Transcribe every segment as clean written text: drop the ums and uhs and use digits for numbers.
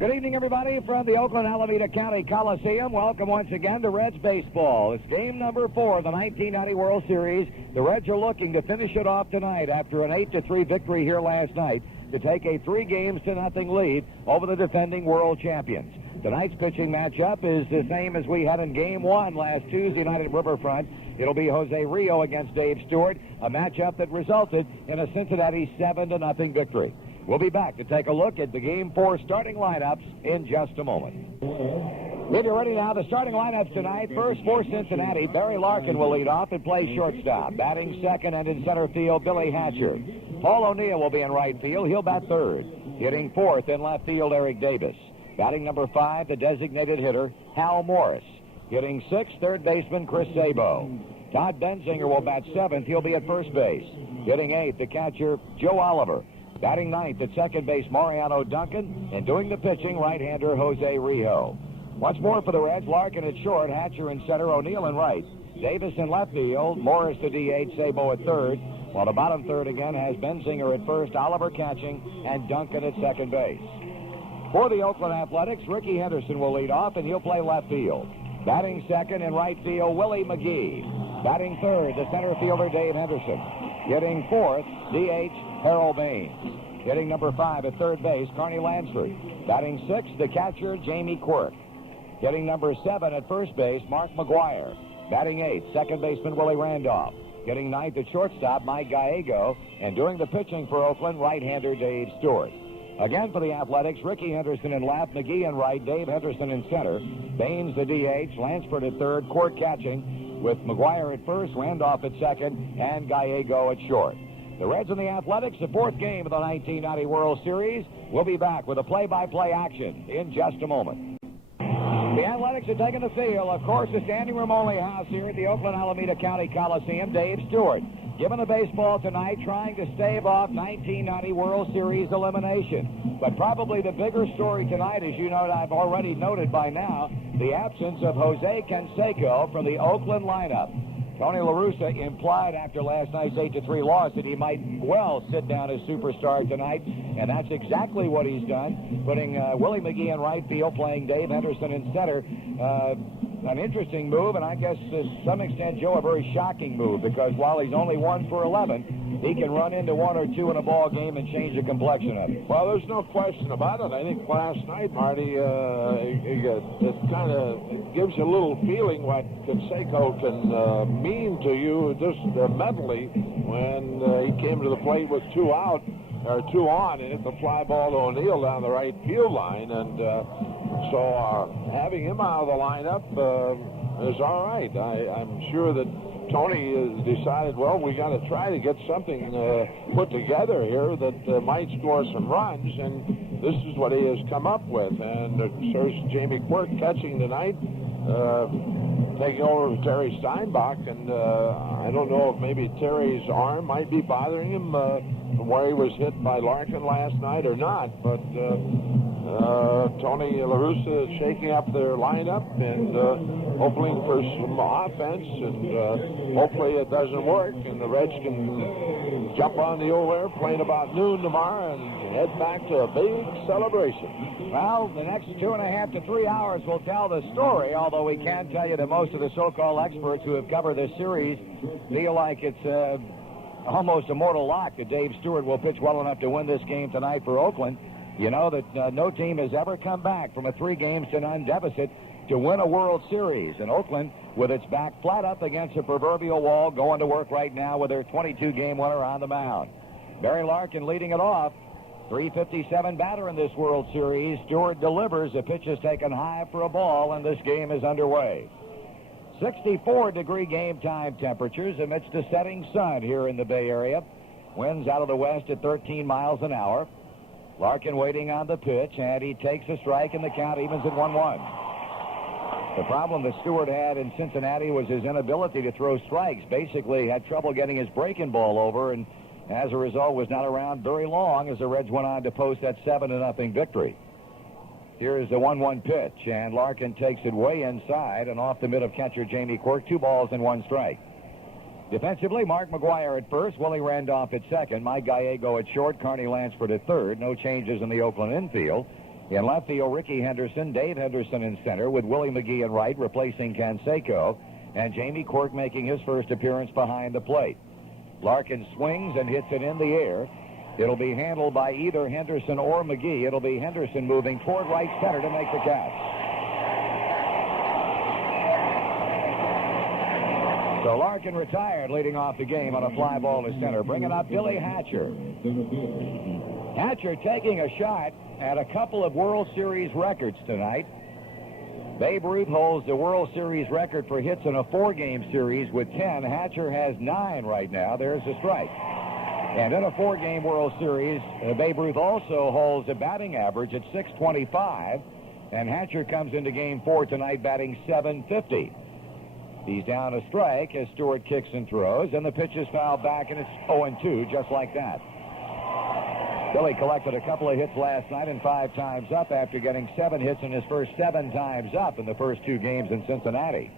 Good evening, everybody, from the Oakland Alameda County Coliseum. Welcome once again to Reds baseball. It's game number 4 of the 1990 World Series. The Reds are looking to finish it off tonight after an 8-3 victory here last night to take a 3-0 lead over the defending world champions. Tonight's pitching matchup is the same as we had in Game 1 last Tuesday night at Riverfront. It'll be Jose Rio against Dave Stewart, a matchup that resulted in a Cincinnati 7-0 victory. We'll be back to take a look at the Game 4 starting lineups in just a moment. If you're ready now, the starting lineups tonight. First for Cincinnati, Barry Larkin will lead off and play shortstop. Batting second and in center field, Billy Hatcher. Paul O'Neill will be in right field. He'll bat third. Hitting fourth in left field, Eric Davis. Batting number 5, the designated hitter, Hal Morris. Hitting sixth, third baseman Chris Sabo. Todd Benzinger will bat seventh. He'll be at first base. Hitting eighth, the catcher, Joe Oliver. Batting ninth at second base, Mariano Duncan. And doing the pitching, right-hander Jose Rio. Once more for the Reds, Larkin at short, Hatcher in center, O'Neill in right. Davis in left field, Morris to DH, Sabo at third. While the bottom third again has Benzinger at first, Oliver catching, and Duncan at second base. For the Oakland Athletics, Ricky Henderson will lead off, and he'll play left field. Batting second in right field, Willie McGee. Batting third, the center fielder, Dave Henderson. Hitting fourth, DH, Harold Baines. Hitting number 5 at third base, Carney Lansford. Batting sixth, the catcher, Jamie Quirk. Hitting number 7 at first base, Mark McGuire. Batting eighth, second baseman, Willie Randolph. Hitting ninth at shortstop, Mike Gallego. And doing the pitching for Oakland, right-hander Dave Stewart. Again for the Athletics, Ricky Henderson in left, McGee in right, Dave Henderson in center. Baines the DH, Lansford at third, Quirk catching, with McGuire at first, Randolph at second, and Gallego at short. The Reds and the Athletics, the 4th game of the 1990 World Series. We'll be back with a play-by-play action in just a moment. The Athletics are taking the field. Of course, the standing room only house here at the Oakland Alameda County Coliseum, Dave Stewart. Given the baseball tonight, trying to stave off 1990 World Series elimination. But probably the bigger story tonight, as you know, I've already noted by now, the absence of Jose Canseco from the Oakland lineup. Tony La Russa implied after last night's 8-3 loss that he might well sit down as superstar tonight, and that's exactly what he's done, putting Willie McGee in right field, playing Dave Henderson in center. An interesting move, and I guess to some extent, Joe, a very shocking move, because while he's only 1 for 11, he can run into 1 or 2 in a ball game and change the complexion of it. Well, there's no question about it. I think last night, Marty, it kind of gives you a little feeling what Canseco can mean to you just mentally when he came to the plate with 2 out, or 2 on, and hit the fly ball to O'Neill down the right field line, and so having him out of the lineup is all right. I'm sure that Tony has decided, well, we got to try to get something put together here that might score some runs, and this is what he has come up with. And there's Jamie Quirk catching tonight, taking over with Terry Steinbach, and I don't know if maybe Terry's arm might be bothering him from where he was hit by Larkin last night or not, but Tony La Russa is shaking up their lineup and hoping for some offense, and hopefully it doesn't work, and the Reds can jump on the old airplane about noon tomorrow and head back to a big celebration. Well, the next 2.5 to 3 hours will tell the story, although we can tell you that most of the so-called experts who have covered this series feel like it's almost a mortal lock that Dave Stewart will pitch well enough to win this game tonight for Oakland. You know that no team has ever come back from a 3-0 deficit to win a World Series. And Oakland, with its back flat up against a proverbial wall, going to work right now with their 22-game winner on the mound. Barry Larkin leading it off. 357 batter in this World Series. Stewart delivers. The pitch is taken high for a ball, and this game is underway. 64-degree game time temperatures amidst a setting sun here in the Bay Area. Winds out of the west at 13 miles an hour. Larkin waiting on the pitch, and he takes a strike, and the count evens at 1-1. The problem that Stewart had in Cincinnati was his inability to throw strikes. Basically had trouble getting his breaking ball over, and as a result was not around very long as the Reds went on to post that 7-0 victory. Here's the 1-1 pitch, and Larkin takes it way inside and off the mid of catcher Jamie Quirk. 2 balls and 1 strike. Defensively, Mark McGuire at first, Willie Randolph at second, Mike Gallego at short, Carney Lansford at third. No changes in the Oakland infield. In left field, Ricky Henderson, Dave Henderson in center, with Willie McGee in right, replacing Canseco, and Jamie Quirk making his first appearance behind the plate. Larkin swings and hits it in the air. It'll be handled by either Henderson or McGee. It'll be Henderson moving toward right center to make the catch. So Larkin retired, leading off the game on a fly ball to center, bringing up Billy Hatcher. Hatcher taking a shot at a couple of World Series records tonight. Babe Ruth holds the World Series record for hits in a 4-game series with 10. Hatcher has 9 right now. There's a strike. And in a 4-game World Series, Babe Ruth also holds a batting average at .625, and Hatcher comes into Game 4 tonight batting .750. He's down a strike as Stewart kicks and throws, and the pitch is fouled back, and it's 0-2, just like that. Billy collected a couple of hits last night and 5 times up after getting 7 hits in his first 7 times up in the first 2 games in Cincinnati.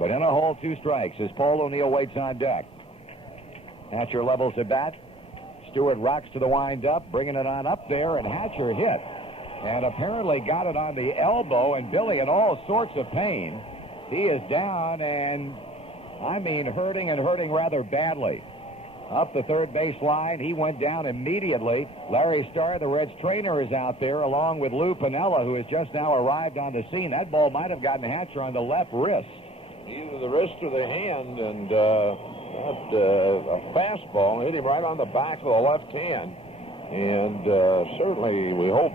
But in a hole, 2 strikes as Paul O'Neill waits on deck. Hatcher levels the bat. Stewart rocks to the windup, bringing it on up there, and Hatcher hit. And apparently got it on the elbow, and Billy in all sorts of pain. He is down, and I mean hurting, and hurting rather badly. Up the third base line, he went down immediately. Larry Starr, the Reds trainer, is out there, along with Lou Piniella, who has just now arrived on the scene. That ball might have gotten Hatcher on the left wrist. Either the wrist or the hand, and a fastball hit him right on the back of the left hand. And certainly we hope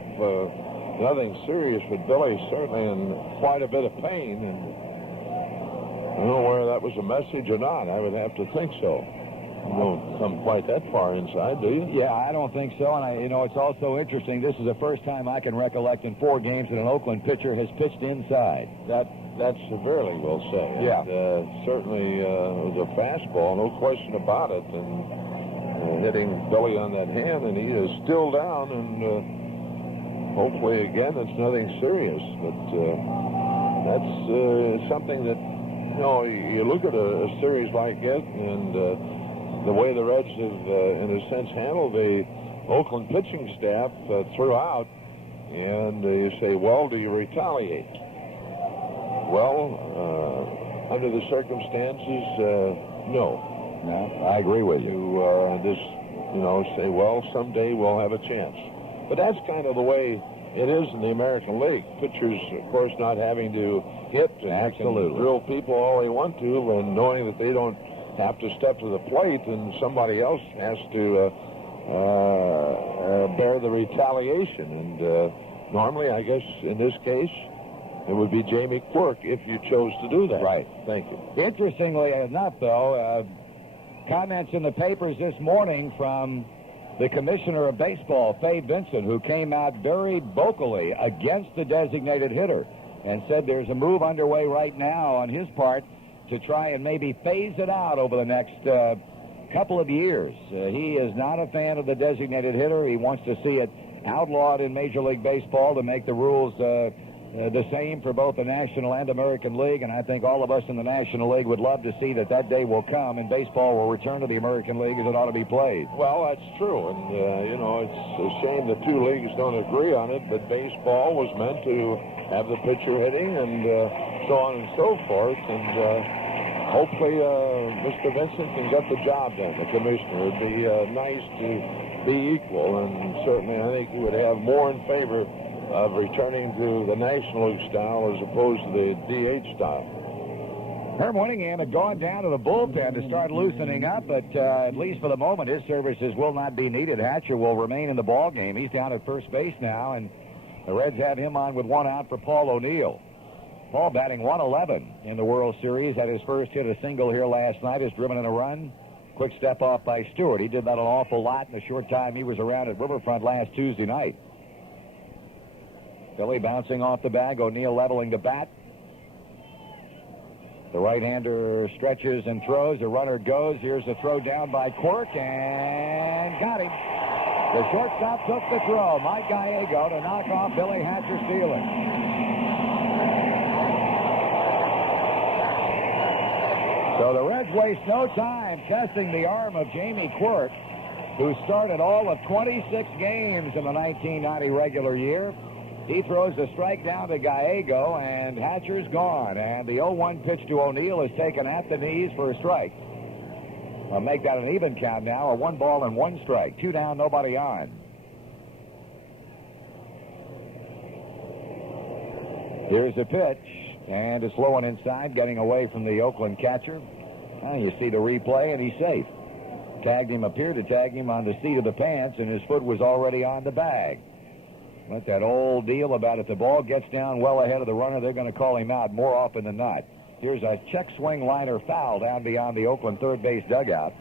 nothing serious, but Billy's certainly in quite a bit of pain. And I don't know whether that was a message or not. I would have to think so. You don't come quite that far inside, do you? Yeah, I don't think so. And, it's also interesting. This is the first time I can recollect in 4 games that an Oakland pitcher has pitched inside. That's severely, we'll say. Yeah. And, certainly it was a fastball, no question about it. And hitting Billy on that hand, and he is still down. And hopefully, again, it's nothing serious. But that's something that, you look at a series like it, and the way the Reds have, in a sense, handled the Oakland pitching staff throughout, and you say, well, do you retaliate? Well, under the circumstances, no. No, I agree with you. Say, well, someday we'll have a chance. But that's kind of the way it is in the American League. Pitchers, of course, not having to hit and drill people all they want to, and knowing that they don't have to step to the plate, and somebody else has to bear the retaliation. And normally, I guess, in this case, it would be Jamie Quirk if you chose to do that. Right. Thank you. Interestingly enough, though, comments in the papers this morning from the commissioner of baseball, Fay Vincent, who came out very vocally against the designated hitter and said there's a move underway right now on his part to try and maybe phase it out over the next couple of years. He is not a fan of the designated hitter. He wants to see it outlawed in Major League Baseball to make the rules the same for both the National and American League, and I think all of us in the National League would love to see that day will come and baseball will return to the American League as it ought to be played. Well, that's true, and it's a shame the 2 leagues don't agree on it, but baseball was meant to have the pitcher hitting and so on and so forth, and hopefully Mr. Vincent can get the job done, the commissioner. It'd be nice to be equal, and certainly I think he would have more in favor of returning to the National League style as opposed to the DH style. Herm Winningham had gone down to the bullpen to start loosening up, but at least for the moment, his services will not be needed. Hatcher will remain in the ball game. He's down at first base now, and the Reds have him on with 1 out for Paul O'Neill. Paul batting .111 in the World Series. Had his first hit, a single here last night, has driven in a run. Quick step off by Stewart. He did that an awful lot in the short time he was around at Riverfront last Tuesday night. Billy bouncing off the bag. O'Neill leveling the bat. The right-hander stretches and throws. The runner goes. Here's a throw down by Quirk, and got him. The shortstop took the throw. Mike Gallego to knock off Billy Hatcher stealing. So the Reds waste no time testing the arm of Jamie Quirk. who started all of 26 games in the 1990 regular year. He throws a strike down to Gallego, and Hatcher's gone. And the 0-1 pitch to O'Neill is taken at the knees for a strike. I'll make that an even count now, a 1 ball and 1 strike. 2 down, nobody on. Here's a pitch, and it's low and inside, getting away from the Oakland catcher. You see the replay, and he's safe. Appeared to tag him on the seat of the pants, and his foot was already on the bag. But that old deal about if the ball gets down well ahead of the runner, they're going to call him out more often than not. Here's a check swing liner foul down beyond the Oakland third base dugout.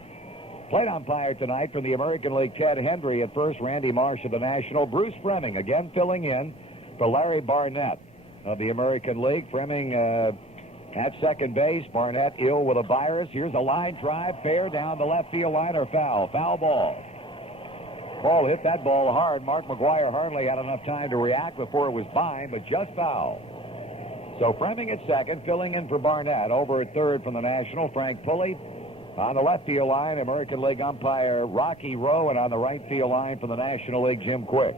Plate umpire tonight from the American League, Ted Hendry at first, Randy Marsh of the National, Bruce Fremming again filling in for Larry Barnett of the American League. Fremming at second base. Barnett ill with a virus. Here's a line drive, fair down the left field liner, foul ball. Ball hit that ball hard. Mark McGwire hardly had enough time to react before it was by, but just foul. So Fremming at second, filling in for Barnett. Over at third from the National, Frank Pulley. On the left field line, American League umpire Rocky Rowe, and on the right field line from the National League, Jim Quick.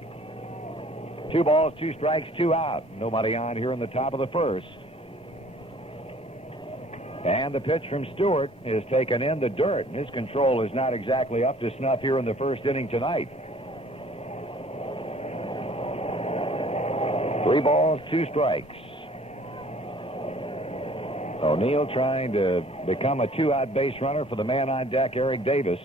2 balls, 2 strikes, 2 out. Nobody on here in the top of the first. And the pitch from Stewart is taken in the dirt. His control is not exactly up to snuff here in the first inning tonight. 3 balls, 2 strikes. O'Neill trying to become a 2-out base runner for the man on deck, Eric Davis.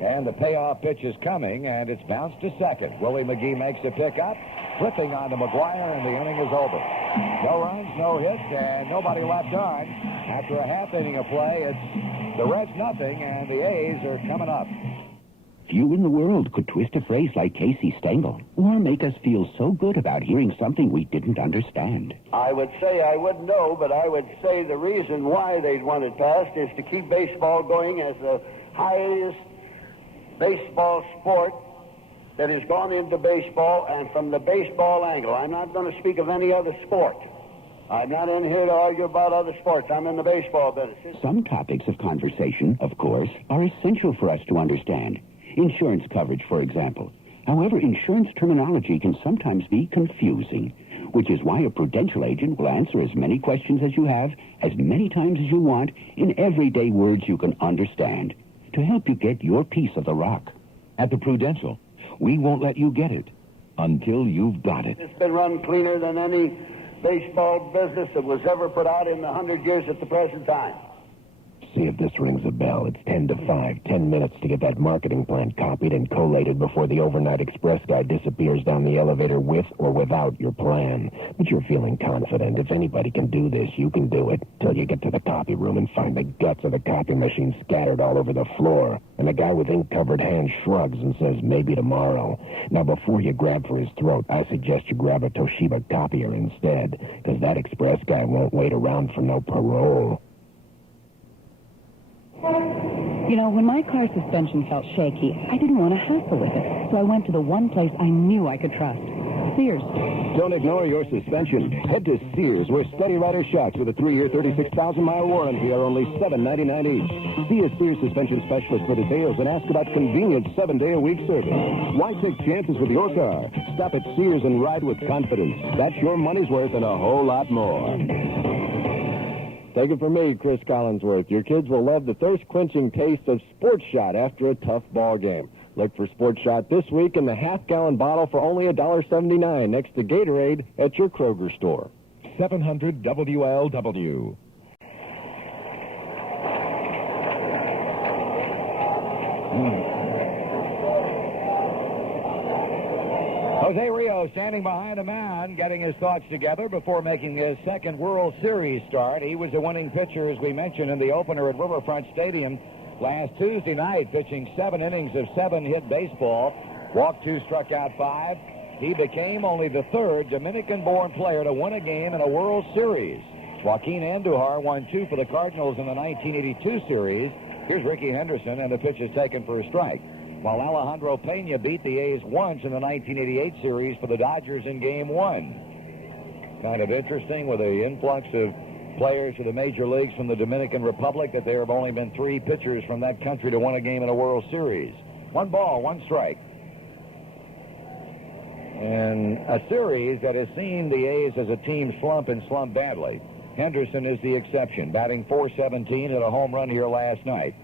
And the payoff pitch is coming, and it's bounced to second. Willie McGee makes a pickup, flipping onto McGwire, and the inning is over. No runs, no hits, and nobody left on. After a half inning of play, it's the Reds nothing, and the A's are coming up. Few in the world could twist a phrase like Casey Stengel or make us feel so good about hearing something we didn't understand. I would say I wouldn't know, but I would say the reason why they'd want it passed is to keep baseball going as the highest baseball sport that has gone into baseball, and from the baseball angle. I'm not going to speak of any other sport. I'm not in here to argue about other sports. I'm in the baseball business. Some topics of conversation, of course, are essential for us to understand. Insurance coverage, for example. However, insurance terminology can sometimes be confusing, which is why a Prudential agent will answer as many questions as you have, as many times as you want, in everyday words you can understand, to help you get your piece of the rock. At the Prudential, we won't let you get it until you've got it. It's been run cleaner than any baseball business that was ever put out in the 100 years at the present time. See if this rings a bell. It's 10 to 5. 10 minutes to get that marketing plan copied and collated before the overnight express guy disappears down the elevator with or without your plan. But you're feeling confident. If anybody can do this, you can do it. Till you get to the copy room and find the guts of the copy machine scattered all over the floor. And the guy with ink-covered hands shrugs and says, maybe tomorrow. Now, before you grab for his throat, I suggest you grab a Toshiba copier instead, because that express guy won't wait around for no parole. You know, when my car suspension felt shaky, I didn't want to hassle with it. So I went to the one place I knew I could trust, Sears. Don't ignore your suspension. Head to Sears, where Steady Rider shocks with a 3-year, 36,000-mile warranty are only $7.99 each. See a Sears suspension specialist for details and ask about convenient 7-day-a-week service. Why take chances with your car? Stop at Sears and ride with confidence. That's your money's worth and a whole lot more. Take it from me, Chris Collinsworth. Your kids will love the thirst-quenching taste of Sports Shot after a tough ball game. Look for Sports Shot this week in the half-gallon bottle for only $1.79 next to Gatorade at your Kroger store. 700 WLW. Jose Rios standing behind the mound, getting his thoughts together before making his second World Series start. He was a winning pitcher, as we mentioned, in the opener at Riverfront Stadium last Tuesday night, pitching 7 innings of 7-hit baseball. Walked 2, struck out 5. He became only the 3rd Dominican-born player to win a game in a World Series. Joaquin Andujar won 2 for the Cardinals in the 1982 series. Here's Ricky Henderson, and the pitch is taken for a strike. While Alejandro Pena beat the A's once in the 1988 series for the Dodgers in Game 1. Kind of interesting with the influx of players of the major leagues from the Dominican Republic that there have only been 3 pitchers from that country to win a game in a World Series. 1 ball, 1 strike. In a series that has seen the A's as a team slump and slump badly, Henderson is the exception, batting .417 at a home run here last night.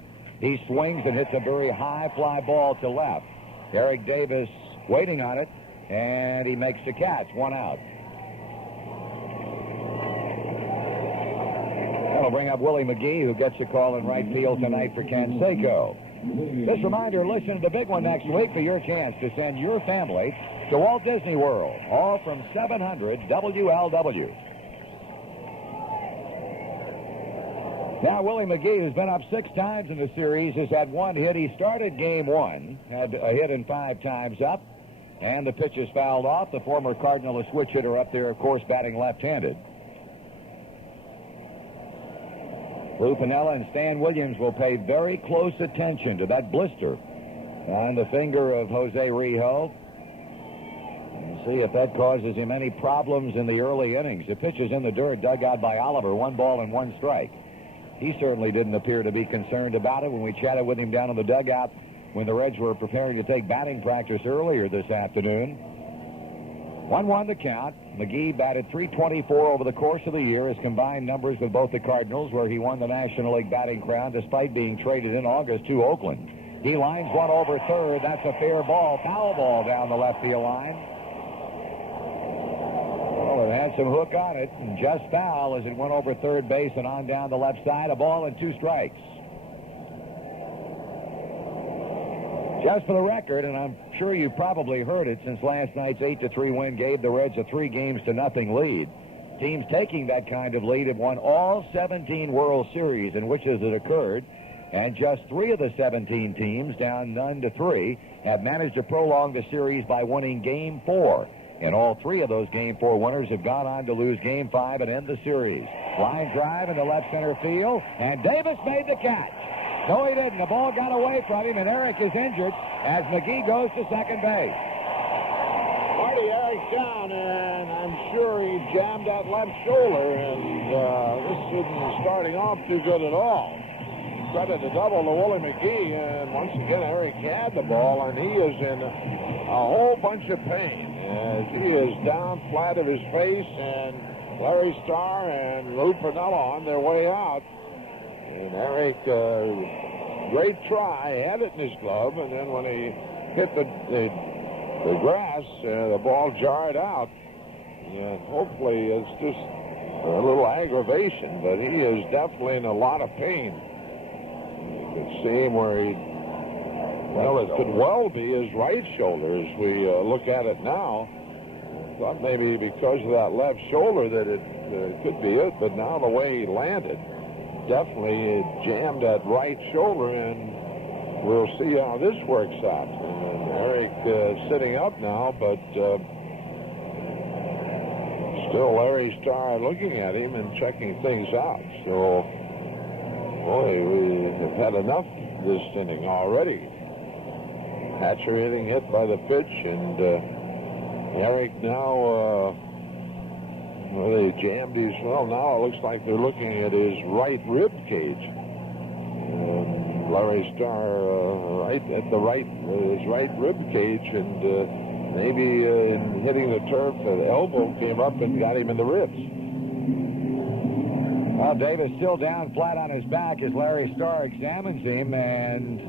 He swings and hits a very high fly ball to left. Eric Davis waiting on it, and he makes the catch. 1 out. That'll bring up Willie McGee, who gets a call in right field tonight for Canseco. Just a reminder, listen to the big one next week for your chance to send your family to Walt Disney World, all from 700 WLW. Now, Willie McGee, who's been up 6 times in the series, has had 1 hit. He started game 1, had a hit in 5 times up, and the pitch is fouled off. The former Cardinal, a switch hitter up there, of course, batting left-handed. Lou Piniella and Stan Williams will pay very close attention to that blister on the finger of Jose Rijo and see if that causes him any problems in the early innings. The pitch is in the dirt, dug out by Oliver. 1 ball and 1 strike. He certainly didn't appear to be concerned about it when we chatted with him down in the dugout when the Reds were preparing to take batting practice earlier this afternoon. 1-1 to count. McGee batted .324 over the course of the year. His combined numbers with both the Cardinals, where he won the National League batting crown despite being traded in August to Oakland. He lines one over third. That's a fair ball. Foul ball down the left field line. Well, it had some hook on it, and just foul as it went over third base and on down the left side. A ball and 2 strikes. Just for the record, and I'm sure you probably heard it since last night's 8-3 win gave the Reds a 3-0 lead. Teams taking that kind of lead have won all 17 World Series in which has it occurred, and just 3 of the 17 teams, down 0-3, have managed to prolong the series by winning Game 4. And all 3 of those Game 4 winners have gone on to lose Game 5 and end the series. Line drive into left center field, and Davis made the catch. No, he didn't. The ball got away from him, and Eric is injured as McGee goes to second base. Marty, Eric's down, and I'm sure he jammed that left shoulder, and this isn't starting off too good at all. Credit to double to Willie McGee, and once again, Eric had the ball, and he is in a whole bunch of pain as he is down flat of his face, and Larry Starr and Lou Piniella on their way out. And Eric, great try, had it in his glove, and then when he hit the grass, the ball jarred out. And hopefully it's just a little aggravation, but he is definitely in a lot of pain. You can see him where he, well, it could well be his right shoulder as we look at it now. Thought maybe because of that left shoulder that it could be it, but now the way he landed, definitely jammed that right shoulder, and we'll see how this works out. And Eric sitting up now, but still Larry Starr looking at him and checking things out. So, boy, we have had enough this inning already. Hatcher getting hit by the pitch, and Eric now... well, they jammed his, well, now it looks like they're looking at his right rib cage. And Larry Starr right at the his right rib cage, and maybe in hitting the turf, the elbow came up and got him in the ribs. Well, Davis still down flat on his back as Larry Starr examines him, and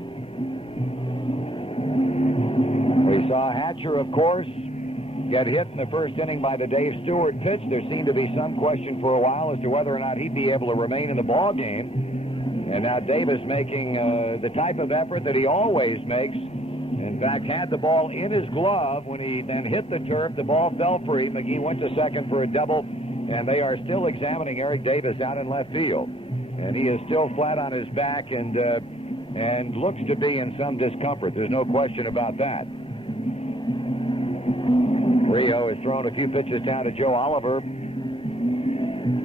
we saw Hatcher, of course, get hit in the first inning by the Dave Stewart pitch. There seemed to be some question for a while as to whether or not he'd be able to remain in the ball game. And now Davis making the type of effort that he always makes. In fact, had the ball in his glove when he then hit the turf. The ball fell free. McGee went to second for a double, and they are still examining Eric Davis out in left field. And he is still flat on his back and looks to be in some discomfort. There's no question about that. Rio has thrown a few pitches down to Joe Oliver,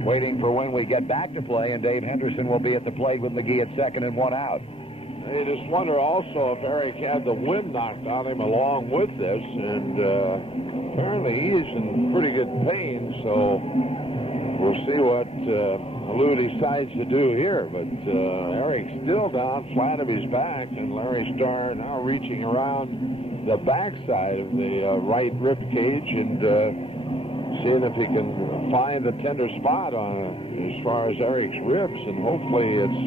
waiting for when we get back to play, and Dave Henderson will be at the plate with McGee at second and 1 out. I just wonder also if Eric had the wind knocked on him along with this, and apparently he is in pretty good pain, so we'll see what Lou decides to do here. But Eric's still down flat of his back, and Larry Starr now reaching around the backside of the right rib cage and seeing if he can find a tender spot on as far as Eric's ribs, and hopefully it's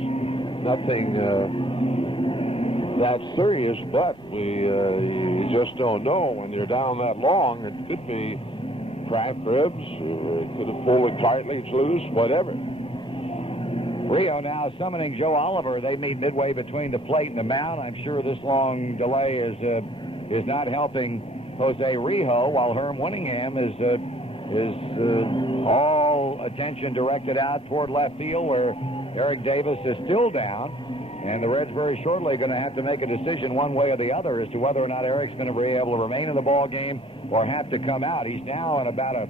nothing that serious, but you just don't know when you're down that long. It could be cracked ribs, or it could have pulled a cartilage loose, whatever. Rio now summoning Joe Oliver. They meet midway between the plate and the mound. I'm sure this long delay is not helping Jose Rio, while Herm Winningham is all attention directed out toward left field, where Eric Davis is still down. And the Reds very shortly are going to have to make a decision one way or the other as to whether or not Eric's going to be able to remain in the ball game or have to come out. He's now in about a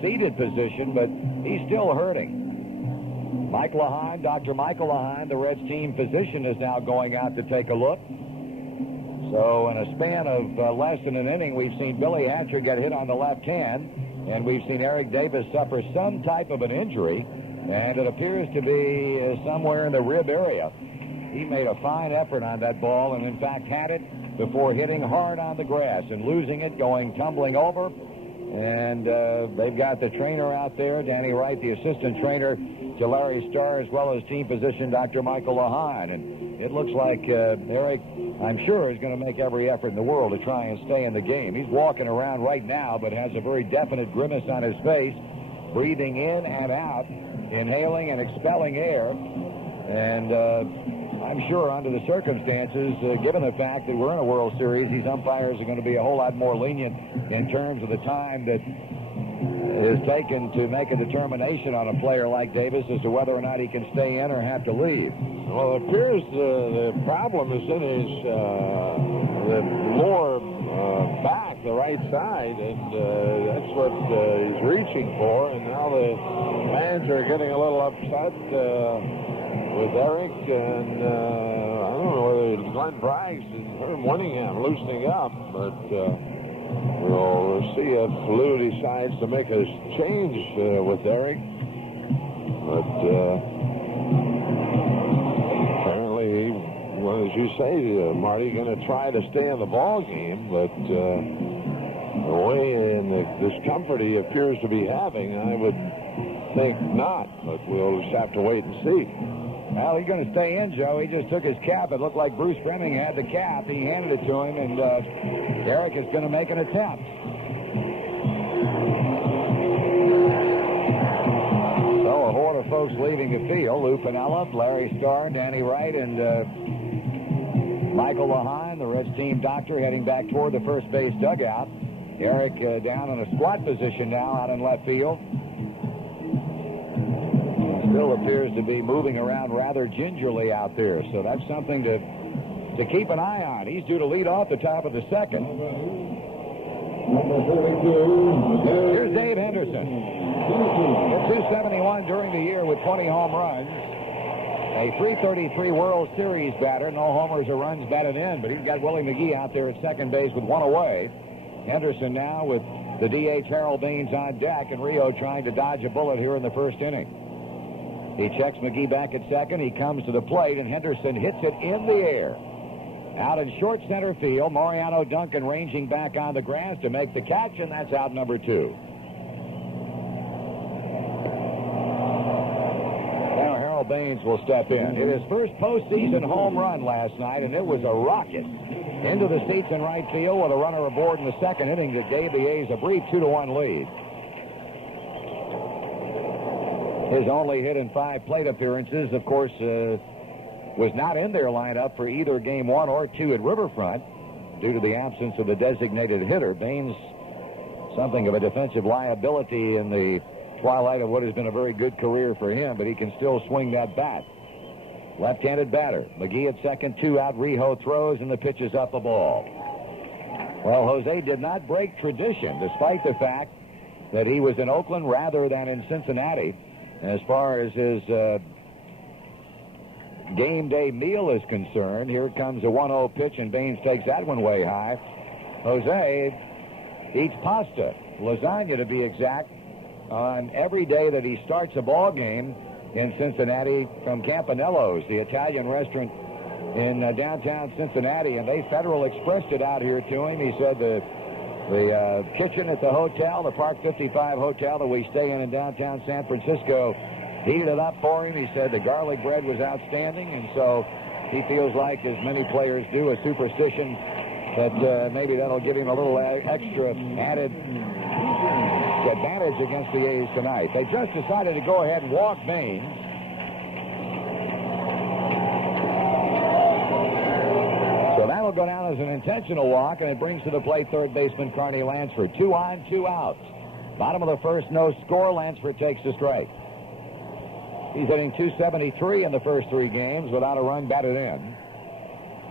seated position, but he's still hurting. Mike Lehine, Dr. Michael Lehine, the Reds team physician, is now going out to take a look. So in a span of less than an inning, we've seen Billy Hatcher get hit on the left hand, and we've seen Eric Davis suffer some type of an injury, and it appears to be somewhere in the rib area. He made a fine effort on that ball, and in fact had it before hitting hard on the grass and losing it, going tumbling over. And they've got the trainer out there, Danny Wright, the assistant trainer to Larry Starr, as well as team physician Dr. Michael Lehine. And it looks like Eric, I'm sure, is going to make every effort in the world to try and stay in the game. He's walking around right now, but has a very definite grimace on his face, breathing in and out, inhaling and expelling air. And I'm sure under the circumstances, given the fact that we're in a World Series, these umpires are going to be a whole lot more lenient in terms of the time that is taken to make a determination on a player like Davis as to whether or not he can stay in or have to leave. Well, it appears the problem is in his the lower back, the right side, and that's what he's reaching for. And now the fans are getting a little upset with Eric, and I don't know whether it's Glenn Braggs and Herm Winningham loosening up, but we'll see if Lou decides to make a change with Eric. But apparently, well, as you say, Marty, going to try to stay in the ball game, but the way and the discomfort he appears to be having, I would think not, but we'll just have to wait and see. Well, he's going to stay in, Joe. He just took his cap. It looked like Bruce Fleming had the cap. He handed it to him, and Eric is going to make an attempt. So a horde of folks leaving the field. Lou Piniella, Larry Starr, Danny Wright, and Michael Lehine, the Reds team doctor, heading back toward the first base dugout. Eric down in a squat position now out in left field. Still appears to be moving around rather gingerly out there, so that's something to keep an eye on. He's due to lead off the top of the second. Here's Dave Henderson. Hit 271 during the year with 20 home runs. A .333 World Series batter. No homers or runs batted in, but he's got Willie McGee out there at second base with one away. Henderson now with the DH Harold Baines on deck, and Rio trying to dodge a bullet here in the first inning. He checks McGee back at second. He comes to the plate, and Henderson hits it in the air. Out in short center field, Mariano Duncan ranging back on the grass to make the catch, and that's out number 2. Now Harold Baines will step in. Hit his first postseason home run last night, and it was a rocket. Into the seats in right field with a runner aboard in the second inning that gave the A's a brief 2-1 lead. His only hit in 5 plate appearances, of course, was not in their lineup for either Game 1 or 2 at Riverfront due to the absence of the designated hitter. Baines, something of a defensive liability in the twilight of what has been a very good career for him, but he can still swing that bat. Left-handed batter. McGee at second, 2 out. Rijo throws, and the pitch is up, a ball. Well, Jose did not break tradition, despite the fact that he was in Oakland rather than in Cincinnati. As far as his game day meal is concerned, here comes a 1-0 pitch, and Baines takes that one way high. Jose eats pasta, lasagna to be exact, on every day that he starts a ball game in Cincinnati from Campanello's, the Italian restaurant in downtown Cincinnati, and they Federal Expressed it out here to him. He said the kitchen at the hotel, the Park 55 hotel that we stay in downtown San Francisco, heated it up for him. He said the garlic bread was outstanding, and so he feels like, as many players do, a superstition that maybe that'll give him a little extra added advantage against the A's tonight. They just decided to go ahead and walk Baines. So that'll go down as an intentional walk, and it brings to the plate third baseman Carney Lansford. 2 on, 2 outs. Bottom of the first, no score. Lansford takes the strike. He's hitting .273 in the first 3 games without a run batted in.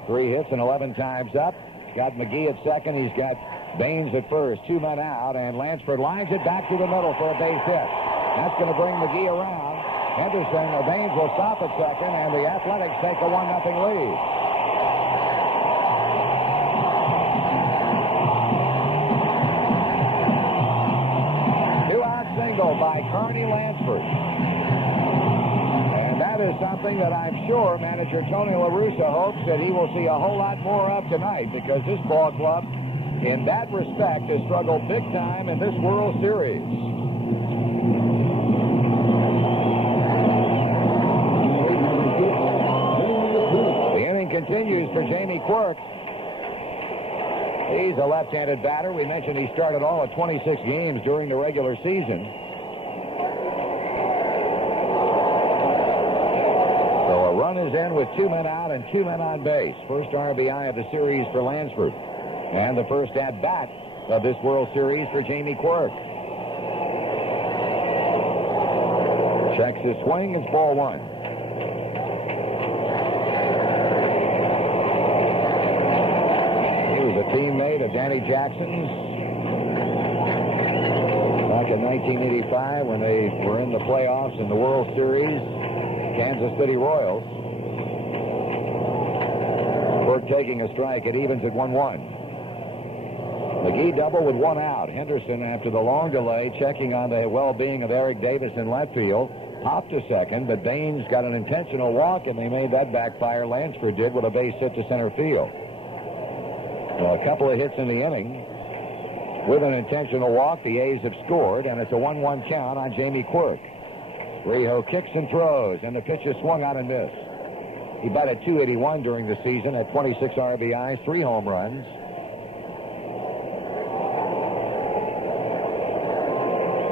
3 hits and 11 times up. He's got McGee at second. He's got Baines at first. 2 men out, and Lansford lines it back to the middle for a base hit. That's going to bring McGee around. Henderson or Baines will stop at second, and the Athletics take a 1-0 lead. Two-out single by Carney Lansford. And that is something that I'm sure manager Tony La Russa hopes that he will see a whole lot more of tonight, because this ball club, in that respect, has struggled big time in this World Series. The inning continues for Jamie Quirk. He's a left-handed batter. We mentioned he started all of 26 games during the regular season. So a run is in with 2 men out and 2 men on base. First RBI of the series for Lansford. And the first at-bat of this World Series for Jamie Quirk. Checks his swing. It's ball 1. He was a teammate of Danny Jackson's back in 1985 when they were in the playoffs in the World Series, Kansas City Royals. Quirk taking a strike. It evens at 1-1. McGee double with 1 out. Henderson, after the long delay, checking on the well-being of Eric Davis in left field, popped to second, but Baines got an intentional walk, and they made that backfire. Lansford did with a base hit to center field. Well, a couple of hits in the inning. With an intentional walk, the A's have scored, and it's a 1-1 count on Jamie Quirk. Rijo kicks and throws, and the pitch is swung out and missed. He batted .281 during the season at 26 RBIs, 3 home runs.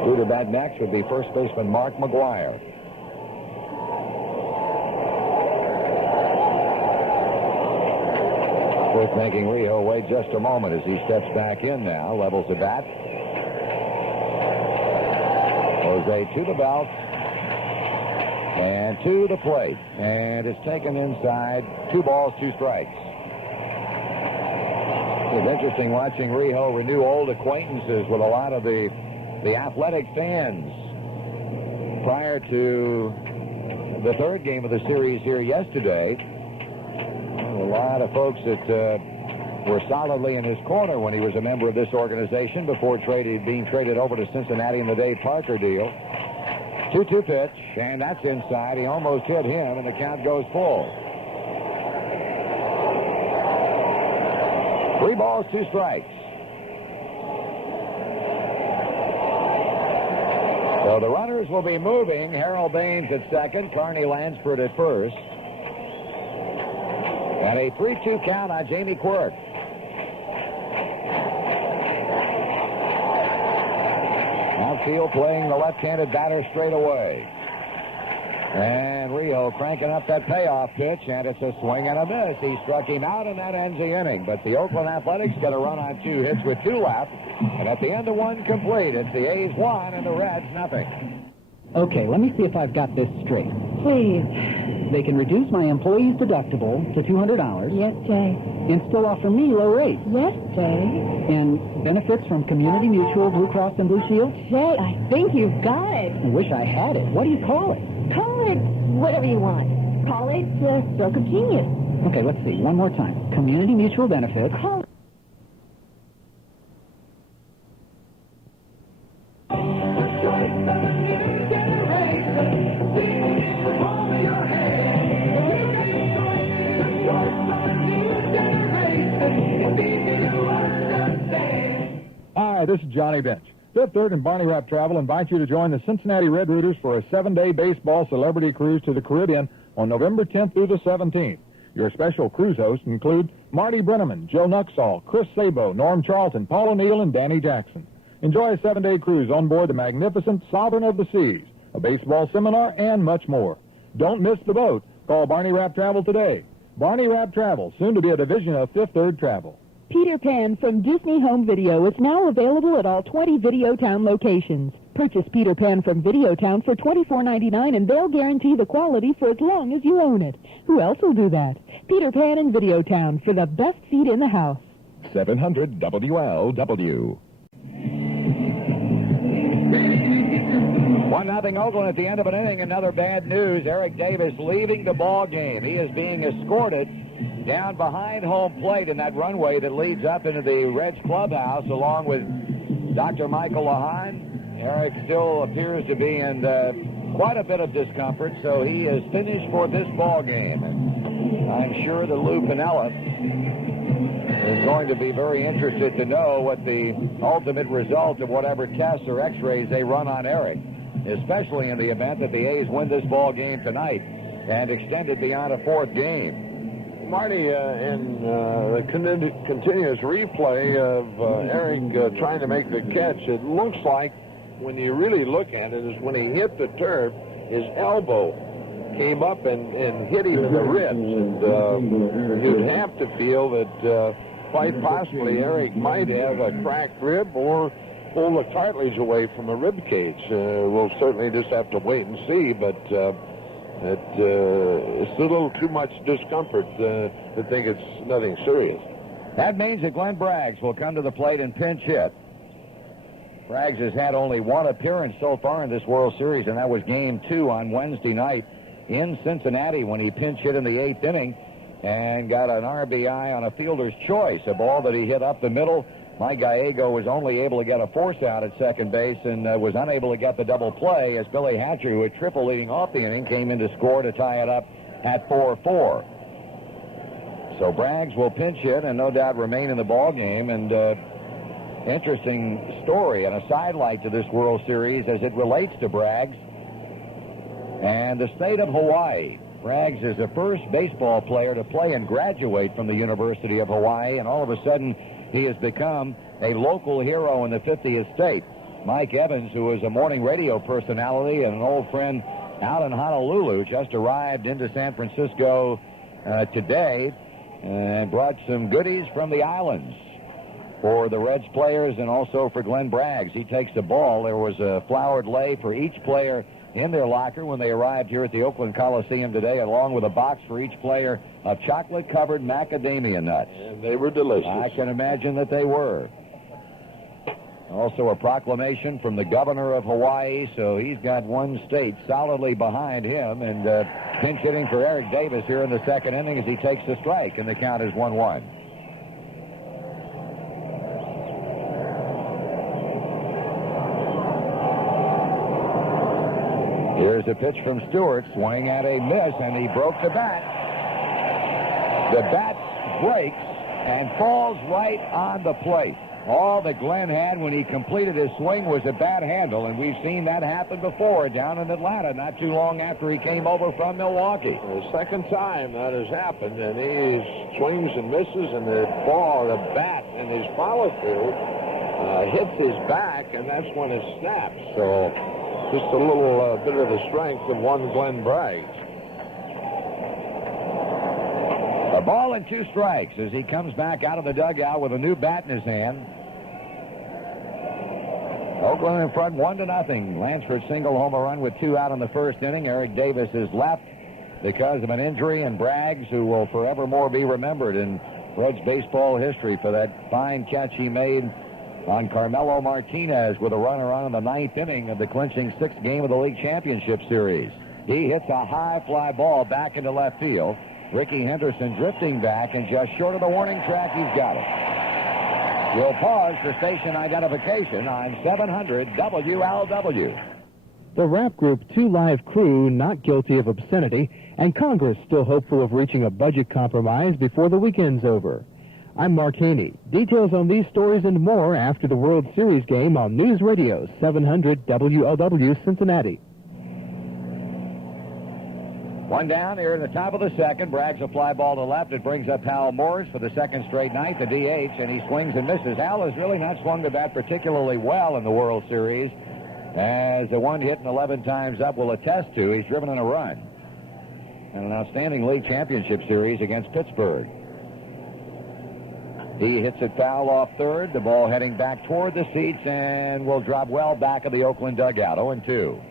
Due to bat next would be first baseman Mark McGuire. Quirk making Rijo wait just a moment as he steps back in now. Levels the bat. Jose to the belt. And to the plate. And it's taken inside. 2 balls, 2 strikes. It's interesting watching Rijo renew old acquaintances with a lot of the Athletic fans. Prior to the third game of the series here yesterday, a lot of folks that were solidly in his corner when he was a member of this organization before being traded over to Cincinnati in the Dave Parker deal. 2-2 pitch, and that's inside. He almost hit him, and the count goes full. 3 balls, 2 strikes. So the runners will be moving. Harold Baines at second, Carney Lansford at first. And a 3-2 count on Jamie Quirk. Outfield playing the left-handed batter straight away. And Rijo cranking up that payoff pitch, and it's a swing and a miss. He struck him out, and that ends the inning. But the Oakland Athletics get a run on 2 hits with 2 left. And at the end of 1 complete, it's the A's 1 and the Reds nothing. Okay, let me see if I've got this straight. Please. They can reduce my employee's deductible to $200. Yes, Jay. And still offer me low rates. Yes, Jay. And benefits from Community Mutual, Blue Cross, and Blue Shield. Jay, I think you've got it. I wish I had it. What do you call it? Call it whatever you want. Call it Stroke of Genius. Okay, let's see. One more time. Community Mutual benefits. Call it. Hi, this is Johnny Bench. Fifth Third and Barney Rapp Travel invite you to join the Cincinnati Red Rooters for a 7-day baseball celebrity cruise to the Caribbean on November 10th through the 17th. Your special cruise hosts include Marty Brennaman, Joe Nuxhall, Chris Sabo, Norm Charlton, Paul O'Neill, and Danny Jackson. Enjoy a 7-day cruise on board the magnificent Sovereign of the Seas, a baseball seminar, and much more. Don't miss the boat. Call Barney Rapp Travel today. Barney Rapp Travel, soon to be a division of Fifth Third Travel. Peter Pan from Disney Home Video is now available at all 20 Videotown locations. Purchase Peter Pan from Videotown for $24.99 and they'll guarantee the quality for as long as you own it. Who else will do that? Peter Pan in Videotown for the best seat in the house. 700 WLW. 1-0 Oakland at the end of an inning. Another bad news. Eric Davis leaving the ball game. He is being escorted down behind home plate in that runway that leads up into the Reds clubhouse, along with Dr. Michael Lahan. Eric still appears to be in quite a bit of discomfort, so he is finished for this ball game. And I'm sure that Lou Piniella is going to be very interested to know what the ultimate result of whatever tests or x-rays they run on Eric, especially in the event that the A's win this ball game tonight and extend it beyond a fourth game. Marty, in the continuous replay of Eric trying to make the catch, it looks like, when you really look at it, is when he hit the turf, his elbow came up and hit him in the ribs. And you'd have to feel that quite possibly Eric might have a cracked rib or pull the cartilage away from a rib cage. We'll certainly just have to wait and see, but it's a little too much discomfort to think it's nothing serious. That means that Glenn Braggs will come to the plate and pinch hit. Braggs has had only one appearance so far in this World Series, and that was Game 2 on Wednesday night in Cincinnati when he pinch hit in the 8th inning and got an RBI on a fielder's choice, a ball that he hit up the middle. Mike Gallego was only able to get a force out at second base and was unable to get the double play as Billy Hatcher, who had triple leading off the inning, came in to score to tie it up at 4-4. So Braggs will pinch hit and no doubt remain in the ball game. And interesting story and a sidelight to this World Series as it relates to Braggs and the state of Hawaii. Braggs is the first baseball player to play and graduate from the University of Hawaii, and all of a sudden he has become a local hero in the 50th state. Mike Evans, who is a morning radio personality and an old friend out in Honolulu, just arrived into San Francisco today and brought some goodies from the islands for the Reds players and also for Glenn Braggs. He takes the ball. There was a flowered lei for each player in their locker when they arrived here at the Oakland Coliseum today, along with a box for each player of chocolate-covered macadamia nuts. And they were delicious. I can imagine that they were. Also a proclamation from the governor of Hawaii, so he's got one state solidly behind him. And pinch hitting for Eric Davis here in the second inning as he takes the strike, and the count is 1-1. Here's a pitch from Stewart, swing at a miss, and he broke the bat. The bat breaks and falls right on the plate. All that Glenn had when he completed his swing was a bat handle, and we've seen that happen before down in Atlanta not too long after he came over from Milwaukee. The second time that has happened, and he swings and misses, and the ball, the bat, and his follow-through hits his back, and that's when it snaps. So just a little bit of the strength of one Glenn Braggs. A ball and 2 strikes as he comes back out of the dugout with a new bat in his hand. Oakland in front 1-0. Lansford single home run with 2 out in the first inning. Eric Davis is left because of an injury, and Braggs, who will forevermore be remembered in Reds baseball history for that fine catch he made on Carmelo Martinez with a runner on in the 9th inning of the clinching 6th game of the League Championship Series. He hits a high fly ball back into left field. Ricky Henderson drifting back, and just short of the warning track, he's got it. We'll pause for station identification on 700 WLW. The rap group 2 Live Crew not guilty of obscenity, and Congress still hopeful of reaching a budget compromise before the weekend's over. I'm Mark Haney. Details on these stories and more after the World Series game on News Radio 700 WLW Cincinnati. One down here in the top of the second. Braggs a fly ball to left. It brings up Hal Morris for the second straight night, the DH, and he swings and misses. Hal has really not swung the bat particularly well in the World Series, as the one hit 11 times up will attest to. He's driven in a run. And an outstanding league championship series against Pittsburgh. He hits it foul off third. The ball heading back toward the seats and will drop well back of the Oakland dugout. 0-2.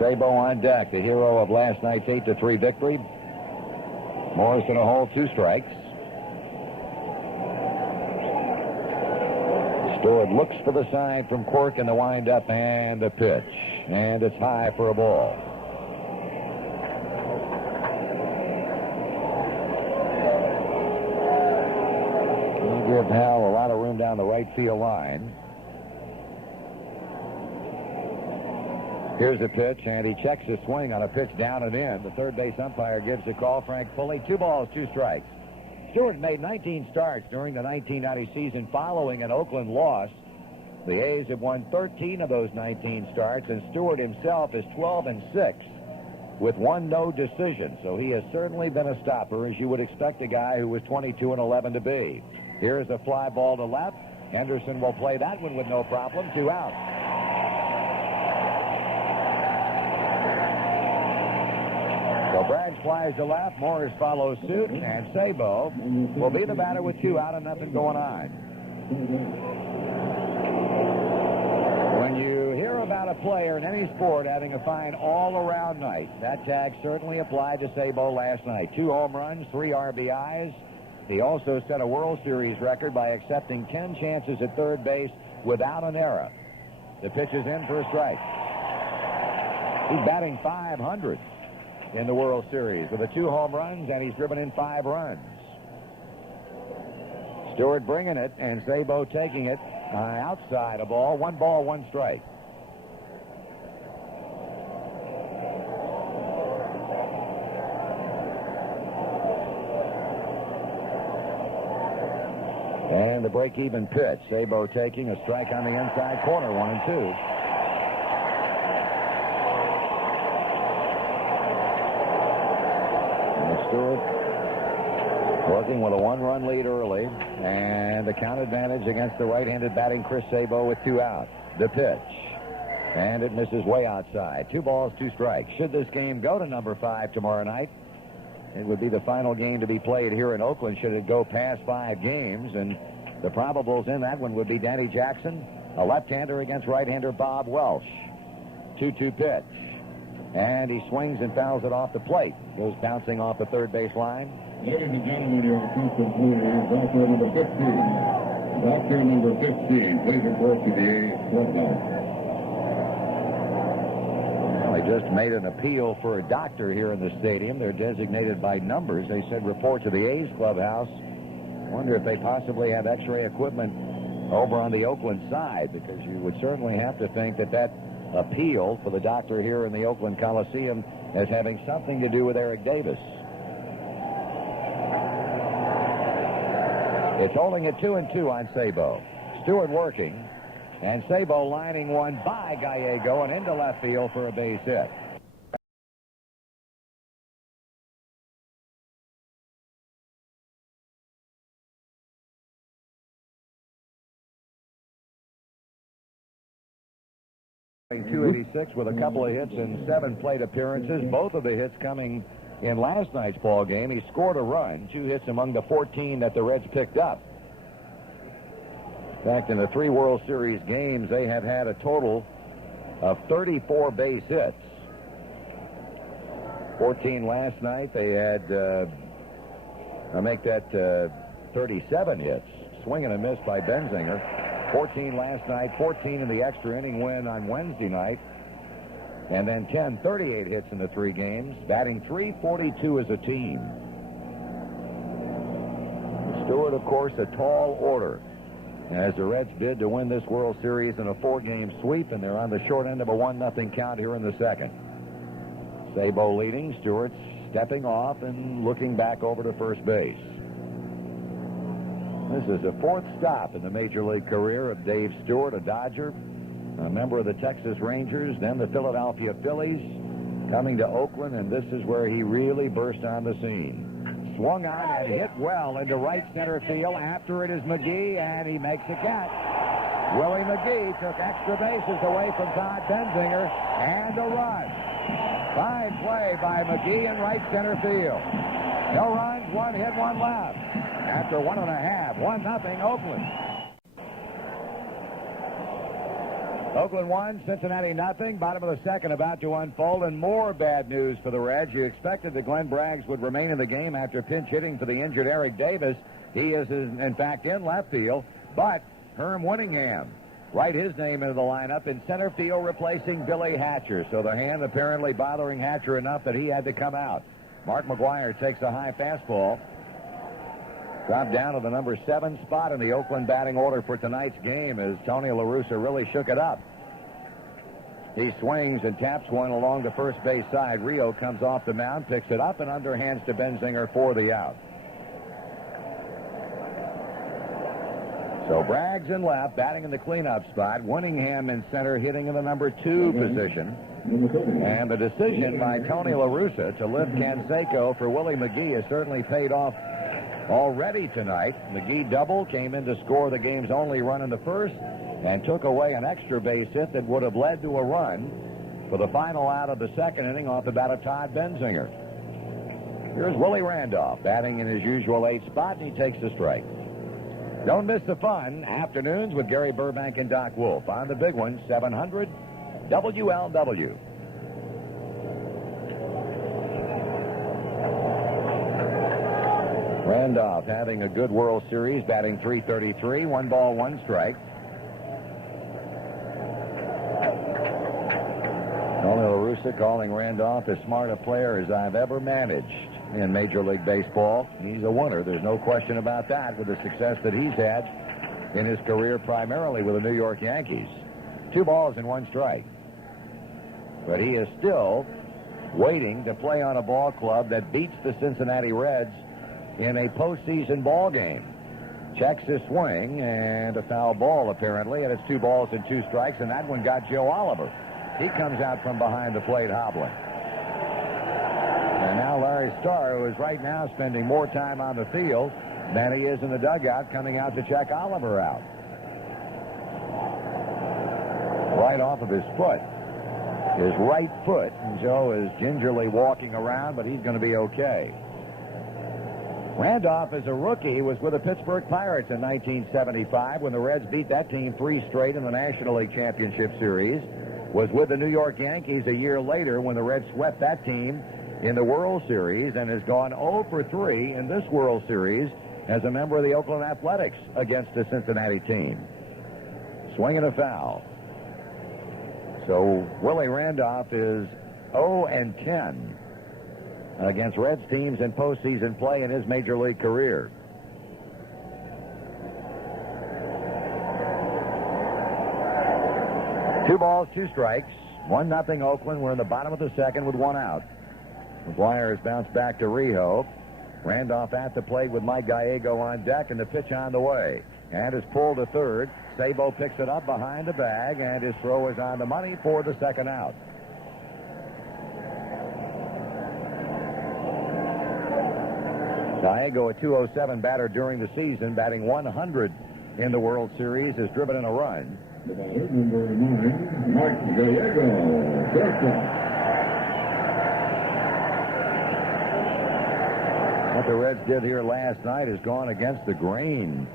Sabo on deck, the hero of last night's 8-3 victory. Morris in a hole, 2 strikes. Stewart looks for the sign from Quirk in the windup and the pitch. And it's high for a ball. He'll give Hal a lot of room down the right field line. Here's the pitch, and he checks his swing on a pitch down and in. The third base umpire gives the call. Frank Pulley, 2 balls, 2 strikes. Stewart made 19 starts during the 1990 season following an Oakland loss. The A's have won 13 of those 19 starts, and Stewart himself is 12-6 with 1 no decision. So he has certainly been a stopper, as you would expect a guy who was 22-11 to be. Here's a fly ball to left. Henderson will play that one with no problem. 2 out. So Braggs flies to left, Morris follows suit, and Sabo will be the batter with 2 out and nothing going on. When you hear about a player in any sport having a fine all-around night, that tag certainly applied to Sabo last night. 2 home runs, 3 RBIs. He also set a World Series record by accepting 10 chances at third base without an error. The pitch is in for a strike. He's batting .500. In the World Series with the 2 home runs, and he's driven in 5 runs. Stewart bringing it, and Sabo taking it outside a ball. 1 ball, 1 strike. And the break-even pitch. Sabo taking a strike on the inside corner. 1-2. Stewart working with a 1-run lead early, and the count advantage against the right-handed batting Chris Sabo with 2 out. The pitch, and it misses way outside. 2 balls, 2 strikes. Should this game go to number 5 tomorrow night, it would be the final game to be played here in Oakland should it go past 5 games, and the probables in that one would be Danny Jackson, a left-hander against right-hander Bob Welsh. 2-2 pitch. And he swings and fouls it off the plate. Goes bouncing off the third base line. Ladies and gentlemen, your conference leader, doctor number 15. Doctor number 15, please report to the A's clubhouse. Well, they just made an appeal for a doctor here in the stadium. They're designated by numbers. They said report to the A's clubhouse. Wonder if they possibly have X-ray equipment over on the Oakland side, because you would certainly have to think that appeal for the doctor here in the Oakland Coliseum as having something to do with Eric Davis. It's holding at 2-2 on Sabo. Stewart working, and Sabo lining one by Gallego and into left field for a base hit. .286 with a couple of hits and 7 plate appearances. Both of the hits coming in last night's ball game. He scored a run, 2 hits among the 14 that the Reds picked up. In fact, in the 3 World Series games, they have had a total of 34 base hits. 14 last night. They had, I'll make that 37 hits. Swing and a miss by Benzinger. 14 last night, 14 in the extra inning win on Wednesday night, and then 38 hits in the 3 games, batting .342 as a team. Stewart, of course, a tall order. as the Reds bid to win this World Series in a 4-game sweep, and they're on the short end of a 1-0 count here in the second. Sabo leading, Stewart stepping off and looking back over to first base. This is the 4th stop in the Major League career of Dave Stewart, a Dodger, a member of the Texas Rangers, then the Philadelphia Phillies, coming to Oakland, and this is where he really burst on the scene. Swung on and hit well into right center field. After it is McGee, and he makes a catch. Willie McGee took extra bases away from Todd Benzinger, and a run. Fine play by McGee in right center field. No runs, 1 hit, 1 left. After 1.5, 1-0 Oakland. Oakland 1, Cincinnati 0. Bottom of the second about to unfold, and more bad news for the Reds. You expected that Glenn Braggs would remain in the game after pinch hitting for the injured Eric Davis. He is, in fact, in left field, but Herm Winningham, write his name into the lineup in center field, replacing Billy Hatcher. So the hand apparently bothering Hatcher enough that he had to come out. Mark McGuire takes a high fastball. Dropped down to the number 7 spot in the Oakland batting order for tonight's game as Tony La Russa really shook it up. He swings and taps one along the first base side. Rio comes off the mound, picks it up, and underhands to Benzinger for the out. So Braggs in left, batting in the cleanup spot. Winningham in center, hitting in the number 2 position. And the decision by Tony La Russa to lift Canseco for Willie McGee has certainly paid off already tonight. McGee double, came in to score the game's only run in the first, and took away an extra base hit that would have led to a run for the final out of the second inning off the bat of Todd Benzinger. Here's Willie Randolph batting in his usual 8 spot, and he takes the strike. Don't miss the fun. Afternoons with Gary Burbank and Doc Wolf on the big one, 700 WLW. Randolph having a good World Series, batting .333, 1 ball, 1 strike. Tony La Russa calling Randolph as smart a player as I've ever managed in Major League Baseball. He's a winner. There's no question about that with the success that he's had in his career, primarily with the New York Yankees. 2 balls and 1 strike. But he is still waiting to play on a ball club that beats the Cincinnati Reds in a postseason ball game. Checks his swing, and a foul ball apparently, and it's 2 balls and 2 strikes, and that one got Joe Oliver. He comes out from behind the plate hobbling. And now Larry Starr, who is right now spending more time on the field than he is in the dugout, coming out to check Oliver out. Right off of his foot. His right foot. And Joe is gingerly walking around, but he's going to be okay. Randolph, as a rookie, was with the Pittsburgh Pirates in 1975 when the Reds beat that team 3 straight in the National League Championship Series. Was with the New York Yankees a year later when the Reds swept that team in the World Series, and has gone 0 for 3 in this World Series as a member of the Oakland Athletics against the Cincinnati team. Swing and a foul. So Willie Randolph is 0-10 against Reds teams in postseason play in his Major League career. Two balls, 2 strikes. 1-0 Oakland. We're in the bottom of the second with 1 out. McGuire has bounced back to Rijo. Randolph at the plate with Mike Gallego on deck, and the pitch on the way. And is pulled to third. Sabo picks it up behind the bag, and his throw is on the money for the second out. Gallego, a .207 batter during the season, batting 100 in the World Series, has driven in a run. The batter, number 9, Mike Gallego. Shortstop. What the Reds did here last night has gone against the grain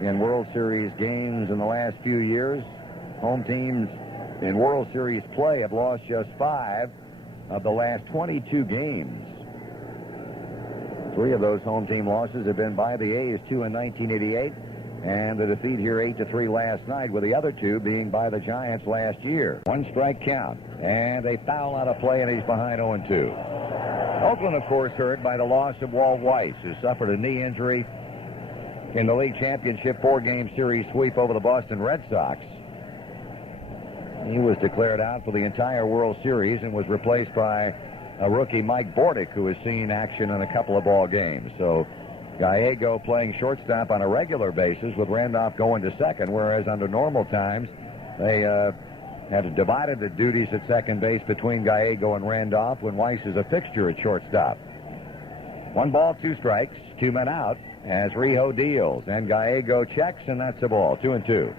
in World Series games in the last few years. Home teams in World Series play have lost just 5 of the last 22 games. 3 of those home team losses have been by the A's, 2 in 1988, and the defeat here 8-3 last night, with the other 2 being by the Giants last year. 1 strike count, and a foul out of play, and he's behind 0-2. Oakland, of course, hurt by the loss of Walt Weiss, who suffered a knee injury in the league championship 4-game series sweep over the Boston Red Sox. He was declared out for the entire World Series and was replaced by a rookie, Mike Bordick, who has seen action in a couple of ball games. So Gallego playing shortstop on a regular basis with Randolph going to second, whereas under normal times they had divided the duties at second base between Gallego and Randolph when Weiss is a fixture at shortstop. 1 ball, 2 strikes, 2 men out as Rijo deals, and Gallego checks, and that's a ball. 2-2.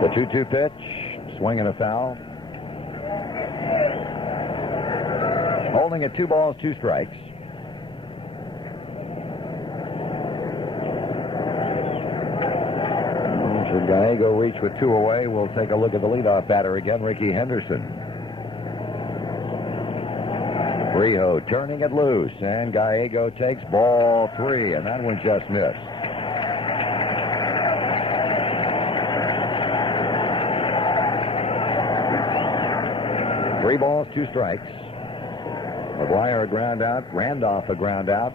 The 2-2 pitch, swing and a foul. Holding at 2 balls, 2 strikes. Should Gallego reach with 2 away, we'll take a look at the leadoff batter again, Ricky Henderson. Rijo turning it loose, and Gallego takes ball 3, and that one just missed. Three balls, 2 strikes. McGuire a ground out. Randolph a ground out.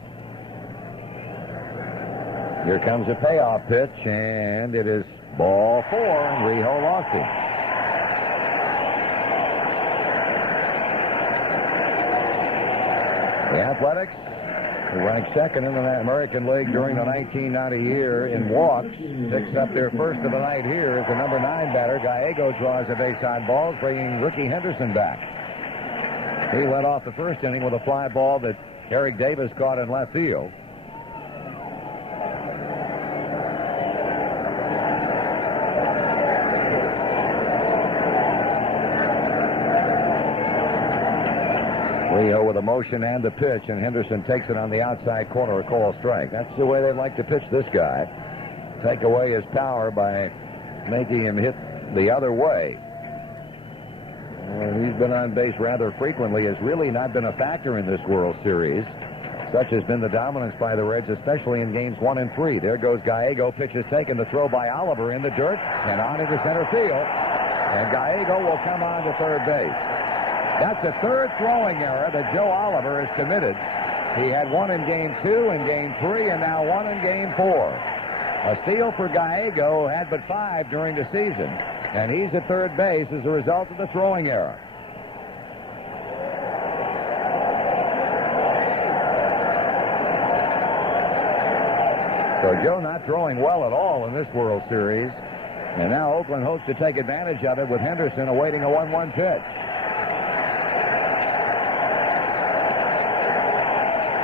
Here comes a payoff pitch, and it is ball 4, and Rijo lost him. The Athletics, who ranked second in the American League during the 1990 year in walks, picks up their first of the night here as the number 9 batter. Gallego draws a base on balls, bringing Ricky Henderson back. He led off the first inning with a fly ball that Eric Davis caught in left field. Rijo with a motion and the pitch, and Henderson takes it on the outside corner, a call strike. That's the way they like to pitch this guy. Take away his power by making him hit the other way. He's been on base rather frequently, has really not been a factor in this World Series. Such has been the dominance by the Reds, especially in games 1 and 3. There goes Gallego. Pitch is taken. The throw by Oliver in the dirt and on into center field. And Gallego will come on to third base. That's the 3rd throwing error that Joe Oliver has committed. He had 1 in game 2 and game 3, and now 1 in game 4. A steal for Gallego, had but 5 during the season, and he's at third base as a result of the throwing error. So Joe not throwing well at all in this World Series, and now Oakland hopes to take advantage of it with Henderson awaiting a 1-1 pitch.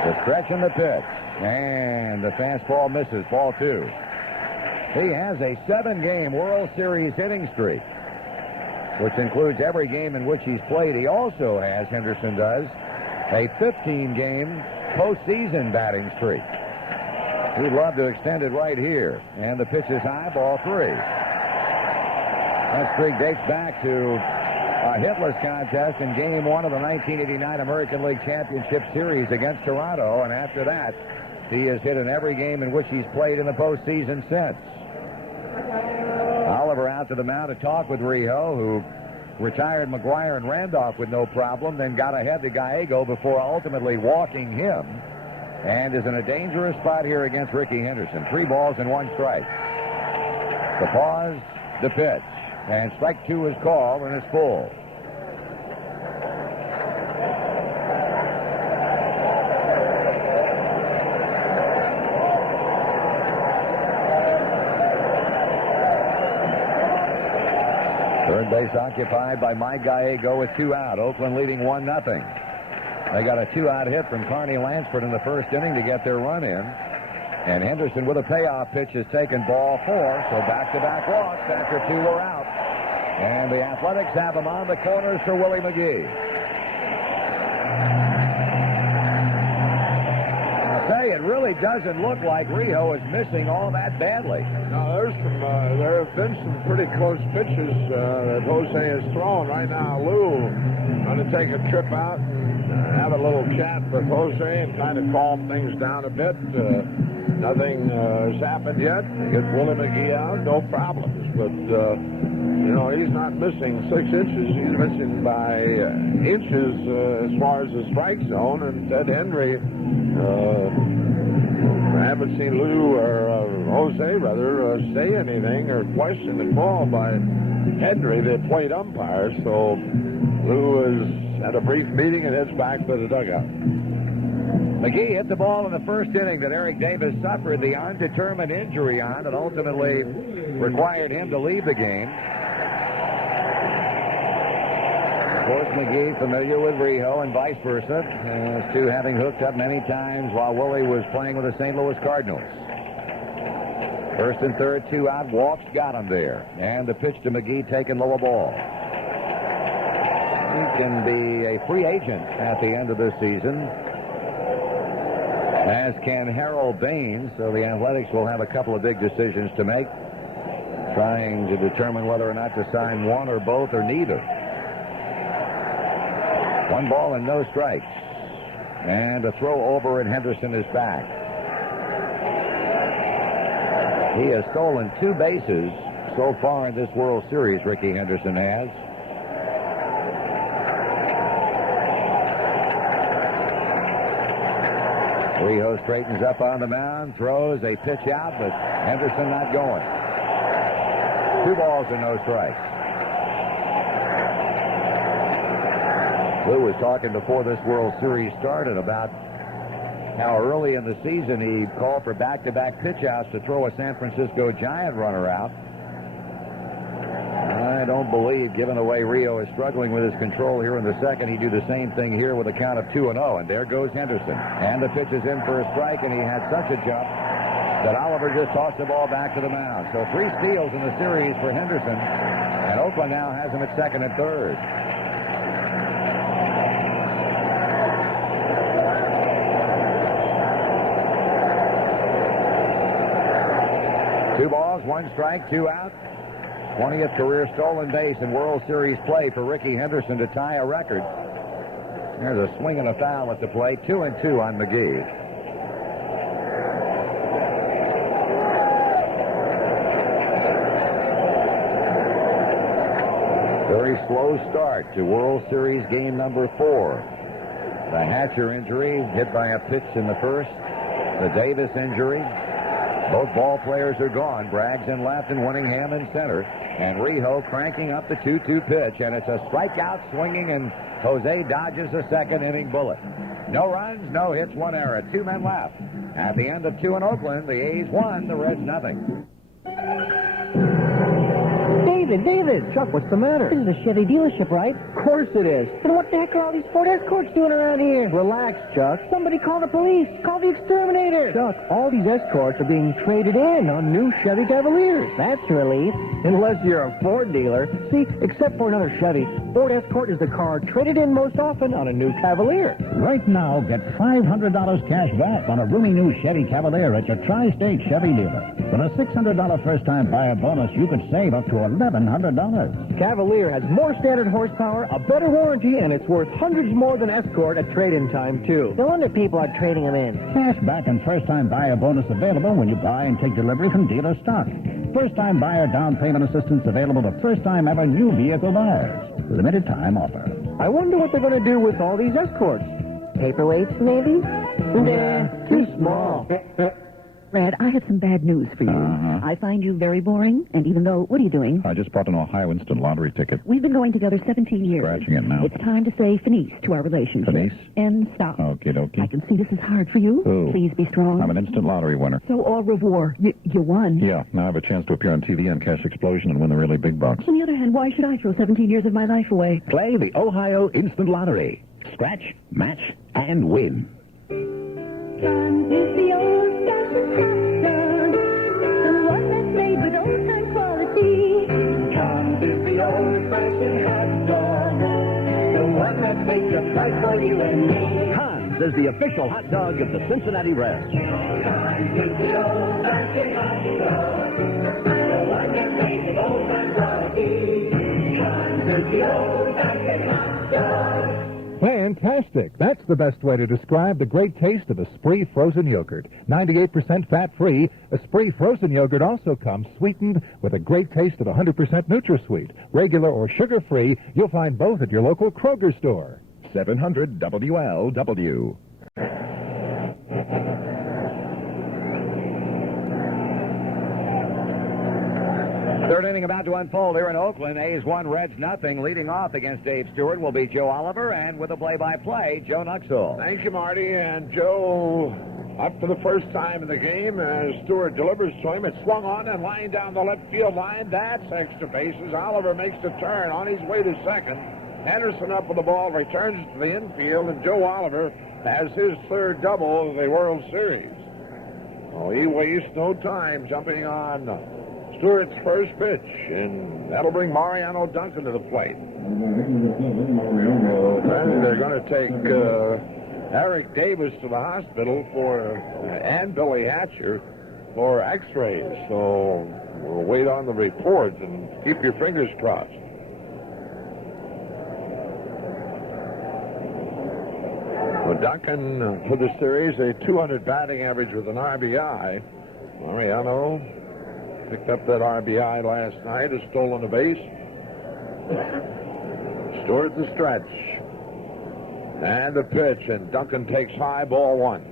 The stretch and the pitch, and the fastball misses, ball 2. He has a 7-game World Series hitting streak, which includes every game in which he's played. He also has, Henderson does, a 15-game postseason batting streak. We'd love to extend it right here, and the pitch is high, ball 3. That streak dates back to a hitless contest in Game 1 of the 1989 American League Championship Series against Toronto, and after that, he has hit in every game in which he's played in the postseason since. Oliver out to the mound to talk with Rijo, who retired McGuire and Randolph with no problem, then got ahead to Gallego before ultimately walking him, and is in a dangerous spot here against Ricky Henderson. 3 balls and 1 strike. The pause, the pitch. And strike 2 is called, and it's full. Third base occupied by Mike Gallego with 2 out. Oakland leading 1-0. They got a 2-out hit from Carney Lansford in the first inning to get their run in. And Henderson with a payoff pitch has taken ball 4, so back-to-back walks after 2 were out. And the Athletics have him on the corners for Willie McGee. I'll tell you, it really doesn't look like Rijo is missing all that badly. No, there have been some pretty close pitches that Jose has thrown. Right now, Lou going to take a trip out and have a little chat with Jose and kind of calm things down a bit. Nothing has happened yet. Get Willie McGee out, no problems. But, he's not missing 6 inches. He's missing by inches as far as the strike zone. And Ted Henry, I haven't seen Lou or Jose, rather, say anything or question the call by Henry, the plate umpire. So Lou has had a brief meeting and heads back to the dugout. McGee hit the ball in the first inning that Eric Davis suffered the undetermined injury on that ultimately required him to leave the game. Of course, McGee familiar with Rijo and vice versa, as two having hooked up many times while Willie was playing with the St. Louis Cardinals. First and third, 2 out. Walks got him there. And the pitch to McGee taken low ball. He can be a free agent at the end of this season, as can Harold Baines. So the Athletics will have a couple of big decisions to make, trying to determine whether or not to sign one or both or neither. 1 ball and no strikes. And a throw over, and Henderson is back. He has stolen 2 bases so far in this World Series, Ricky Henderson has. Rijo straightens up on the mound, throws a pitch out, but Henderson not going. 2 balls and no strikes. Lou was talking before this World Series started about how early in the season he called for back-to-back pitch-outs to throw a San Francisco Giant runner out. I don't believe, given the way Rio is struggling with his control here in the second, he'd do the same thing here with a count of 2-0. And there goes Henderson. And the pitch is in for a strike, and he had such a jump that Oliver just tossed the ball back to the mound. So 3 steals in the series for Henderson, and Oakland now has him at second and third. Two balls, 1 strike, 2 out. 20th career stolen base in World Series play for Ricky Henderson to tie a record. There's a swing and a foul at the plate. 2-2 on McGee. Very slow start to World Series game number 4. The Hatcher injury, hit by a pitch in the first. The Davis injury. Both ball players are gone. Braggs in left and Winningham in center. And Rijo cranking up the 2-2 pitch. And it's a strikeout swinging, and Jose dodges a second inning bullet. No runs, no hits, 1 error. 2 men left. At the end of 2 in Oakland, the A's won, the Reds nothing. David, Chuck, what's the matter? This is a Chevy dealership, right? Of course it is. Then what the heck are all these Ford Escorts doing around here? Relax, Chuck. Somebody call the police. Call the exterminator. Chuck, all these Escorts are being traded in on new Chevy Cavaliers. That's a relief. Unless you're a Ford dealer. See, except for another Chevy, Ford Escort is the car traded in most often on a new Cavalier. Right now, get $500 cash back on a roomy new Chevy Cavalier at your Tri-State Chevy dealer. With a $600 first-time buyer bonus, you could save up to $1,100. Cavalier has more standard horsepower, a better warranty, and it's worth hundreds more than Escort at trade-in time, too. No wonder people are trading them in. Cash back and first-time buyer bonus available when you buy and take delivery from dealer stock. First-time buyer down payment assistance available to first-time ever new vehicle buyers. Limited time offer. I wonder what they're going to do with all these Escorts. Paperweights, maybe? Nah, too small. Brad, I have some bad news for you. I find you very boring, and even though, what are you doing? I just bought an Ohio Instant Lottery ticket. We've been going together 17 years. Scratching it now. It's time to say finis to our relationship. Finis? And stop. Okie dokie. I can see this is hard for you. Oh. Please be strong. I'm an Instant Lottery winner. So au revoir. You won. Yeah, now I have a chance to appear on TV on Cash Explosion and win the really big bucks. On the other hand, why should I throw 17 years of my life away? Play the Ohio Instant Lottery. Scratch, match, and win. John is the old-fashioned hot dog, the one that's made with old-time quality. John is the old-fashioned hot dog, the one that makes a price for you and me. Hans is the official hot dog of the Cincinnati Reds. John is the old-fashioned hot dog, the one that's made with old-time quality. John is the old-fashioned hot dog. Fantastic. Fantastic! That's the best way to describe the great taste of a Spree frozen yogurt. 98% fat-free, a Spree frozen yogurt also comes sweetened with a great taste of 100% NutraSweet. Regular or sugar-free, you'll find both at your local Kroger store. 700 WLW. Third inning about to unfold here in Oakland. A's 1, Reds nothing. Leading off against Dave Stewart will be Joe Oliver, and with a play-by-play, Joe Nuxhall. Thank you, Marty. And Joe, up for the first time in the game, as Stewart delivers to him. It's swung on and lined down the left field line. That's extra bases. Oliver makes the turn on his way to second. Henderson up with the ball, returns to the infield, and Joe Oliver has his third double of the World Series. Oh, he wastes no time jumping on Stewart's first pitch, and that'll bring Mariano Duncan to the plate. And they're going to take Eric Davis to the hospital and Billy Hatcher for x-rays. So we'll wait on the report and keep your fingers crossed. Well, Duncan, for the series, a 200 batting average with an RBI. Mariano picked up that RBI last night, has stolen a base. Stewart the stretch. And the pitch, and Duncan takes high, ball one.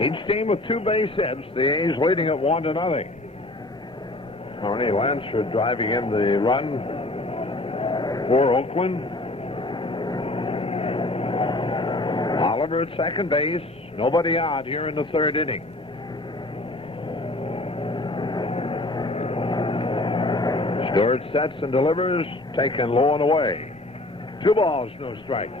Each team with 2 base hits, the A's leading at 1-0. Arnie Lansford driving in the run for Oakland. Oliver at second base, nobody out here in the third inning. Stewart sets and delivers, taken low and away. 2 balls, no strikes.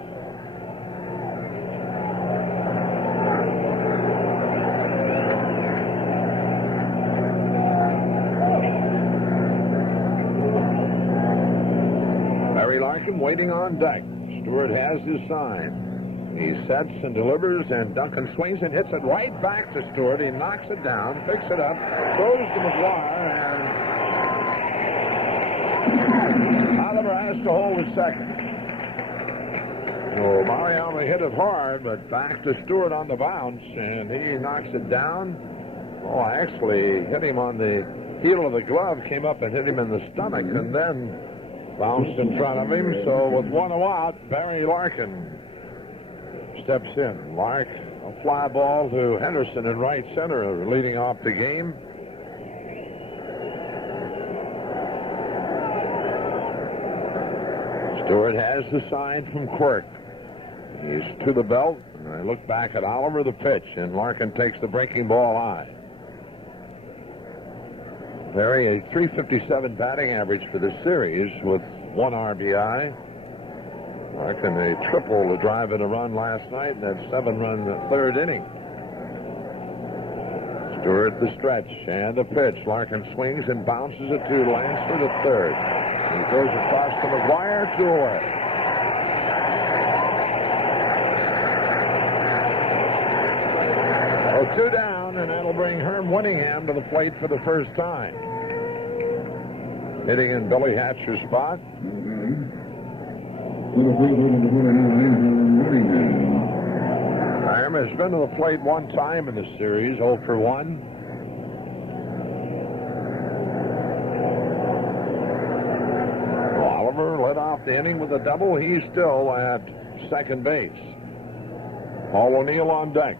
Barry Larkin waiting on deck. Stewart has his sign. He sets and delivers, and Duncan swings and hits it right back to Stewart. He knocks it down, picks it up, throws to McGuire, and Oliver has to hold his second. Oh, Mariano hit it hard, but back to Stewart on the bounce, and he knocks it down. Oh, actually hit him on the heel of the glove, came up and hit him in the stomach, and then bounced in front of him. So with 1 out, Barry Larkin steps in. Lark, a fly ball to Henderson in right center, leading off the game. Stewart has the sign from Quirk. He's to the belt. And I look back at Oliver, the pitch, and Larkin takes the breaking ball high. Barry, a .357 batting average for the series with 1 RBI. Larkin a triple to drive in a run last night in that 7-run third inning. Stewart the stretch and the pitch. Larkin swings and bounces it to Lansford at third. He throws across to McGuire, 2 away. Oh, 2 down, and that'll bring Herm Winningham to the plate for the first time. Hitting in Billy Hatcher's spot. Herm has been to the plate 1 time in the series, 0 for 1. Oliver led off the inning with a double. He's still at second base. Paul O'Neill on deck.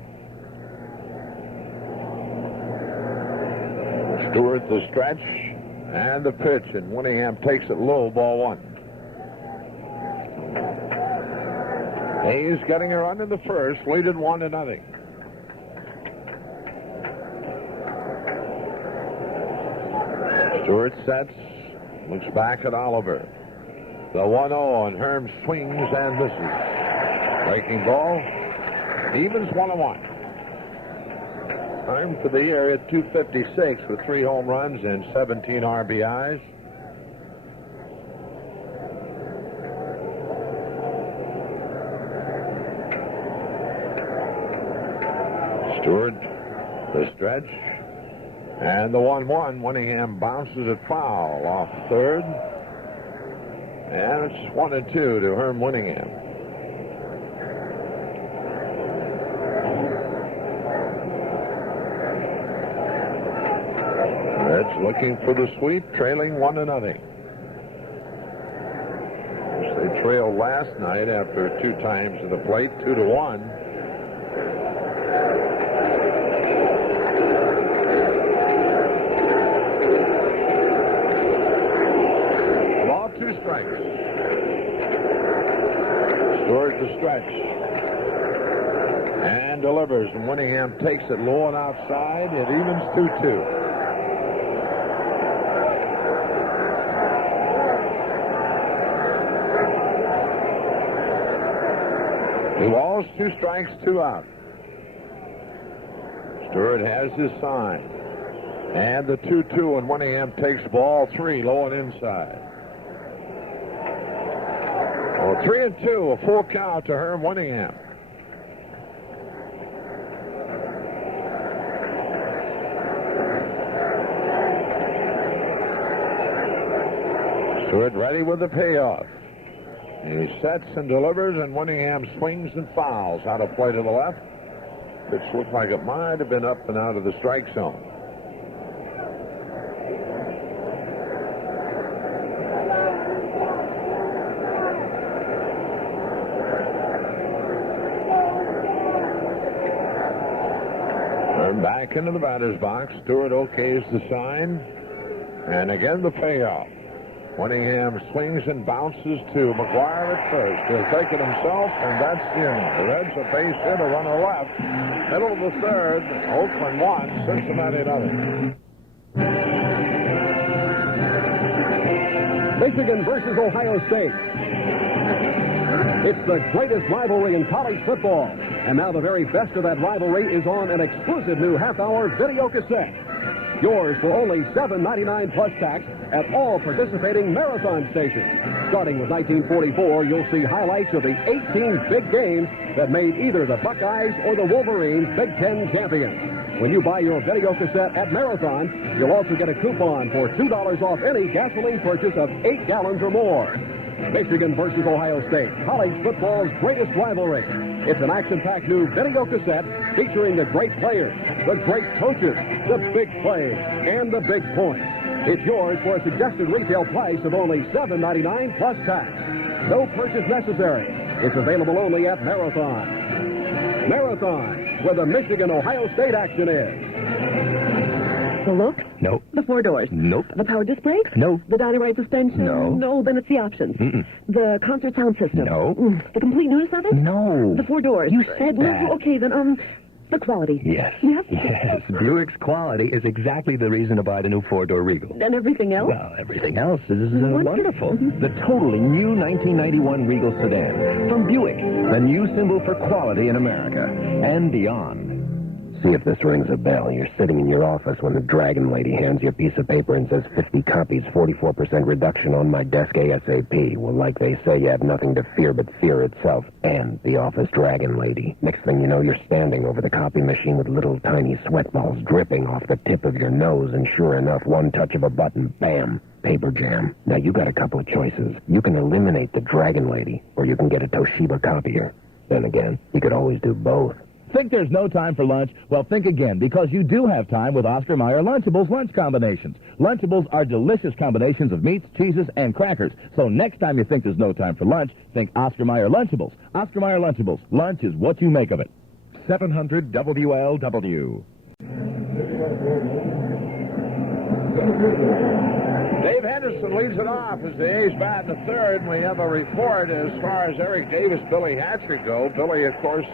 Stewart the stretch and the pitch, and Winningham takes it low, ball 1. Hayes getting a run in the first, lead it 1-0. Stewart sets, looks back at Oliver. The 1-0, and Herm swings and misses. Breaking ball, evens 1-1. Herm for the year at .256 with 3 home runs and 17 RBIs. Stewart, the stretch, and the 1-1. Winningham bounces it foul off third. And it's 1-2 to Herm Winningham. looking for the sweep, trailing 1-0. They trailed last night after 2 times to the plate, 2-1. Ball, 2 strikes. Stewart to stretch. And delivers. And Winningham takes it low and outside. It evens 2-2. Two balls, 2 strikes, 2 out. Stewart has his sign. And the 2-2, and Winningham takes ball 3, low and inside. Well, 3-2, a full count to Herm Winningham. Stewart ready with the payoff. He sets and delivers, and Winningham swings and fouls out of play to the left. Pitch looked like it might have been up and out of the strike zone. And back into the batter's box. Stewart okays the sign. And again the payoff. Winningham swings and bounces to McGuire at first. He'll take it himself, and that's in. The Reds a base hit, a runner left. Middle of the third, Oakland 1, Cincinnati 0. Michigan versus Ohio State. It's the greatest rivalry in college football. And now the very best of that rivalry is on an exclusive new half-hour video cassette. Yours for only $7.99 plus tax at all participating marathon stations. Starting with 1944, you'll see highlights of the 18 big games that made either the Buckeyes or the Wolverines Big Ten champions. When you buy your video cassette at Marathon, you'll also get a coupon for $2 off any gasoline purchase of 8 gallons or more. Michigan versus Ohio State, college football's greatest rivalry. It's an action-packed new video cassette featuring the great players, the great coaches, the big plays, and the big points. It's yours for a suggested retail price of only $7.99 plus tax. No purchase necessary. It's available only at Marathon. Marathon, where the Michigan-Ohio State action is. The look? Nope. The 4 doors? Nope. The power disc brakes? Nope. The dynamite suspension? No. No, then it's the options. Mm-mm. The concert sound system? No. The complete newness of it? No. The 4 doors? You said that. No, okay, then, the quality. Yes. Yep. Yes. Buick's quality is exactly the reason to buy the new 4-door Regal. And everything else? Well, everything else is Wonderful. wonderful. Mm-hmm. The totally new 1991 Regal sedan from Buick, the new symbol for quality in America and beyond. See if this rings a bell. You're sitting in your office when the Dragon Lady hands you a piece of paper and says 50 copies, 44% reduction on my desk ASAP. Well, like they say, you have nothing to fear but fear itself and the office Dragon Lady. Next thing you know, you're standing over the copy machine with little tiny sweat balls dripping off the tip of your nose, and sure enough, one touch of a button, bam, paper jam. Now, you got a couple of choices. You can eliminate the Dragon Lady, or you can get a Toshiba copier. Then again, you could always do both. Think there's no time for lunch? Well, think again, because you do have time with Oscar Mayer Lunchables lunch combinations. Lunchables are delicious combinations of meats, cheeses, and crackers. So next time you think there's no time for lunch, think Oscar Mayer Lunchables. Oscar Mayer Lunchables. Lunch is what you make of it. 700 WLW. Dave Henderson leads it off as the A's bat in the third, and we have a report as far as Eric Davis, Billy Hatcher go. Billy, of course,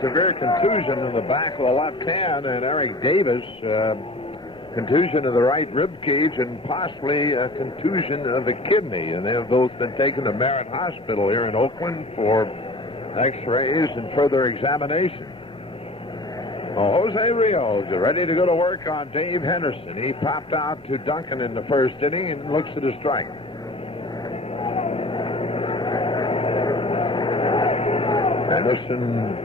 severe contusion in the back of the left hand, and Eric Davis, contusion of the right rib cage and possibly a contusion of the kidney. And they have both been taken to Merritt Hospital here in Oakland for x-rays and further examination. Well, Jose Rios ready to go to work on Dave Henderson. He popped out to Duncan in the first inning and looks at a strike. Henderson,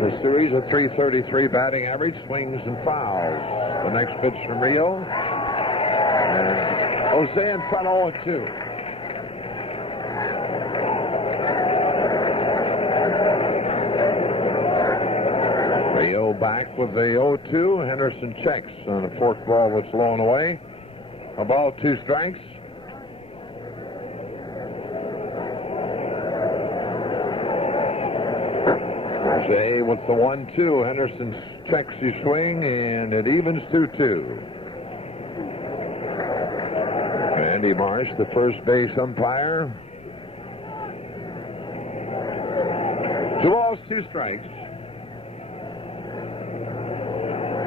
the series of .333 batting average, swings and fouls. The next pitch from Rio. And Jose in front 0-2. Rio Rio back with the 0-2. Henderson checks on a forkball that's blown away. A ball, 2 strikes. Jay with the 1-2. Henderson checks his swing, and it evens 2-2. Andy Marsh, the first base umpire. 2 balls, 2 strikes.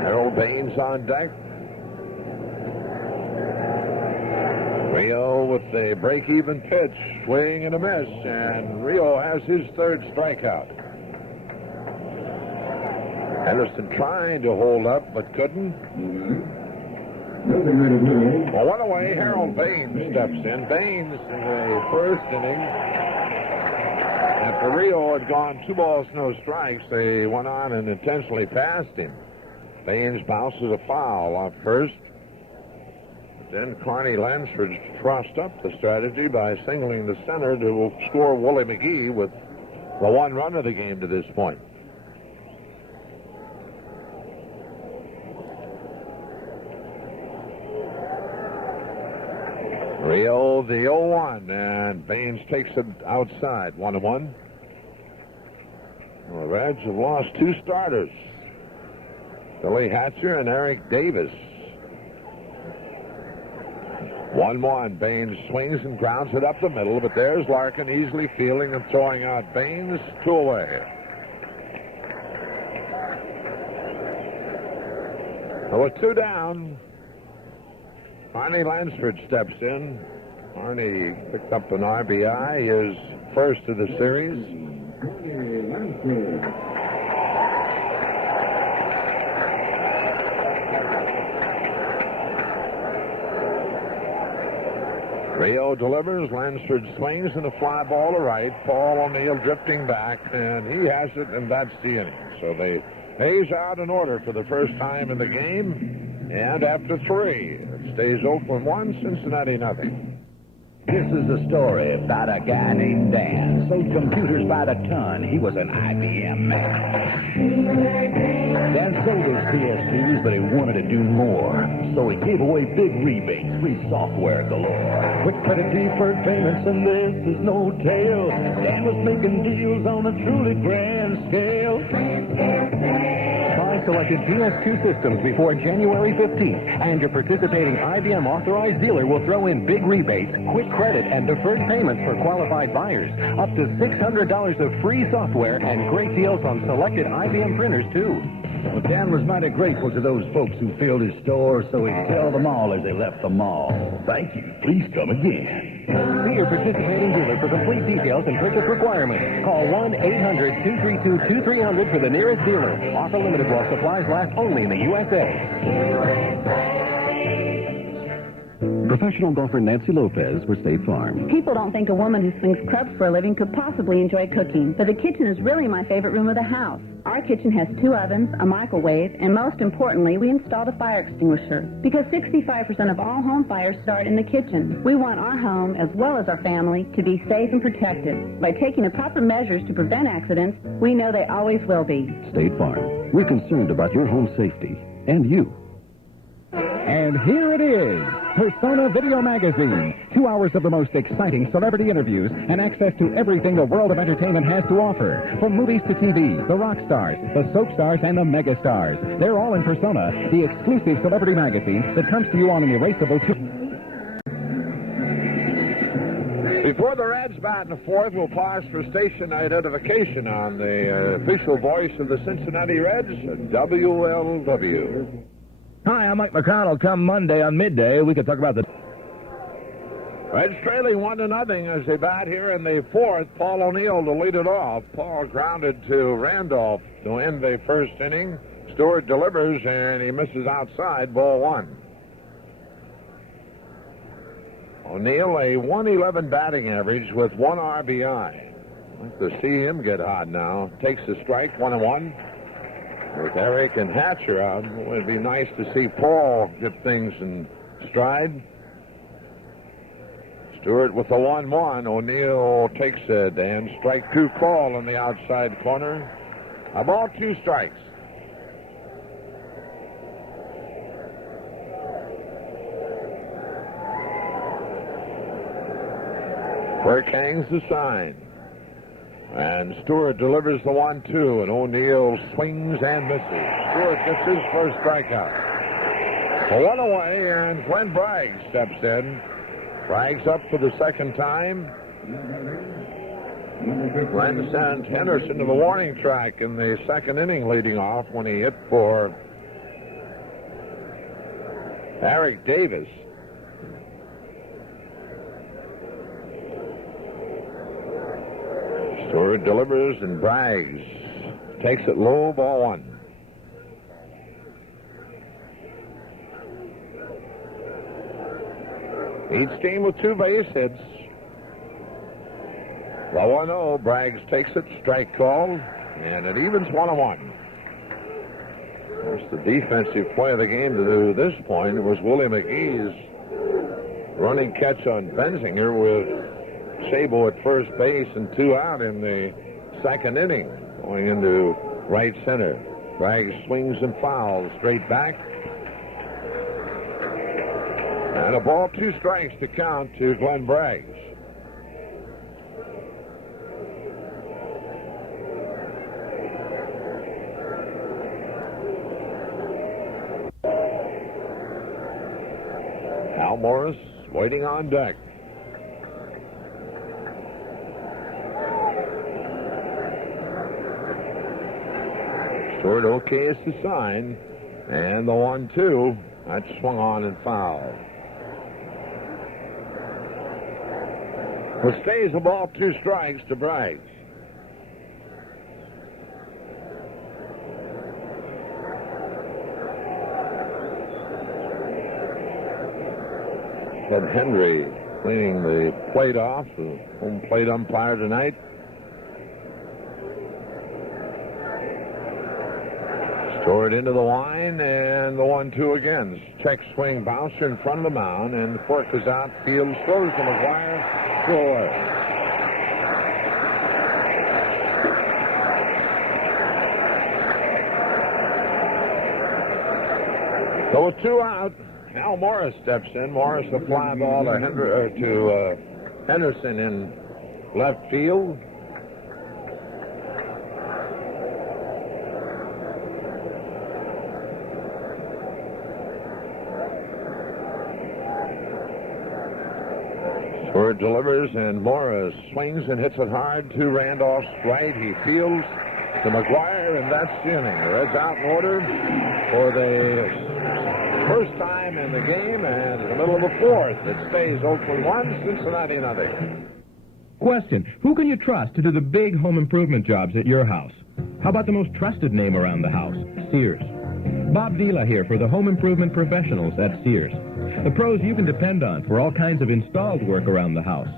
Harold Baines on deck. Rio with a break-even pitch, swing and a miss, and Rio has his 3rd strikeout. Henderson trying to hold up, but couldn't. Well, 1 away, Harold Baines steps in. Baines in the 1st inning. After Rio had gone 2 balls, no strikes, they went on and intentionally passed him. Baines bounces a foul off first. But then Carney Lansford crossed up the strategy by singling the center to score Wooly McGee with the 1 run of the game to this point. Rio the 0-1, and Baines takes it outside, 1-1. Well, the Reds have lost 2 starters, Billy Hatcher and Eric Davis. 1-1, Baines swings and grounds it up the middle, but there's Larkin easily fielding and throwing out Baines, 2 away. So with 2 down, Arnie Lansford steps in. Arnie picked up an RBI, his 1st of the series. Rio delivers, Lansford swings, and a fly ball to right. Paul O'Neill drifting back, and he has it, and that's the inning. So the A's out in order for the first time in the game. And after 3, it stays Oakland 1, Cincinnati nothing. This is a story about a guy named Dan. Sold computers by the ton. He was an IBM man. Dan sold his PSPs, but he wanted to do more. So he gave away big rebates, free software galore. Quick credit, deferred payments, and this is no tale. Dan was making deals on a truly grand scale. Buy selected PS2 systems before January 15th, and your participating IBM authorized dealer will throw in big rebates, quick credit, and deferred payments for qualified buyers. Up to $600 of free software and great deals on selected IBM printers, too. Well, Dan was mighty grateful to those folks who filled his store, so he'd tell them all as they left the mall. Thank you. Please come again. See your participating dealer for complete details and purchase requirements. Call 1-800-232-2300 for the nearest dealer. Offer limited while supplies last only in the USA. Professional golfer Nancy Lopez for State Farm. People don't think a woman who slings crepes for a living could possibly enjoy cooking, but the kitchen is really my favorite room of the house. Our kitchen has 2 ovens, a microwave, and most importantly, we installed a fire extinguisher. Because 65% of all home fires start in the kitchen. We want our home, as well as our family, to be safe and protected. By taking the proper measures to prevent accidents, we know they always will be. State Farm. We're concerned about your home safety and you. And here it is, Persona Video Magazine. 2 hours of the most exciting celebrity interviews and access to everything the world of entertainment has to offer. From movies to TV, the rock stars, the soap stars, and the mega stars. They're all in Persona, the exclusive celebrity magazine that comes to you on an erasable Before the Reds bat in the 4th, we'll pause for station identification on the official voice of the Cincinnati Reds, WLW. Hi, I'm Mike McConnell. Come Monday on midday, we can talk about the... Reds trailing 1-0 as they bat here in the 4th. Paul O'Neill to lead it off. Paul grounded to Randolph to end the 1st inning. Stewart delivers, and he misses outside, ball 1. O'Neill, a 111 batting average with 1 RBI. I'd like to see him get hot now. Takes the strike, 1-1. With Eric and Hatcher out, it would be nice to see Paul get things in stride. Stewart with the 1-1. O'Neill takes it, and strike 2 call in the outside corner. A ball, 2 strikes. Quirk hangs the sign. And Stewart delivers the 1-2, and O'Neill swings and misses. Stewart gets his first strikeout. So one away, and Glenn Bragg steps in. Bragg's up for the second time. Glenn sent Henderson to the warning track in the second inning leading off when he hit for Eric Davis. Stewart delivers, and Braggs takes it low, ball one. Each team with 2 base hits. The 1-0, Braggs takes it, strike called, and it evens 1-1. Of course, the defensive play of the game to this point was Willie McGee's running catch on Benzinger with Sabo at first base and 2 out in the second inning, going into right center. Braggs swings and fouls straight back. And a ball, 2 strikes to count to Glenn Braggs. Al Morris waiting on deck. Stewart okays the sign, and the 1-2, that's swung on and fouled. Well, stays a ball, 2 strikes to Braggs. Ted Hendry cleaning the plate off, the home plate umpire tonight. Stewart into the line, and the 1-2 again. Check swing bouncer in front of the mound, and the Quirk is out. Fields throws to McGuire. Score. So with 2 out, Al Morris steps in. Morris a fly ball to Henderson in left field. Stewart delivers, and Morris swings and hits it hard to Randolph's right. He fields to McGuire, and that's the inning. The Reds out in order for the first time in the game, and in the middle of the fourth, it stays Oakland 1, Cincinnati nothing. Question: who can you trust to do the big home improvement jobs at your house? How about the most trusted name around the house, Sears? Bob Vila here for the home improvement professionals at Sears. The pros you can depend on for all kinds of installed work around the house.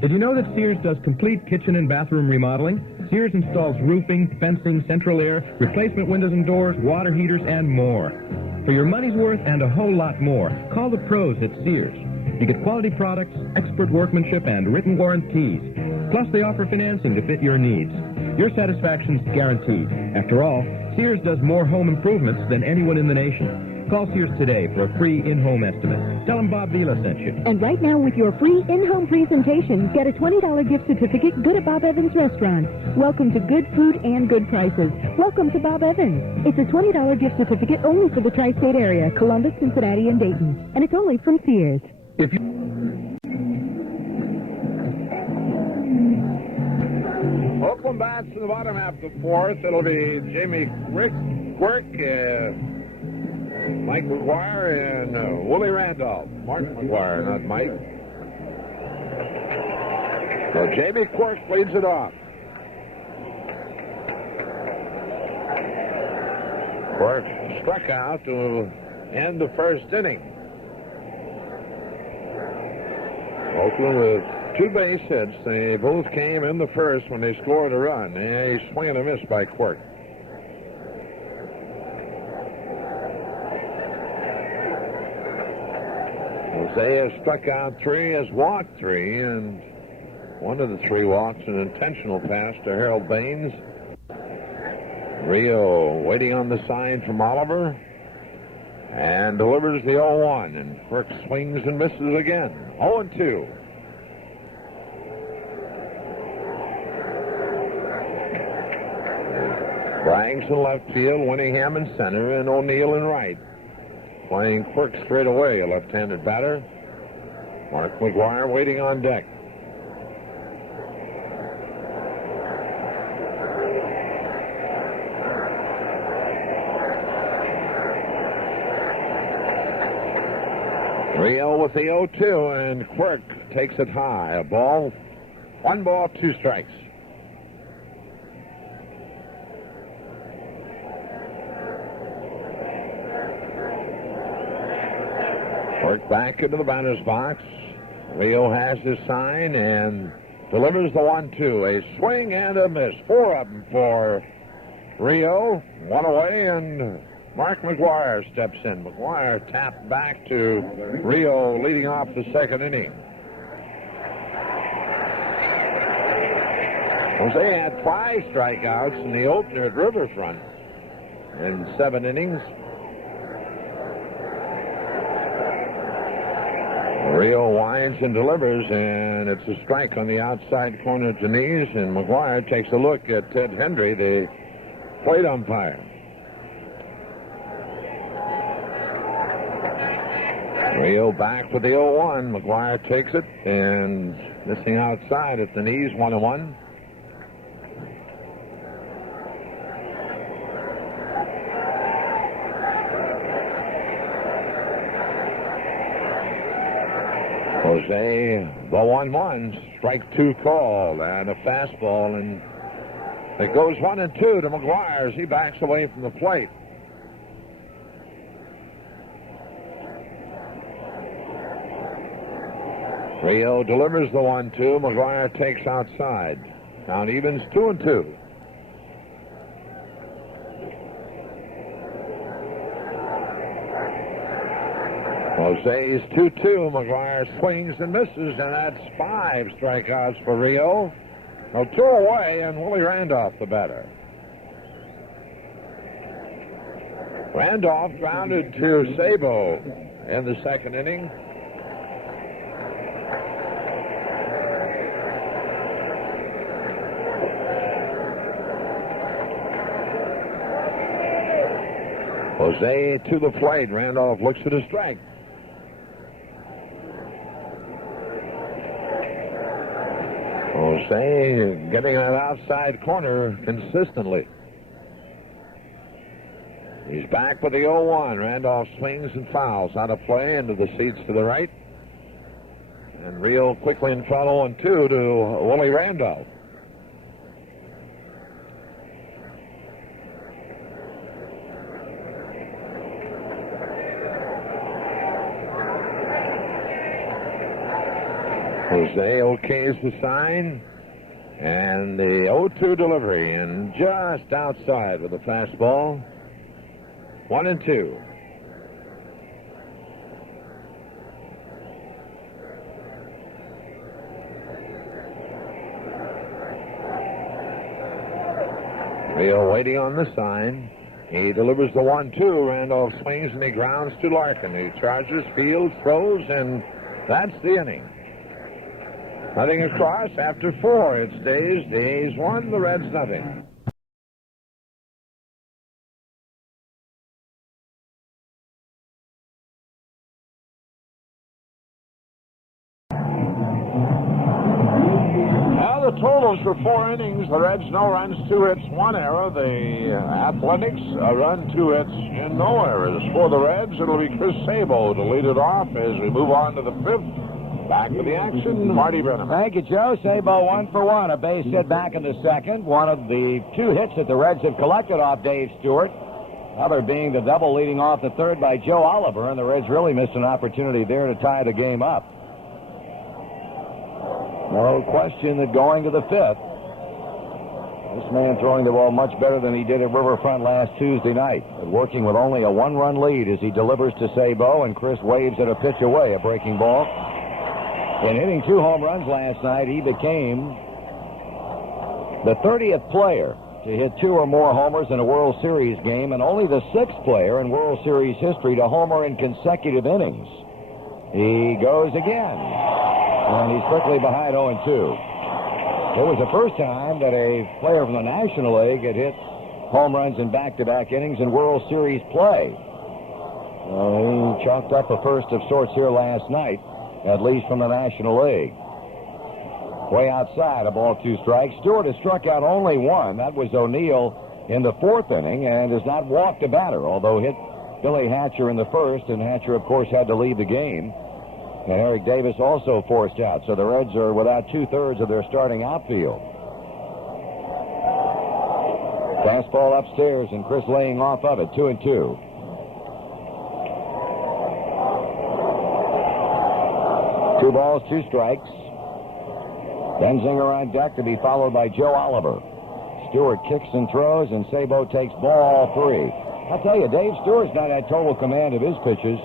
Did you know that Sears does complete kitchen and bathroom remodeling? Sears installs roofing, fencing, central air, replacement windows and doors, water heaters, and more. For your money's worth and a whole lot more, call the pros at Sears. You get quality products, expert workmanship, and written warranties. Plus, they offer financing to fit your needs. Your satisfaction's guaranteed. After all, Sears does more home improvements than anyone in the nation. Call Sears today for a free in-home estimate. Tell them Bob Vila sent you. And right now, with your free in-home presentation, get a $20 gift certificate good at Bob Evans Restaurant. Welcome to good food and good prices. Welcome to Bob Evans. It's a $20 gift certificate only for the tri-state area, Columbus, Cincinnati, and Dayton. And it's only from Sears. If you... Oakland bats in the bottom half of the fourth. It'll be Jamie Quirk, Mike McGuire, and Willie Randolph. Mark McGuire, not Mike. So Jamie Quirk leads it off. Quirk struck out to end the first inning. Oakland with 2 base hits. They both came in the first when they scored a run. A swing and a miss by Quirk. Jose has struck out 3, has walked 3, and one of the 3 walks an intentional pass to Harold Baines. Rio waiting on the sign from Oliver and delivers the 0-1, and Quirk swings and misses again. 0-2. Braggs in left field, Winningham in center, and O'Neill in right. Playing Quirk straight away, a left-handed batter. Mark McGuire waiting on deck. Rio with the 0-2, and Quirk takes it high. A ball, 1 ball, 2 strikes. Quirk back into the batter's box. Rio has his sign and delivers the 1-2. A swing and a miss. 4 of them for Rio. 1 away, and Mark McGuire steps in. McGuire tapped back to Rio leading off the second inning. Jose had 5 strikeouts in the opener at Riverfront in 7 innings. Rio winds and delivers, and it's a strike on the outside corner of Janise, and McGuire takes a look at Ted Hendry, the plate umpire. Rio back with the 0-1. McGuire takes it, and missing outside at the knees, 1-1. Jose, the 1-1, strike 2 called, and a fastball, and it goes 1-2 to McGuire as he backs away from the plate. Rio delivers the 1-2. McGuire takes outside. Count evens 2-2. Jose's 2-2. McGuire swings and misses, and that's 5 strikeouts for Rio. No, 2 away, and Willie Randolph the batter. Randolph grounded to Sabo in the second inning. Jose to the plate. Randolph looks at a strike. Jose getting that outside corner consistently. He's back with the 0-1. Randolph swings and fouls out of play into the seats to the right. And Rio quickly in front 0-2 to Willie Randolph. Jose okays the sign, and the 0-2 delivery, and just outside with a fastball. 1-2. Rio waiting on the sign. He delivers the 1-2. Randolph swings and he grounds to Larkin, who charges, fields, throws, and that's the inning. Nothing across after 4. It stays the A's 1, the Reds nothing. Now the totals for 4 innings. The Reds, no runs, 2 hits, 1 error. The Athletics, a run, 2 hits, and no errors. For the Reds, it'll be Chris Sabo to lead it off as we move on to the 5th. Back to the action, Marty Brennaman. Thank you, Joe. Sabo 1 for 1. A base hit back in the second. One of the 2 hits that the Reds have collected off Dave Stewart. Other being the double leading off the third by Joe Oliver, and the Reds really missed an opportunity there to tie the game up. No question that going to the 5th, this man throwing the ball much better than he did at Riverfront last Tuesday night, working with only a 1-run lead as he delivers to Sabo, and Chris waves at a pitch away, a breaking ball. In hitting 2 home runs last night, he became the 30th player to hit 2 or more homers in a World Series game, and only the 6th player in World Series history to homer in consecutive innings. He goes again, and he's quickly behind 0-2. It was the first time that a player from the National League had hit home runs in back-to-back innings in World Series play. He chalked up a first of sorts here last night, at least from the National League. Way outside, a ball, 2 strikes. Stewart has struck out only one. That was O'Neill in the 4th inning, and has not walked a batter, although hit Billy Hatcher in the 1st, and Hatcher, of course, had to leave the game. And Eric Davis also forced out, so the Reds are without 2/3 of their starting outfield. Fastball upstairs, and Chris laying off of it, 2-2. Two balls, 2 strikes. Benzinger on deck to be followed by Joe Oliver. Stewart kicks and throws, and Sabo takes ball 3. I'll tell you, Dave Stewart's not had total command of his pitches,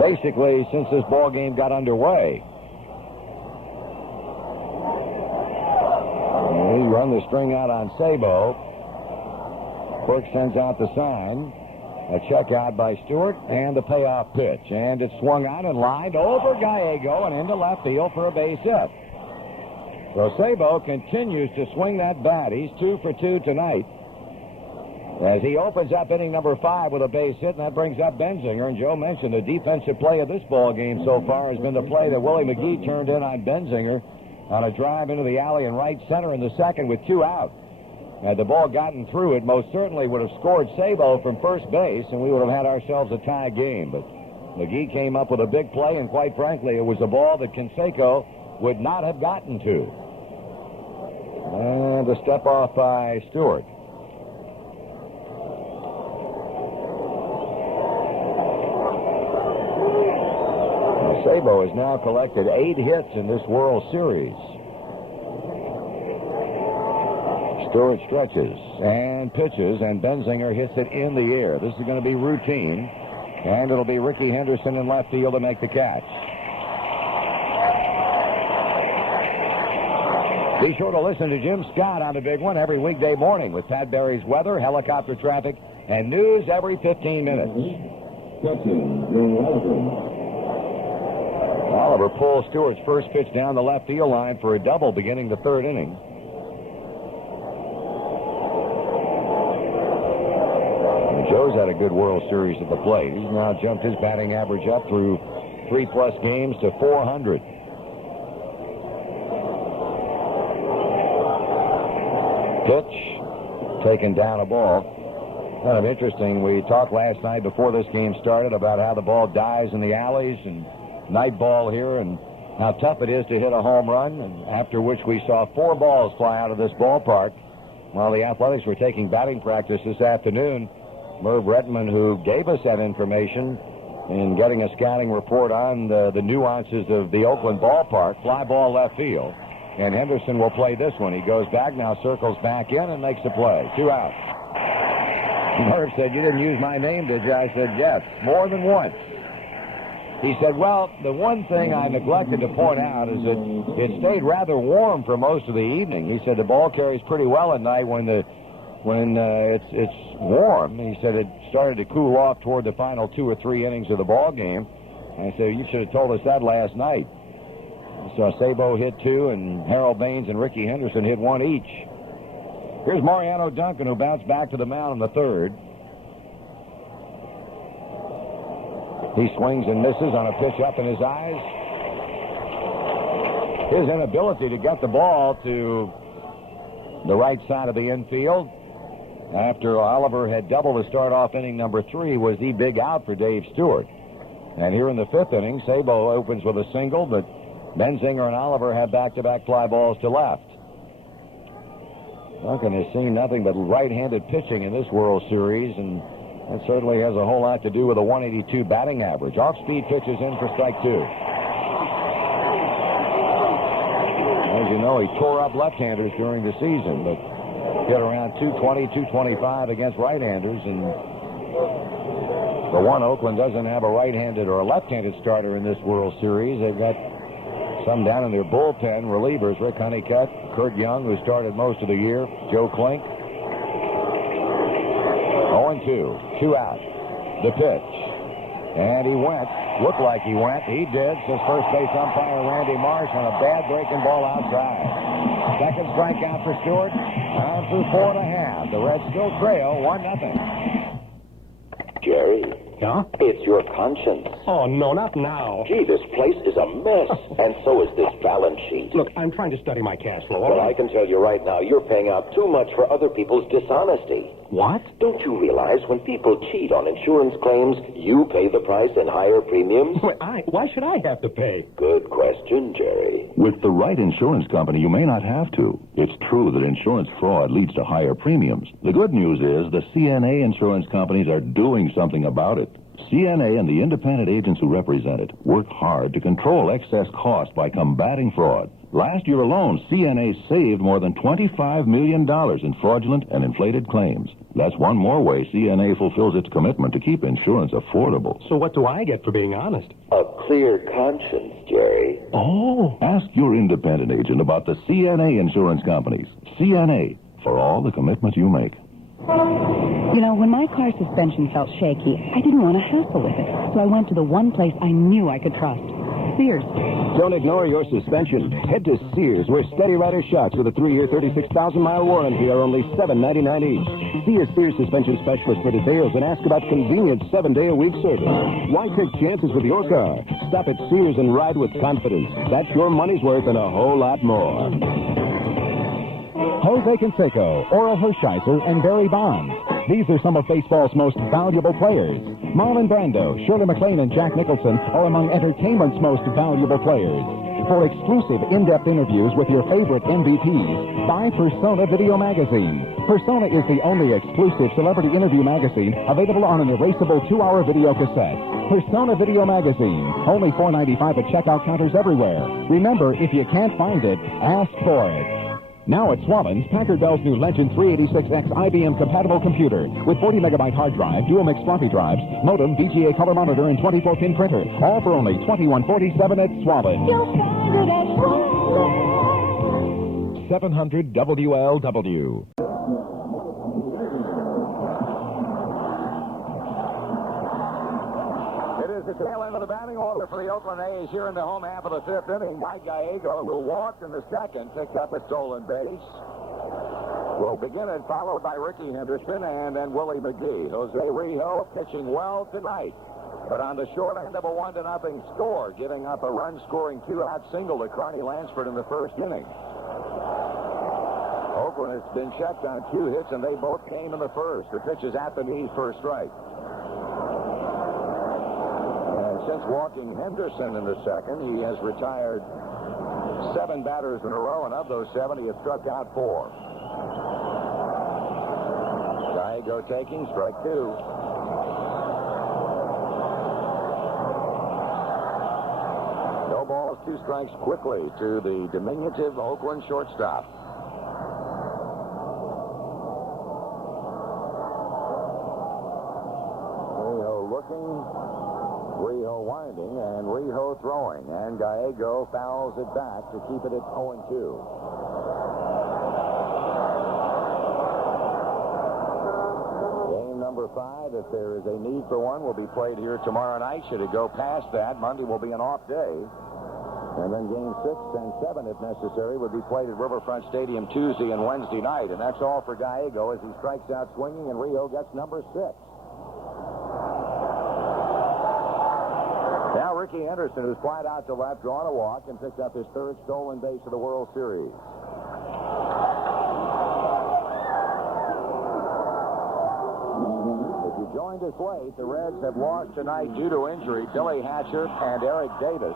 basically, since this ball game got underway. He run the string out on Sabo. Quirk sends out the sign. A check out by Stewart, and the payoff pitch. And it's swung out and lined over Gallego and into left field for a base hit. So Sabo continues to swing that bat. He's 2 for 2 tonight, as he opens up inning number 5 with a base hit, and that brings up Benzinger. And Joe mentioned the defensive play of this ball game so far has been the play that Willie McGee turned in on Benzinger on a drive into the alley in right center in the 2nd with 2 out. Had the ball gotten through, it most certainly would have scored Sabo from first base, and we would have had ourselves a tie game. But McGee came up with a big play, and quite frankly, it was a ball that Canseco would not have gotten to. And a step off by Stewart. Sabo has now collected 8 hits in this World Series. Stewart stretches and pitches, and Benzinger hits it in the air. This is going to be routine, and it'll be Ricky Henderson in left field to make the catch. Be sure to listen to Jim Scott on the Big One every weekday morning with Pat Barry's weather, helicopter traffic, and news every 15 minutes. Oliver pulls Stewart's first pitch down the left field line for a double beginning the 3rd inning. Joe's had a good World Series at the plate. He's now jumped his batting average up through 3+ games to 400. Pitch, taken down a ball. Kind of interesting. We talked last night before this game started about how the ball dies in the alleys and night ball here, and how tough it is to hit a home run. And after which we saw 4 balls fly out of this ballpark while the Athletics were taking batting practice this afternoon. Merv Brennaman, who gave us that information in getting a scouting report on the nuances of the Oakland ballpark, fly ball left field. And Henderson will play this one. He goes back, now circles back in and makes the play. 2 out. Merv said, "You didn't use my name, did you?" I said, "Yes, more than once." He said, "Well, the one thing I neglected to point out is that it stayed rather warm for most of the evening." He said the ball carries pretty well at night when it's warm. He said it started to cool off toward the final 2 or 3 innings of the ball game. And I said, "You should have told us that last night." So Sabo hit 2, and Harold Baines and Ricky Henderson hit 1 each. Here's Mariano Duncan, who bounced back to the mound in the 3rd. He swings and misses on a pitch up in his eyes. His inability to get the ball to the right side of the infield after Oliver had doubled to start off inning number 3 was the big out for Dave Stewart. And here in the 5th inning, Sabo opens with a single, but Benzinger and Oliver have back-to-back fly balls to left. Duncan has seen nothing but right-handed pitching in this World Series, and that certainly has a whole lot to do with a 182 batting average. Off-speed pitches in for strike 2. As you know, he tore up left-handers during the season, but hit around 220, 225 against right-handers. And for one, Oakland doesn't have a right-handed or a left-handed starter in this World Series. They've got some down in their bullpen relievers: Rick Honeycutt, Kurt Young, who started most of the year, Joe Klink. 0-2, 2 out. The pitch. And he went. Looked like he went. He did, says first base umpire Randy Marsh, on a bad breaking ball outside. Second strikeout for Stewart. Down through 4.5. The Reds still trail 1-0. Jerry. Yeah? It's your conscience. Oh, no, not now. Gee, this place is a mess. And so is this balance sheet. Look, I'm trying to study my cash flow. Well, I can tell you right now, you're paying out too much for other people's dishonesty. What? Don't you realize when people cheat on insurance claims, you pay the price in higher premiums? Why should I have to pay? Good question, Jerry. With the right insurance company, you may not have to. It's true that insurance fraud leads to higher premiums. The good news is the CNA insurance companies are doing something about it. CNA and the independent agents who represent it work hard to control excess cost by combating fraud. Last year alone, CNA saved more than $25 million in fraudulent and inflated claims. That's one more way CNA fulfills its commitment to keep insurance affordable. So what do I get for being honest? A clear conscience, Jerry. Oh. Ask your independent agent about the CNA insurance companies. CNA, for all the commitment you make. You know, when my car suspension felt shaky, I didn't want to hassle with it. So I went to the one place I knew I could trust. Sears. Don't ignore your suspension. Head to Sears, where Steady Rider shocks with a 3-year, 36,000-mile warranty are only $7.99 each. See a Sears suspension specialist for details and ask about convenient 7-day-a-week service. Why take chances with your car? Stop at Sears and ride with confidence. That's your money's worth and a whole lot more. Jose Canseco, Oral Hershiser, and Barry Bonds. These are some of baseball's most valuable players. Marlon Brando, Shirley MacLaine, and Jack Nicholson are among entertainment's most valuable players. For exclusive, in-depth interviews with your favorite MVPs, buy Persona Video Magazine. Persona is the only exclusive celebrity interview magazine available on an erasable 2-hour video cassette. Persona Video Magazine, only $4.95 at checkout counters everywhere. Remember, if you can't find it, ask for it. Now at Swallen's, Packard Bell's new Legend 386X IBM-compatible computer with 40-megabyte hard drive, dual-mix floppy drives, modem, VGA color monitor, and 24-pin printer. All for only $21.47 at Swallen's. You'll find it at Swallen's. 700 WLW. The tail end of the batting order for the Oakland A's here in the home half of the fifth inning. Mike Gallego, who walked in the second, picked up a stolen base. Will begin and followed by Ricky Henderson and then Willie McGee. Jose Rijo pitching well tonight, but on the short end of a 1-0 score, giving up a run-scoring 2-out single to Carney Lansford in the first inning. Oakland has been checked on 2 hits, and they both came in the first. The pitch is at the knees for a strike. Since walking Henderson in the second, he has retired 7 batters in a row, and of those 7, he has struck out 4. Gallego taking strike 2. No balls, 2 strikes quickly to the diminutive Oakland shortstop. Rijo looking. Rijo winding, and Rijo throwing, and Gallego fouls it back to keep it at 0-2. Game number 5, if there is a need for one, will be played here tomorrow night. Should it go past that, Monday will be an off day. And then game 6 and 7, if necessary, would be played at Riverfront Stadium Tuesday and Wednesday night. And that's all for Gallego as he strikes out swinging, and Rijo gets number 6. Now Ricky Henderson, who's flied out to left, drawn a walk, and picked up his 3rd stolen base of the World Series. If you joined us late, the Reds have lost tonight due to injury Billy Hatcher and Eric Davis.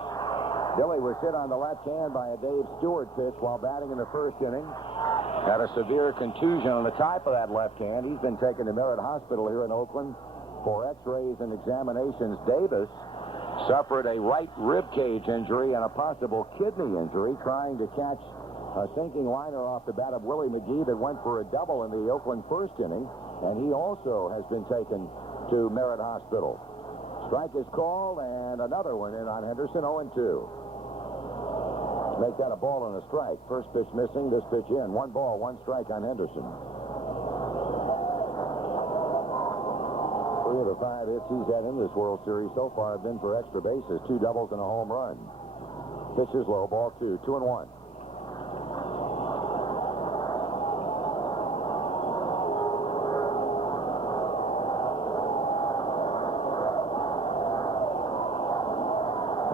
Billy was hit on the left hand by a Dave Stewart pitch while batting in the first inning. Had a severe contusion on the top of that left hand. He's been taken to Merritt Hospital here in Oakland for x-rays and examinations. Davis suffered a right rib cage injury and a possible kidney injury trying to catch a sinking liner off the bat of Willie McGee that went for a double in the Oakland first inning, and he also has been taken to Merritt Hospital. Strike is called, and another one in on Henderson, 0-2. Make that a ball and a strike. First pitch missing, this pitch in. 1 ball, 1 strike on Henderson. 3 of the 5 hits he's had in this World Series so far have been for extra bases, 2 doubles and a home run. Pitch is low, ball 2, 2-1.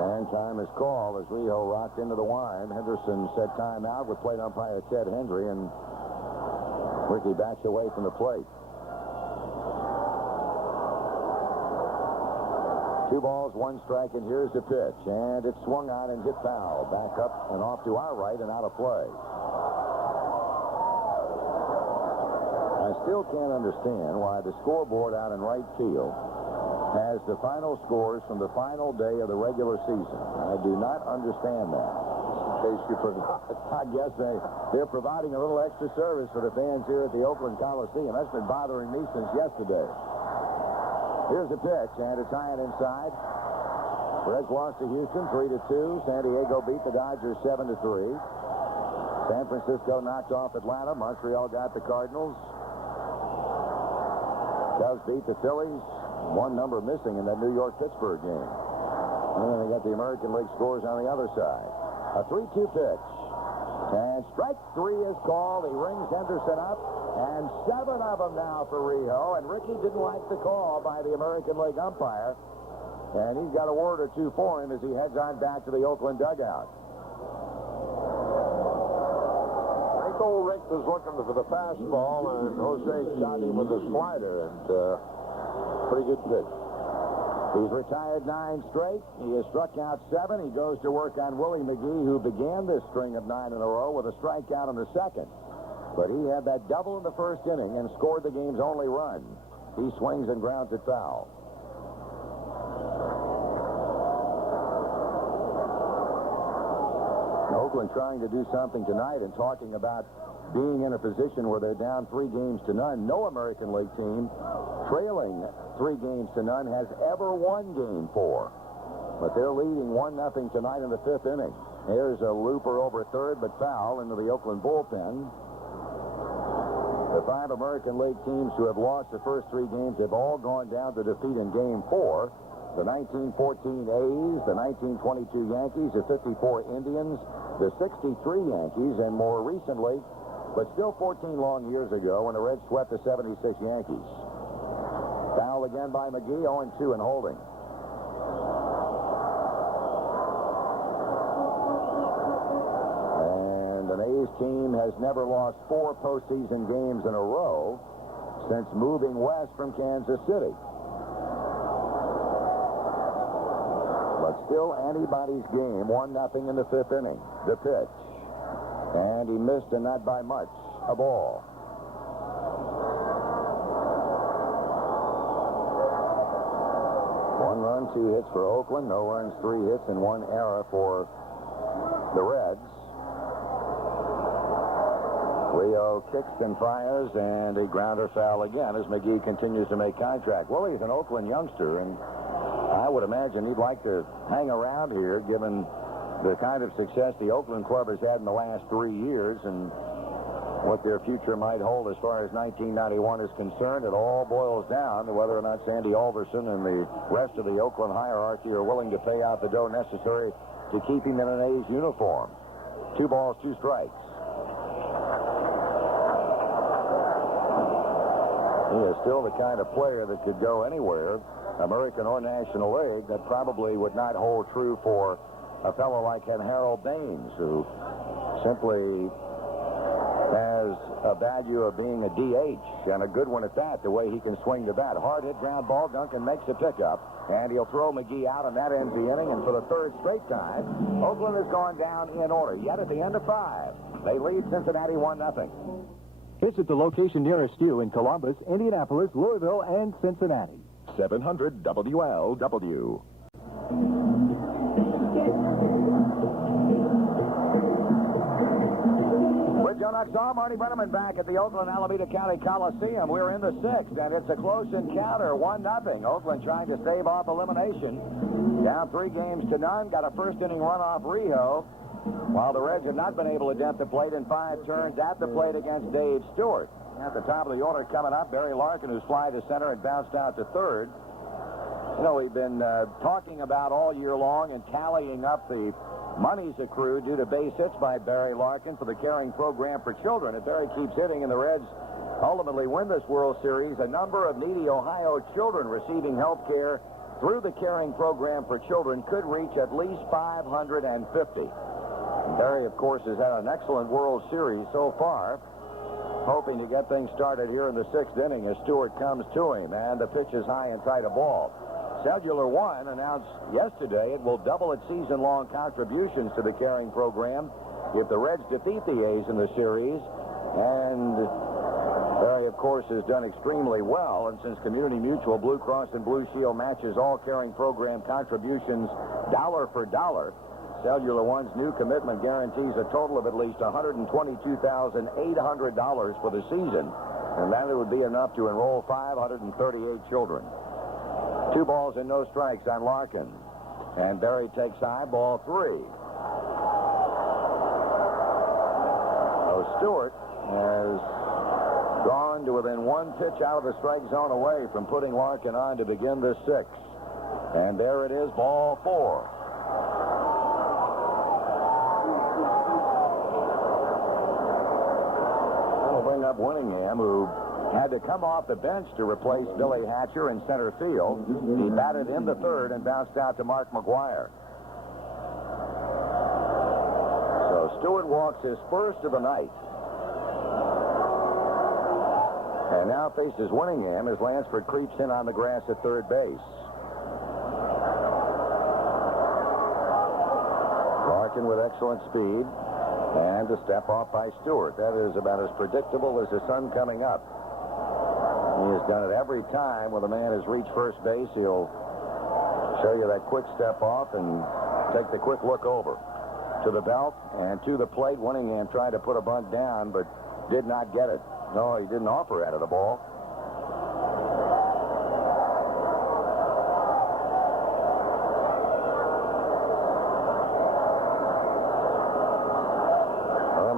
And time is called as Rio rocked into the wind. Henderson said timeout with plate umpire Ted Hendry, and Ricky backs away from the plate. 2 balls, 1 strike, and here's the pitch. And it's swung on and hit foul. Back up and off to our right and out of play. I still can't understand why the scoreboard out in right field has the final scores from the final day of the regular season. I do not understand that. In case you forgot, I guess they're providing a little extra service for the fans here at the Oakland Coliseum. That's been bothering me since yesterday. Here's the pitch, and it's high and inside. Reds lost to Houston 3-2. San Diego beat the Dodgers 7-3. San Francisco knocked off Atlanta. Montreal got the Cardinals. Cubs beat the Phillies. 1 number missing in that New York-Pittsburgh game. And then they got the American League scores on the other side. A 3-2 pitch. And strike 3 is called. He rings Henderson up. And 7 of them now for Rio. And Ricky didn't like the call by the American League umpire. And he's got a word or two for him as he heads on back to the Oakland dugout. I think old Rick was looking for the fastball, and Jose shot him with a slider. And pretty good pitch. He's retired 9 straight. He has struck out 7. He goes to work on Willie McGee, who began this string of 9 in a row with a strikeout in the second. But he had that double in the first inning and scored the game's only run. He swings and grounds it foul. Oakland trying to do something tonight and talking about being in a position where they're down 3 games to none. No American League team trailing 3 games to none has ever won game 4. But they're leading 1-0 tonight in the 5th inning. Here's a looper over third, but foul into the Oakland bullpen. The 5 American League teams who have lost the first 3 games have all gone down to defeat in game 4. The 1914 A's, the 1922 Yankees, the 54 Indians, the 63 Yankees, and more recently, but still 14 long years ago, when the Reds swept the 76 Yankees. Foul again by McGee, 0-2 and holding. And an A's team has never lost 4 postseason games in a row since moving west from Kansas City. But still anybody's game, 1-0 in the 5th inning. The pitch. And he missed, and not by much. A ball. One run, 2 hits for Oakland. No runs, 3 hits, and 1 error for the Reds. Rio kicks and fires, and a grounder foul again as McGee continues to make contact. Willie's an Oakland youngster, and I would imagine he'd like to hang around here given the kind of success the Oakland club has had in the last 3 years and what their future might hold as far as 1991 is concerned. It all boils down to whether or not Sandy Alderson and the rest of the Oakland hierarchy are willing to pay out the dough necessary to keep him in an A's uniform. 2 balls, 2 strikes. He is still the kind of player that could go anywhere, American or National League. That probably would not hold true for a fellow like Harold Baines, who simply has a value of being a DH, and a good one at that, the way he can swing the bat. Hard hit ground ball. Duncan makes a pickup, and he'll throw McGee out, and that ends the inning. And for the 3rd straight time, Oakland has gone down in order. Yet at the end of 5, they lead Cincinnati 1-0. Visit the location nearest you in Columbus, Indianapolis, Louisville, and Cincinnati. 700 WLW. With Joe Nuxhall, Marty Brennaman back at the Oakland Alameda County Coliseum. We're in the 6th, and it's a close encounter, 1-0. Oakland trying to stave off elimination. Down 3 games to none. Got a first-inning run off Rio, while the Reds have not been able to dent the plate in 5 turns at the plate against Dave Stewart. At the top of the order coming up, Barry Larkin, who's fly to center and bounced out to 3rd. You know, we've been talking about all year long and tallying up the monies accrued due to base hits by Barry Larkin for the Caring Program for Children. If Barry keeps hitting and the Reds ultimately win this World Series, a number of needy Ohio children receiving health care through the caring program for children could reach at least 550. Barry, of course, has had an excellent World Series so far, hoping to get things started here in the 6th inning as Stewart comes to him, and the pitch is high and tight a ball. Cellular One announced yesterday it will double its season-long contributions to the caring program if the Reds defeat the A's in the series, and Barry, of course, has done extremely well, and since Community Mutual, Blue Cross and Blue Shield matches all caring program contributions dollar for dollar, Cellular One's new commitment guarantees a total of at least $122,800 for the season, and that would be enough to enroll 538 children. 2 balls and no strikes on Larkin, and Barry takes high, ball 3. So Stewart has gone to within 1 pitch out of the strike zone away from putting Larkin on to begin the 6th. And there it is, ball 4. That'll bring up Winningham, who had to come off the bench to replace Billy Hatcher in center field. He batted in the 3rd and bounced out to Mark McGuire. So Stewart walks his first of the night. And now faces Winningham as Lansford creeps in on the grass at third base. Larkin with excellent speed. And a step off by Stewart. That is about as predictable as the sun coming up. He has done it every time when the man has reached first base. He'll show you that quick step off and take the quick look over. To the belt and to the plate. Winningham tried to put a bunt down, but did not get it. No, he didn't offer at it a ball.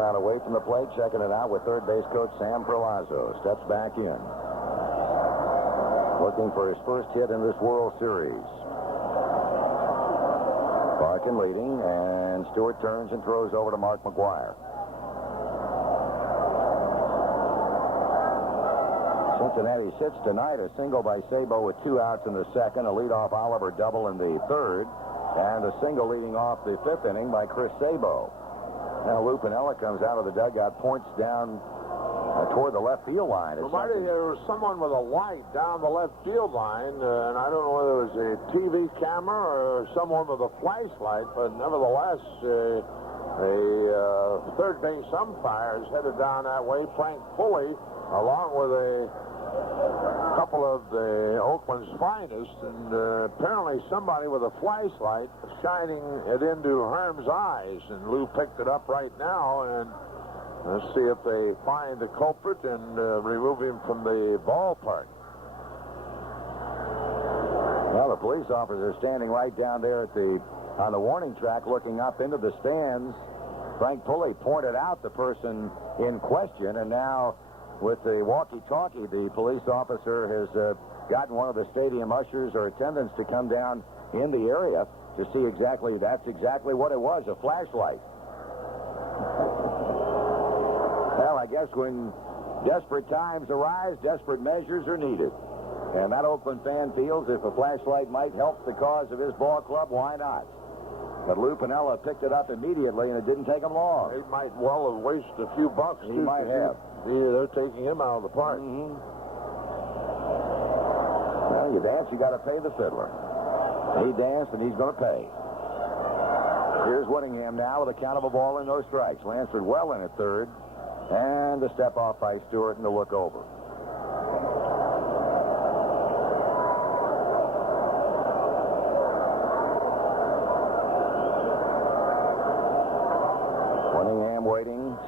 Out away from the plate, checking it out with third base coach Sam Perlazzo. Steps back in. Looking for his first hit in this World Series. Larkin leading, and Stewart turns and throws over to Mark McGuire. Cincinnati sits tonight a single by Sabo with 2 outs in the 2nd, a leadoff Oliver double in the 3rd, and a single leading off the 5th inning by Chris Sabo. Now Lou Piniella comes out of the dugout, points down toward the left field line. Well, Marty, there was someone with a light down the left field line, and I don't know whether it was a TV camera or someone with a flashlight, but nevertheless, a third base umpire is headed down that way. Frank Pulley, along with a couple of the Oakland's finest, and apparently somebody with a flashlight shining it into Herm's eyes, and Lou picked it up right now, and let's see if they find the culprit and remove him from the ballpark. Well, the police officer standing right down there on the warning track looking up into the stands. Frank Pulley pointed out the person in question, and now with the walkie-talkie, the police officer has gotten one of the stadium ushers or attendants to come down in the area to see exactly, that's exactly what it was, a flashlight. Well, I guess when desperate times arise, desperate measures are needed. And that Oakland fan feels if a flashlight might help the cause of his ball club, why not? But Lou Piniella picked it up immediately, and it didn't take him long. He might well have wasted a few bucks. He might have. They're taking him out of the park. Mm-hmm. Well, you dance, you got to pay the fiddler. He danced, and he's going to pay. Here's Winningham now with a count of a ball and no strikes. Lansford well in at third, and the step off by Stewart and the look over.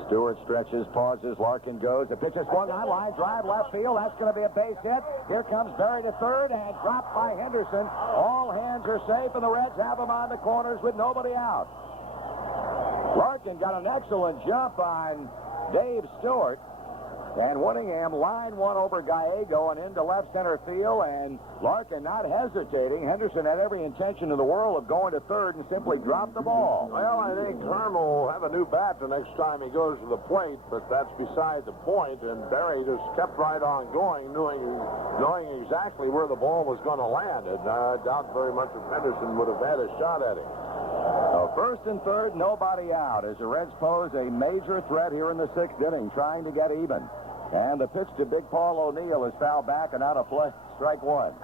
Stewart stretches, pauses, Larkin goes. The pitch is swung on, line drive, left field. That's going to be a base hit. Here comes Berry to third and dropped by Henderson. All hands are safe, and the Reds have him on the corners with nobody out. Larkin got an excellent jump on Dave Stewart. And Winningham line one over Gallego and into left center field, and Larkin not hesitating. Henderson had every intention in the world of going to third and simply dropped the ball. Well, I think Herm will have a new bat the next time he goes to the plate, but that's beside the point. And Barry just kept right on going, knowing exactly where the ball was going to land. And I doubt very much if Henderson would have had a shot at him. First and third, nobody out, as the Reds pose a major threat here in the sixth inning, trying to get even. And the pitch to Big Paul O'Neill is fouled back and out of play. Strike one.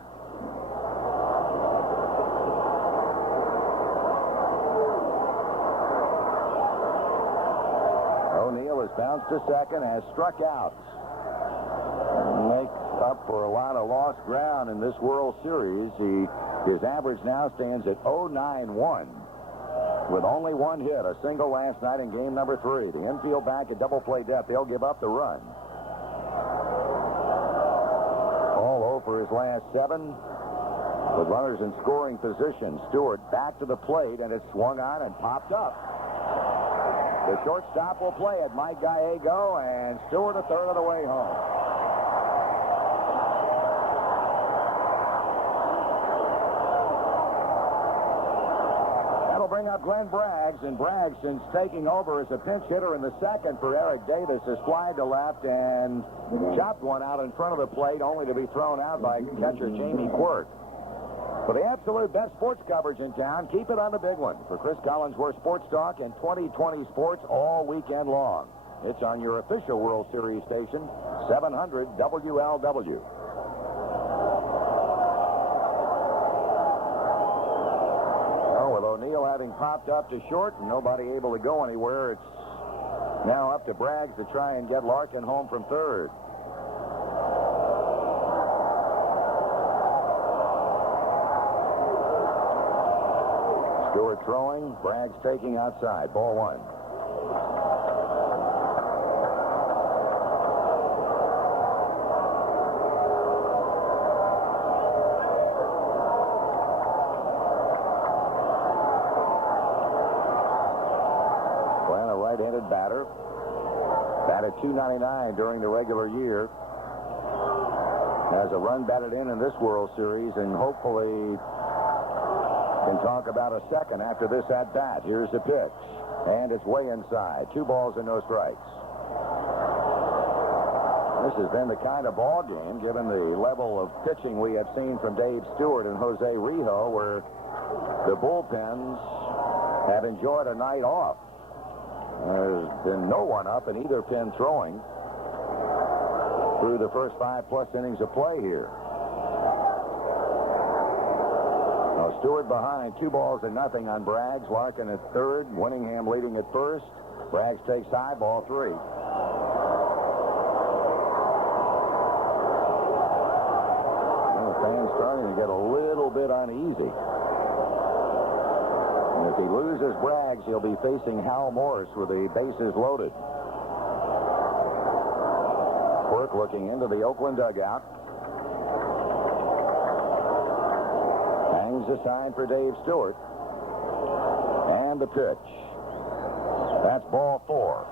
O'Neill has bounced to second, has struck out. Makes up for a lot of lost ground in this World Series. His average now stands at 0.91. With only one hit, a single last night in game number 3. The infield back at double play depth. They'll give up the run. All over his last 7. With runners in scoring position. Stewart back to the plate, and it's swung on and popped up. The shortstop will play it. Mike Gallego, and Stewart a third of the way home. Bring up Glenn Braggs, and Braggs, since taking over as a pinch hitter in the second for Eric Davis, has flied to left and chopped one out in front of the plate, only to be thrown out by catcher Jamie Quirk. For the absolute best sports coverage in town, keep it on the big one. For Chris Collinsworth Sports Talk and 2020 Sports all weekend long. It's on your official World Series station, 700 WLW. O'Neill having popped up to short and nobody able to go anywhere. It's now up to Braggs to try and get Larkin home from third. Stewart throwing, Braggs taking outside. Ball one. Right-handed batter. Batted .299 during the regular year. Has a run batted in this World Series, and hopefully can talk about a second after this at-bat. Here's the pitch, and it's way inside. 2 balls and no strikes. This has been the kind of ball game, given the level of pitching we have seen from Dave Stewart and Jose Rijo, where the bullpens have enjoyed a night off. There's been no one up in either pen throwing through the first 5+ innings of play here. Now Stewart behind, 2 balls and nothing on Braggs. Larkin at third, Winningham leading at first. Braggs takes high, ball 3. Well, the fans starting to get a little bit uneasy. If he loses Braggs, he'll be facing Hal Morris with the bases loaded. Quirk looking into the Oakland dugout. Hangs the sign for Dave Stewart. And the pitch. That's ball 4.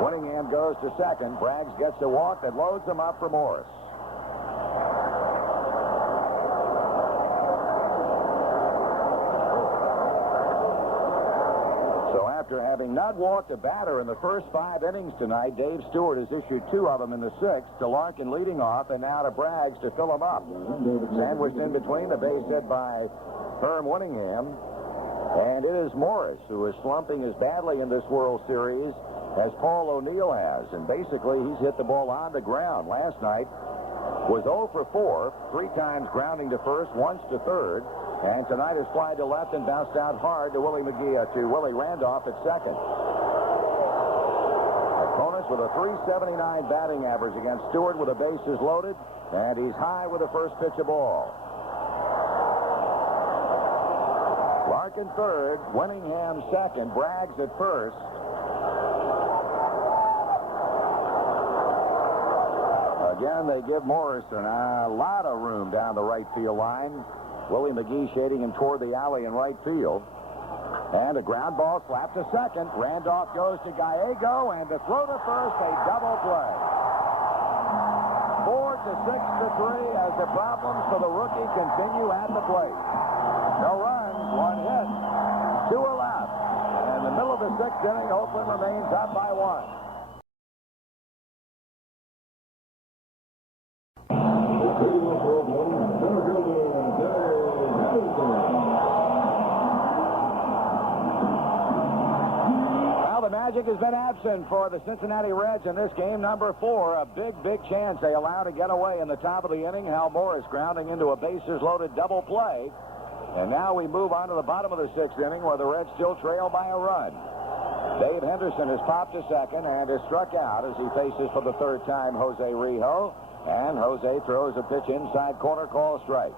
Winningham goes to second. Braggs gets a walk that loads him up for Morris. After having not walked a batter in the first 5 innings tonight, Dave Stewart has issued 2 of them in the 6th, to Larkin leading off, and now to Braggs to fill him up. Sandwiched in between, the base hit by Herm Winningham, and it is Morris who is slumping as badly in this World Series as Paul O'Neill has, and basically he's hit the ball on the ground. Last night was 0 for 4, 3 times grounding to first, once to third. And tonight is fly to left and bounced out hard to Willie Randolph at second. Opponents with a .379 batting average against Stewart with the bases loaded, and he's high with the first pitch of ball. Larkin third, Winningham second, Braggs at first. Again, they give Morrison a lot of room down the right field line. Willie McGee shading him toward the alley in right field. And a ground ball slapped to second. Randolph goes to Gallego, and to throw to first, a double play. to 6-3 as the problems for the rookie continue at the plate. No runs, one hit, two are left. In the middle of the sixth inning, Oakland remains up by one. Well, the magic has been absent for the Cincinnati Reds in this game, number 4. A big chance they allow to get away in the top of the inning. Hal Morris grounding into a bases-loaded double play. And now we move on to the bottom of the sixth inning where the Reds still trail by a run. Dave Henderson has popped to second and is struck out as he faces for the third time Jose Rijo. And Jose throws a pitch inside corner, call strike.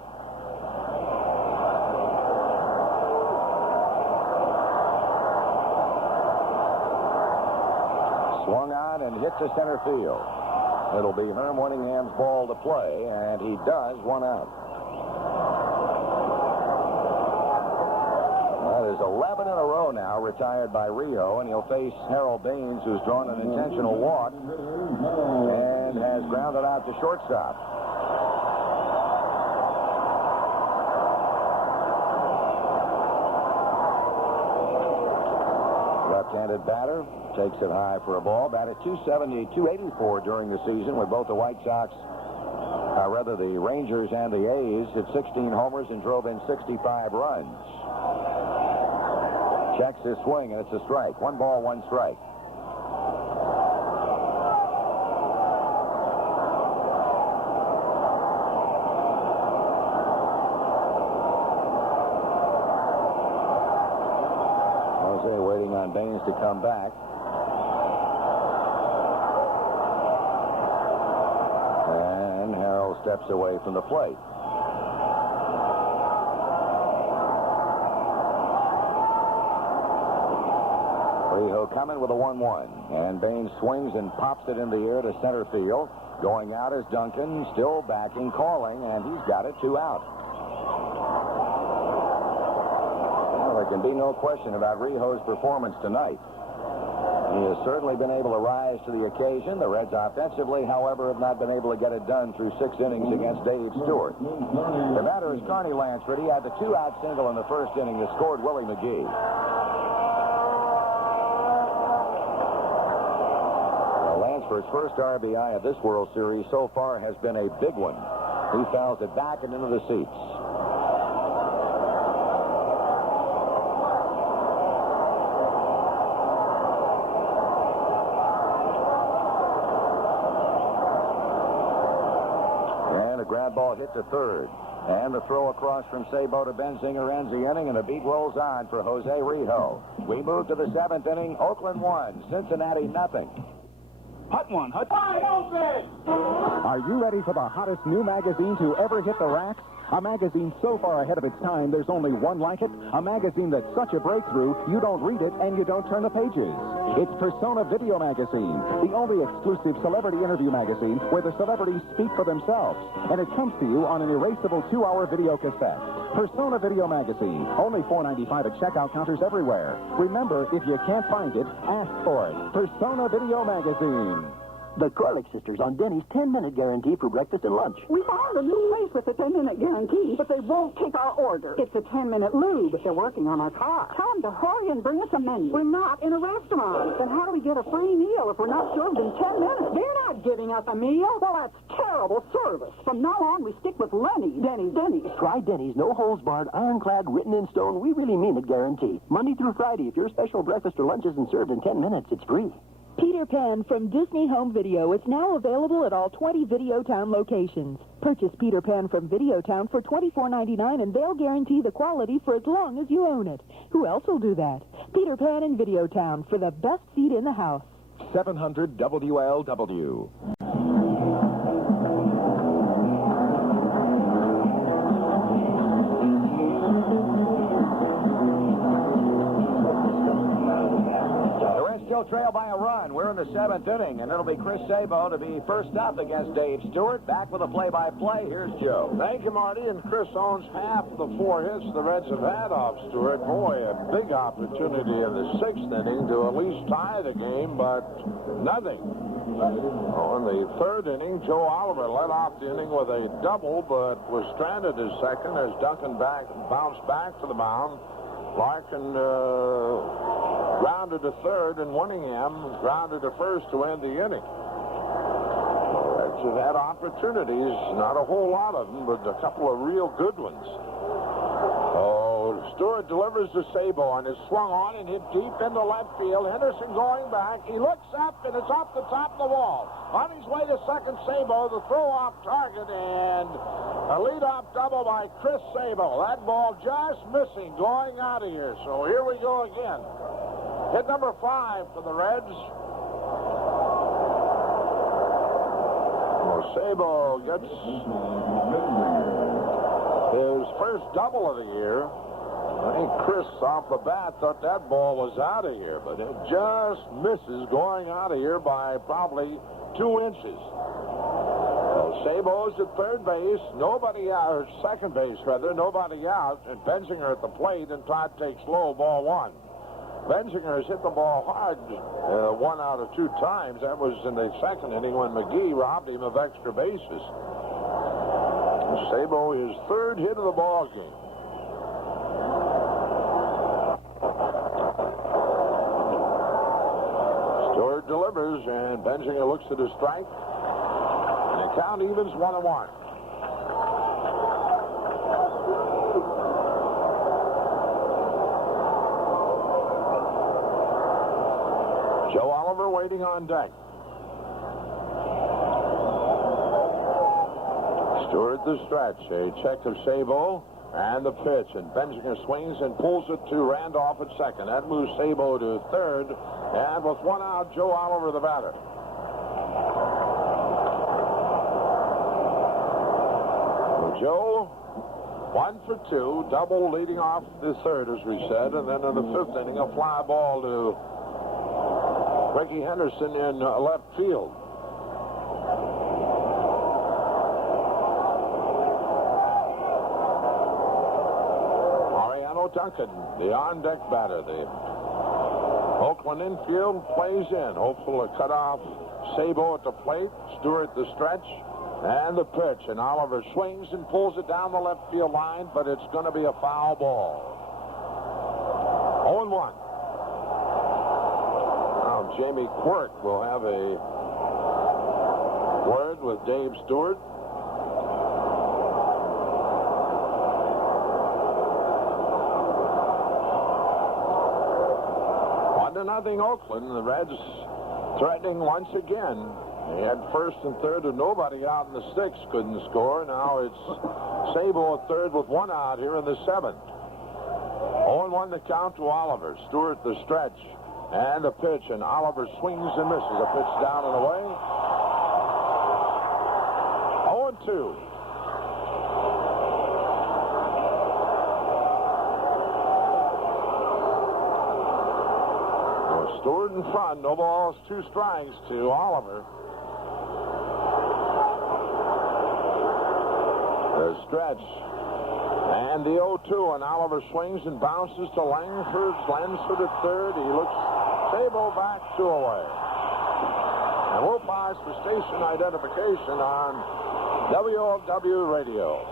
Swung on and hit to center field. It'll be Herm Winningham's ball to play, and he does, one out. That is 11 in a row now retired by Rijo, and he'll face Harold Baines, who's drawn an intentional walk and has grounded out to shortstop. Left-handed batter takes it high for a ball. Batted .270, .284 during the season with both the White Sox, the Rangers and the A's, hit 16 homers and drove in 65 runs. Checks his swing, and it's a strike. 1 ball, 1 strike. Jose waiting on Baines to come back. And Harold steps away from the plate. Rijo coming with a 1-1, and Baines swings and pops it in the air to center field. Going out is Duncan, still backing, calling, and he's got it, 2 out. Well, there can be no question about Rijo's performance tonight. He has certainly been able to rise to the occasion. The Reds offensively, however, have not been able to get it done through 6 innings against Dave Stewart. The batter is Carney Lansford. He had the 2-out single in the first inning that scored Willie McGee. Lansford's first RBI of this World Series so far has been a big one. He fouls it back and into the seats. And a ground ball hit to third. And the throw across from Sabo to Benzinger ends the inning, and the beat rolls on for Jose Rijo. We move to the 7th inning. Oakland 1, Cincinnati nothing. Hut one. Wide open! Are you ready for the hottest new magazine to ever hit the racks? A magazine so far ahead of its time, there's only one like it. A magazine that's such a breakthrough, you don't read it and you don't turn the pages. It's Persona Video Magazine, the only exclusive celebrity interview magazine where the celebrities speak for themselves. And it comes to you on an erasable 2-hour video cassette. Persona Video Magazine, only $4.95 at checkout counters everywhere. Remember, if you can't find it, ask for it. Persona Video Magazine. The Corlick sisters on Denny's 10-minute guarantee for breakfast and lunch. We found a new place with a 10-minute guarantee, but they won't take our order. It's a 10-minute lube, but they're working on our car. Tell them to hurry and bring us a menu. We're not in a restaurant. Then how do we get a free meal if we're not served in 10 minutes? They're not giving us a meal. Well, that's terrible service. From now on, we stick with Lenny's. Denny's. Try Denny's no-holds-barred, ironclad, written in stone, we really mean it guarantee. Monday through Friday, if your special breakfast or lunch isn't served in 10 minutes, it's free. Peter Pan from Disney Home Video is now available at all 20 Videotown locations. Purchase Peter Pan from Videotown for $24.99 and they'll guarantee the quality for as long as you own it. Who else will do that? Peter Pan in Videotown for the best seat in the house. 700 WLW. still trail by a run. We're in the 7th inning, and it'll be Chris Sabo to be first up against Dave Stewart. Back with a play-by-play. Here's Joe. Thank you, Marty. And Chris owns half the 4 hits the Reds have had off Stewart. Boy, a big opportunity in the 6th inning to at least tie the game, but nothing. In the 3rd inning, Joe Oliver led off the inning with a double, but was stranded at second as Duncan bounced back to the mound. Larkin grounded to third, and Winningham grounded to first to end the inning. Reds have had opportunities, not a whole lot of them, but a couple of real good ones. Stewart delivers to Sabo, and is swung on and hit deep into left field. Henderson going back. He looks up, and it's off the top of the wall. On his way to second, Sabo, the throw off target, and a leadoff double by Chris Sabo. That ball just missing, going out of here. So here we go again. Hit number 5 for the Reds. Sabo gets his first double of the year. I think Chris off the bat thought that ball was out of here, but it just misses, going out of here by probably 2 inches. So Sabo's at third base, nobody out, or second base rather, nobody out, and Benzinger at the plate, and Todd takes low, ball 1. Benzinger has hit the ball hard 1 out of 2 times. That was in the 2nd inning when McGee robbed him of extra bases. Sabo, his 3rd hit of the ball game. Stewart delivers, and Benzinger looks at his strike. And the count evens 1-1. Joe Oliver waiting on deck. Stewart the stretch. A check of Sabo. And the pitch, and Benzinger swings and pulls it to Randolph at second. That moves Sabo to third, and with 1 out, Joe Oliver the batter. Joe, 1 for 2, double leading off the 3rd, as we said, and then in the 5th inning, a fly ball to Ricky Henderson in left field. Duncan, the on-deck batter. The Oakland infield plays in. Hopeful to cut off Sabo at the plate. Stewart the stretch. And the pitch. And Oliver swings and pulls it down the left field line, but it's going to be a foul ball. 0-1. Now Jamie Quirk will have a word with Dave Stewart. 1-0 Oakland. The Reds threatening once again. They had first and third and nobody out in the 6th, couldn't score. Now it's Sabo at third with 1 out here in the 7th. 0-1 the count to Oliver. Stewart the stretch. And the pitch, and Oliver swings and misses. A pitch down and away. 0-2. Stewart in front, no balls, 2 strikes to Oliver. The stretch. And the 0-2, and Oliver swings and bounces to Langford. Lansford at third. He looks Sabo back 2 away. And we'll pause for station identification on WLW Radio.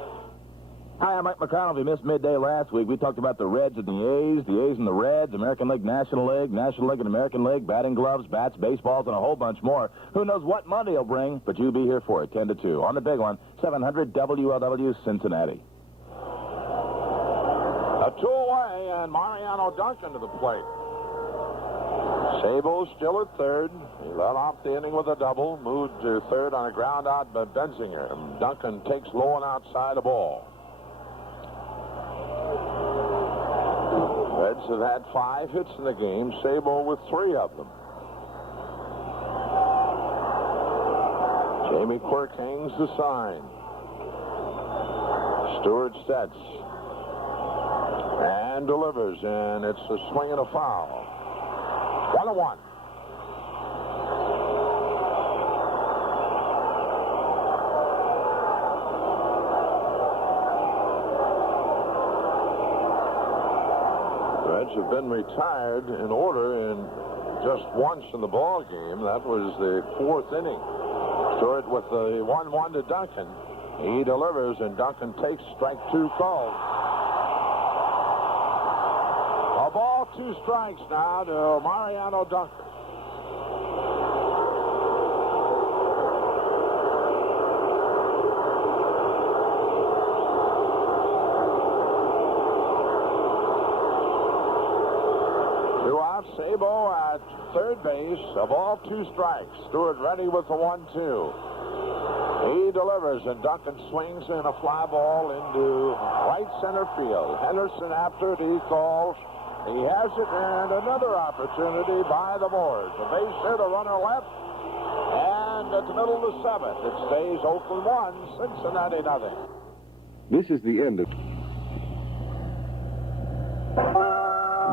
Hi, I'm Mike McConnell. If you missed midday last week, we talked about the Reds and the A's and the Reds, American League, National League and American League, batting gloves, bats, baseballs, and a whole bunch more. Who knows what Monday will bring, but you be here for it, 10 to 2. On the big one, 700 WLW Cincinnati. A 2 away, and Mariano Duncan to the plate. Sabo still at third. He led off the inning with a double, moved to third on a ground out by Benzinger. And Duncan takes low and outside a ball. Reds have had 5 hits in the game, Sabo with 3 of them. Jamie Quirk hangs the sign. Stewart sets and delivers, and it's a swing and a foul. 1-1. Reds have been retired in order in just once in the ball game. That was the 4th inning. Stewart with the 1-1 to Duncan. He delivers, and Duncan takes strike 2 called. A ball, 2 strikes now to Mariano Duncan. Sabo at third base. A ball, 2 strikes. Stewart ready with the 1-2. He delivers, and Duncan swings in a fly ball into right center field. Henderson after it, he calls. He has it, and another opportunity by the boards. A base hit, a runner left, and at the middle of the 7th, it stays Oakland 1, Cincinnati nothing. This is the end of...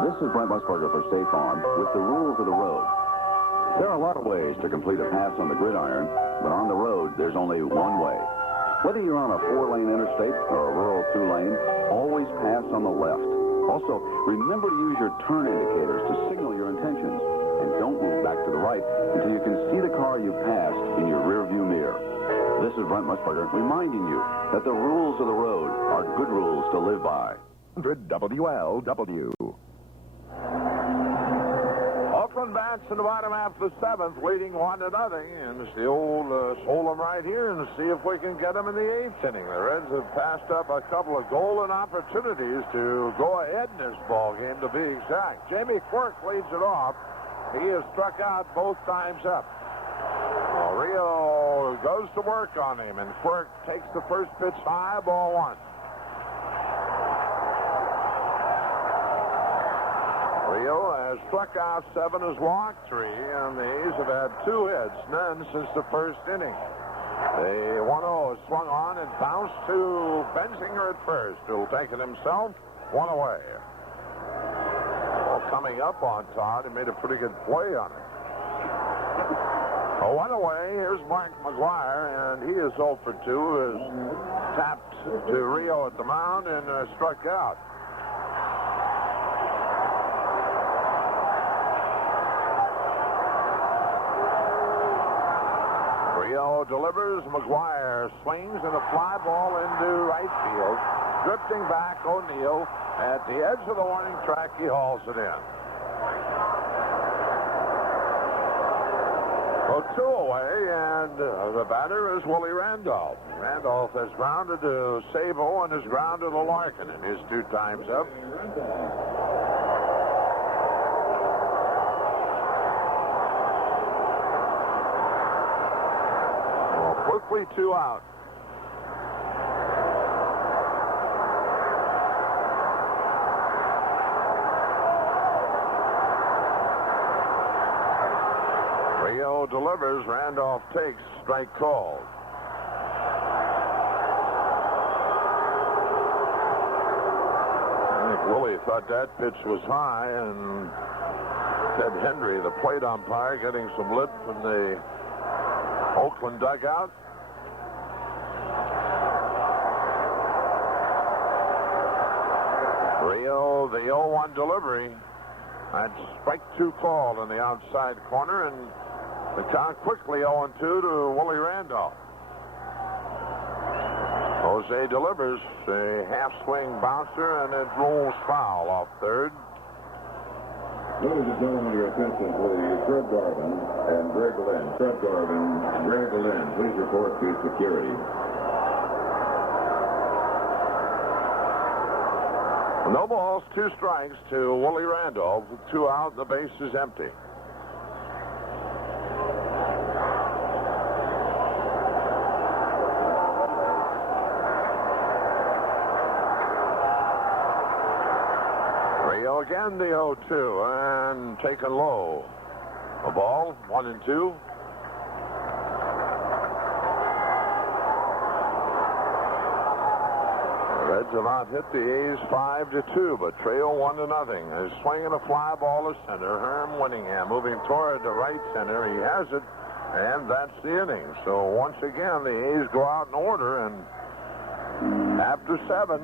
This is Brent Musburger for State Farm with the rules of the road. There are a lot of ways to complete a pass on the gridiron, but on the road, there's only one way. Whether you're on a 4-lane interstate or a rural 2-lane, always pass on the left. Also, remember to use your turn indicators to signal your intentions, and don't move back to the right until you can see the car you passed in your rearview mirror. This is Brent Musburger reminding you that the rules of the road are good rules to live by. WLW. Oakland bats in the bottom half of the 7th, leading 1-0. And it's the old hold them right here and see if we can get them in the 8th inning. The Reds have passed up a couple of golden opportunities to go ahead in this ball game, to be exact. Jamie Quirk leads it off. He has struck out both times up. Well, Rio goes to work on him, and Quirk takes the first pitch high, ball 1. Rio has struck out 7, has walked 3, and the A's have had 2 hits, none since the first inning. The 1-0 is swung on and bounced to Benzinger at first, who'll take it himself, 1 away. Well, coming up on Todd, he made a pretty good play on it. 1 away, here's Mark McGuire, and he is 0 for 2, has tapped to Rio at the mound and struck out. Delivers, McGuire swings, and a fly ball into right field. Drifting back, O'Neill. At the edge of the warning track, he hauls it in. So 2 away, and the batter is Willie Randolph. Randolph has grounded to Sabo and has grounded to Larkin in his 2 times up. Quickly 2 out. Rio delivers, Randolph takes, strike called. I think Willie thought that pitch was high, and Ted Hendry, the plate umpire, getting some lip from the Oakland dugout. Rio, the 0-1 delivery. That's strike 2 called in the outside corner, and the count quickly 0-2 to Willie Randolph. Jose delivers a half-swing bouncer, and it rolls foul off third. Ladies and gentlemen, your attention, please. Fred Garvin and Greg Lynn. Fred Garvin, Greg Lynn, please report to security. No balls, 2 strikes to Willie Randolph. 2 out, the base is empty. Rio again, the 0-2, and taken low. A ball, 1-2. Reds have not hit the A's 5-2, but trail 1-0. Is swinging a fly ball to center. Herm Winningham moving toward the right center. He has it, and that's the inning. So once again, the A's go out in order, and after 7,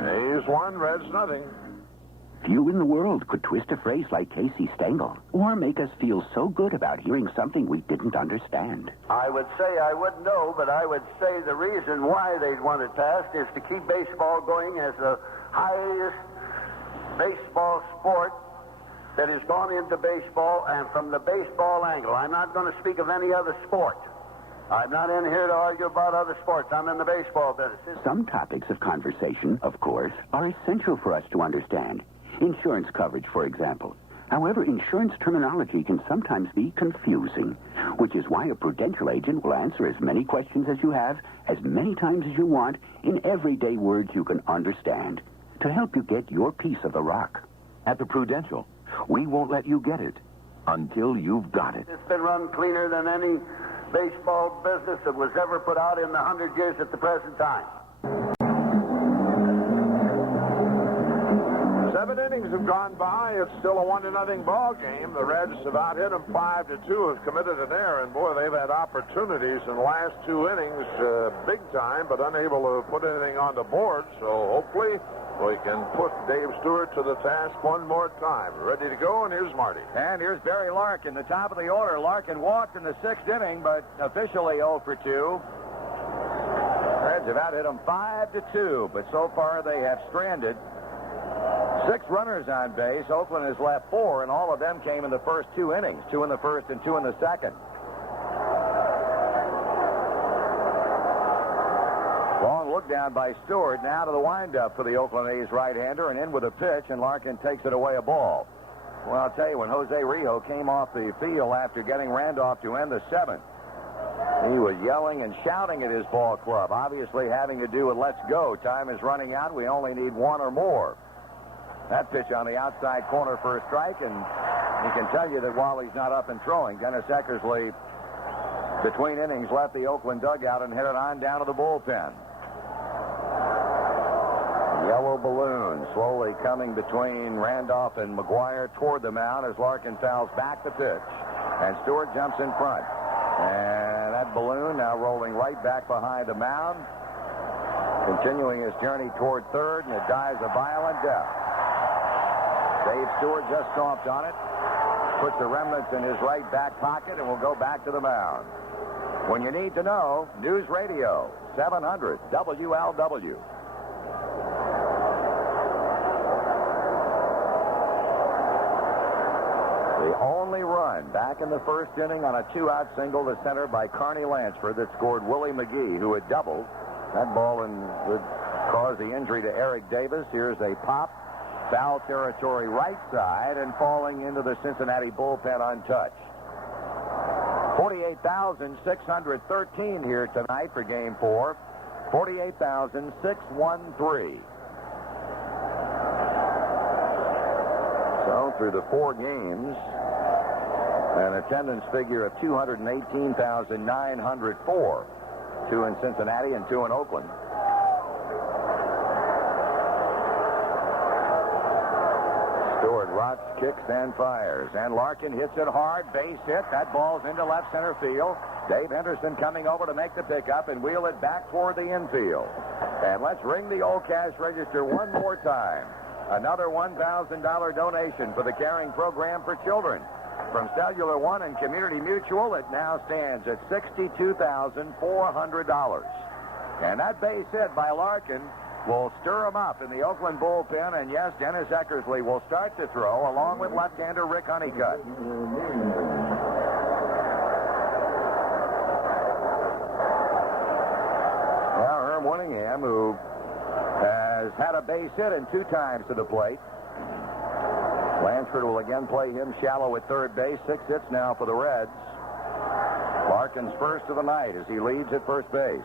A's 1, Reds 0. Few in the world could twist a phrase like Casey Stengel or make us feel so good about hearing something we didn't understand. I would say I wouldn't know, but I would say the reason why they'd want it passed is to keep baseball going as the highest baseball sport that has gone into baseball, and from the baseball angle. I'm not going to speak of any other sport. I'm not in here to argue about other sports. I'm in the baseball business. Some topics of conversation, of course, are essential for us to understand. Insurance coverage, for example. However, insurance terminology can sometimes be confusing, which is why a Prudential agent will answer as many questions as you have, as many times as you want, in everyday words you can understand, to help you get your piece of the rock. At the Prudential, we won't let you get it until you've got it. It's been run cleaner than any baseball business that was ever put out in the 100 years at the present time. 7 innings have gone by. It's still a 1-0 ball game. The Reds have out-hit them 5-2, have committed an error, and boy, they've had opportunities in the last 2 innings, big time, but unable to put anything on the board. So hopefully we can put Dave Stewart to the task one more time. Ready to go, and here's Marty. And here's Barry Larkin, the top of the order. Larkin walked in the 6th inning, but officially 0 for 2. Reds have out-hit them 5-2, but so far they have stranded 6 runners on base. Oakland has left 4, and all of them came in the first 2 innings. 2 in the first and 2 in the second. Long look down by Stewart. Now to the windup for the Oakland A's right-hander, and in with a pitch, and Larkin takes it away a ball. Well, I'll tell you, when Jose Rijo came off the field after getting Randolph to end the 7th, he was yelling and shouting at his ball club, obviously having to do with let's go. Time is running out. We only need 1 or more. That pitch on the outside corner for a strike, and he can tell you that while he's not up and throwing, Dennis Eckersley, between innings, left the Oakland dugout and headed on down to the bullpen. Yellow balloon slowly coming between Randolph and McGuire toward the mound as Larkin fouls back the pitch, and Stewart jumps in front. And that balloon now rolling right back behind the mound, continuing his journey toward third, and it dies a violent death. Dave Stewart just stomped on it, puts the remnants in his right back pocket, and will go back to the mound. When you need to know, News Radio, 700 WLW. The only run back in the first inning on a 2-out single to center by Carney Lansford that scored Willie McGee, who had doubled. That ball would cause the injury to Eric Davis. Here's a pop. Foul territory right side and falling into the Cincinnati bullpen untouched. 48,613 here tonight for Game 4. 48,613. So through the 4 games, an attendance figure of 218,904. 2 in Cincinnati and 2 in Oakland. Stewart rots, kicks, and fires. And Larkin hits it hard. Base hit. That ball's into left center field. Dave Henderson coming over to make the pickup and wheel it back toward the infield. And let's ring the old cash register one more time. Another $1,000 donation for the Caring Program for Children. From Cellular One and Community Mutual, it now stands at $62,400. And that base hit by Larkin will stir him up in the Oakland bullpen, and yes, Dennis Eckersley will start to throw along with left-hander Rick Honeycutt. Now Herm Winningham, who has had a base hit and 2 times to the plate. Lansford will again play him shallow at third base. 6 hits now for the Reds. Larkin's first of the night as he leads at first base.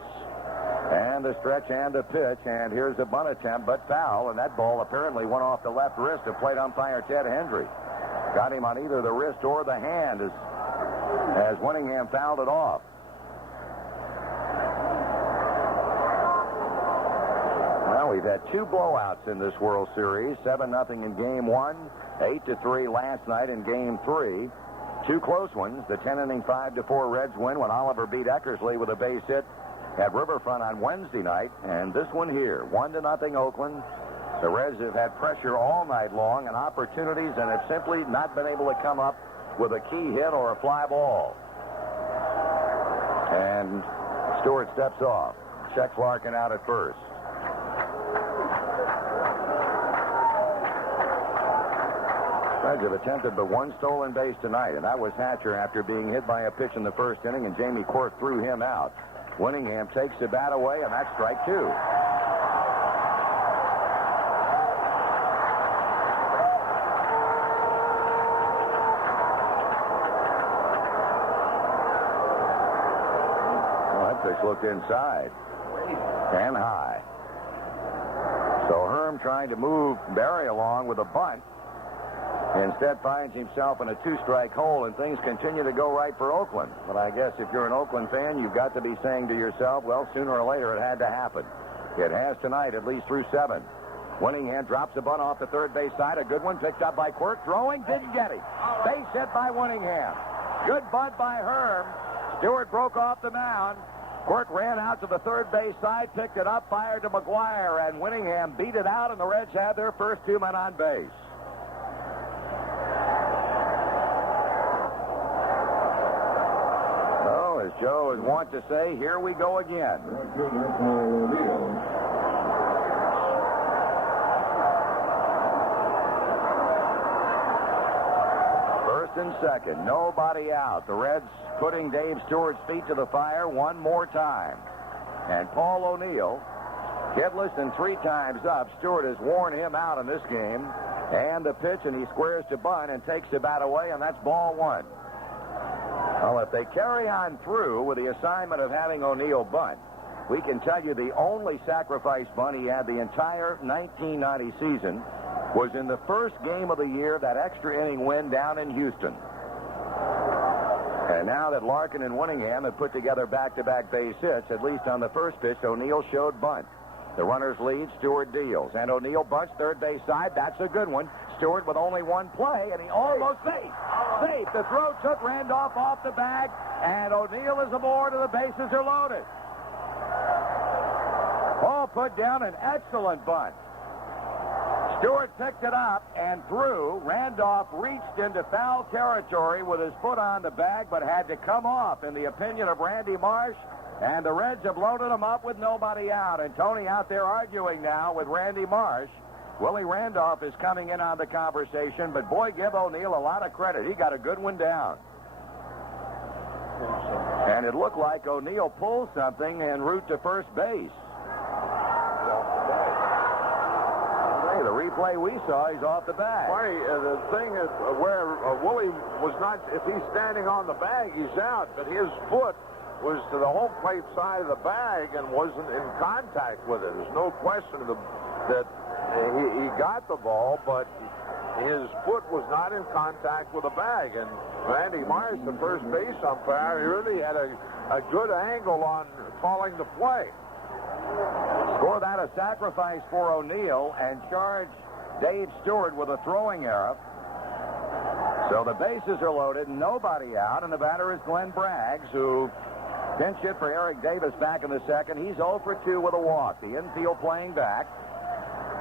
And the stretch and the pitch, and here's a bunt attempt, but foul, and that ball apparently went off the left wrist of plate umpire Ted Hendry. Got him on either the wrist or the hand as Winningham fouled it off. Well, we've had 2 blowouts in this World Series, 7-0 in Game 1, 8-3 last night in Game 3. 2 close ones, the 10-inning 5-4 Reds win when Oliver beat Eckersley with a base hit at Riverfront on Wednesday night, and this one here, 1-0 Oakland. The Reds have had pressure all night long and opportunities and have simply not been able to come up with a key hit or a fly ball. And Stewart steps off. Checks Larkin out at first. Reds have attempted but one stolen base tonight, and that was Hatcher after being hit by a pitch in the first inning, and Jamie Quirk threw him out. Winningham takes the bat away, and that's strike two. Pitch looked inside and high. So Herm trying to move Barry along with a bunt. Instead finds himself in a two-strike hole, and things continue to go right for Oakland. But I guess if you're an Oakland fan, you've got to be saying to yourself, well, sooner or later it had to happen. It has tonight, at least through 7. Winningham drops a bunt off the third base side. A good one picked up by Quirk. Throwing, didn't get him. Base hit by Winningham. Good bunt by Herm. Stewart broke off the mound. Quirk ran out to the third base side, picked it up, fired to McGuire, and Winningham beat it out, and the Reds had their first 2 men on base. Oh, as Joe is wont to say, here we go again. First and second, nobody out. The Reds putting Dave Stewart's feet to the fire one more time. And Paul O'Neill, hitless and 3 times up. Stewart has worn him out in this game. And the pitch, and he squares to bunt and takes the bat away, and that's ball 1. Well, if they carry on through with the assignment of having O'Neill bunt, we can tell you the only sacrifice bunt he had the entire 1990 season was in the first game of the year, that extra inning win down in Houston. And now that Larkin and Winningham have put together back-to-back base hits, at least on the first pitch, O'Neill showed bunt. The runners lead, Stewart deals. And O'Neill bunts third base side. That's a good one. Stewart with only one play, and he almost safe. Safe. The throw took Randolph off the bag, and O'Neill is aboard, and the bases are loaded. Paul put down an excellent bunt. Stewart picked it up and threw. Randolph reached into foul territory with his foot on the bag, but had to come off, in the opinion of Randy Marsh. And the Reds have loaded him up with nobody out. And Tony out there arguing now with Randy Marsh. Willie Randolph is coming in on the conversation, but boy, give O'Neill a lot of credit. He got a good one down. And it looked like O'Neill pulled something en route to first base. The replay we saw, he's off the bag. Marty, the thing is where Willie was not, if he's standing on the bag, he's out, but his foot was to the home plate side of the bag and wasn't in contact with it. There's no question that he got the ball, but his foot was not in contact with the bag. And Randy Marsh, the first base umpire, he really had a good angle on calling the play. Score that a sacrifice for O'Neill and charge Dave Stewart with a throwing error. So the bases are loaded, nobody out, and the batter is Glenn Braggs, who pinch hit for Eric Davis back in the second. He's 0 for 2 with a walk. The infield playing back.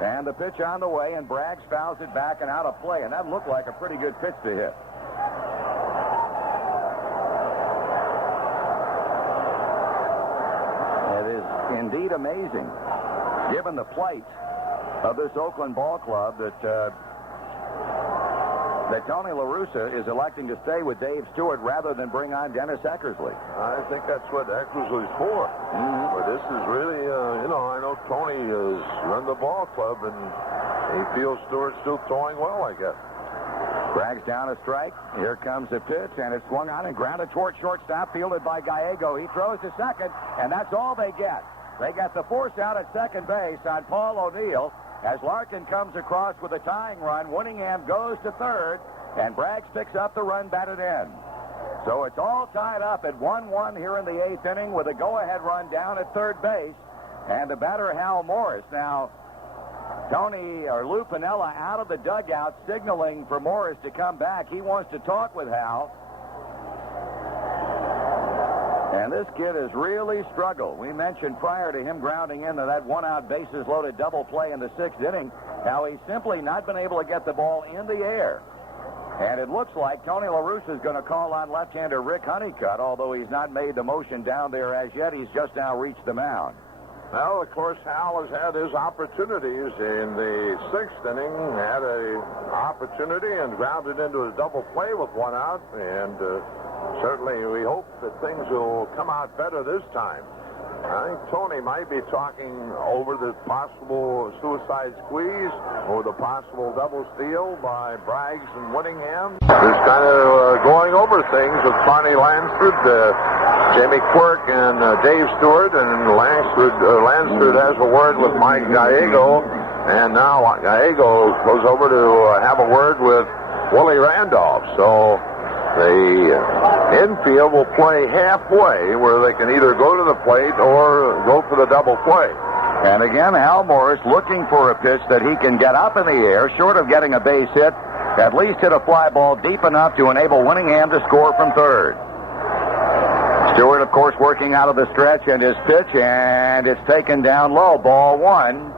And the pitch on the way, and Braggs fouls it back and out of play, and that looked like a pretty good pitch to hit. Indeed amazing, given the plight of this Oakland ball club, that Tony La Russa is electing to stay with Dave Stewart rather than bring on Dennis Eckersley. I think that's what Eckersley's for. But this is really, I know Tony has run the ball club, and he feels Stewart's still throwing well, I guess. Braggs down a strike. Here comes the pitch, and it's swung on and grounded toward shortstop, fielded by Gallego. He throws to second, and that's all they get. They got the force out at second base on Paul O'Neill as Larkin comes across with a tying run. Winningham goes to third, and Braggs picks up the run batted in. So it's all tied up at 1-1 here in the 8th inning with a go-ahead run down at third base, and the batter Hal Morris. Now, Tony or Lou Piniella out of the dugout signaling for Morris to come back. He wants to talk with Hal. And this kid has really struggled. We mentioned prior to him grounding into that one-out bases-loaded double play in the 6th inning Now, he's simply not been able to get the ball in the air. And it looks like Tony LaRusse is going to call on left-hander Rick Honeycutt, although he's not made the motion down there as yet. He's just now reached the mound. Well, of course, Hal has had his opportunities in the 6th inning. Had an opportunity and grounded into a double play with one out. And certainly we hope that things will come out better this time. I think Tony might be talking over the possible suicide squeeze or the possible double steal by Braggs and Whittingham. Just kind of going over things with Barney Lansford, Jamie Quirk, and Dave Stewart. And Lansford has a word with Mike Gallego. And now Gallego goes over to have a word with Willie Randolph. So the infield will play halfway, where they can either go to the plate or go for the double play. And again, Hal Morris looking for a pitch that he can get up in the air, short of getting a base hit, at least hit a fly ball deep enough to enable Whittingham to score from third. Stewart, of course, working out of the stretch, and his pitch, and it's taken down low, ball one.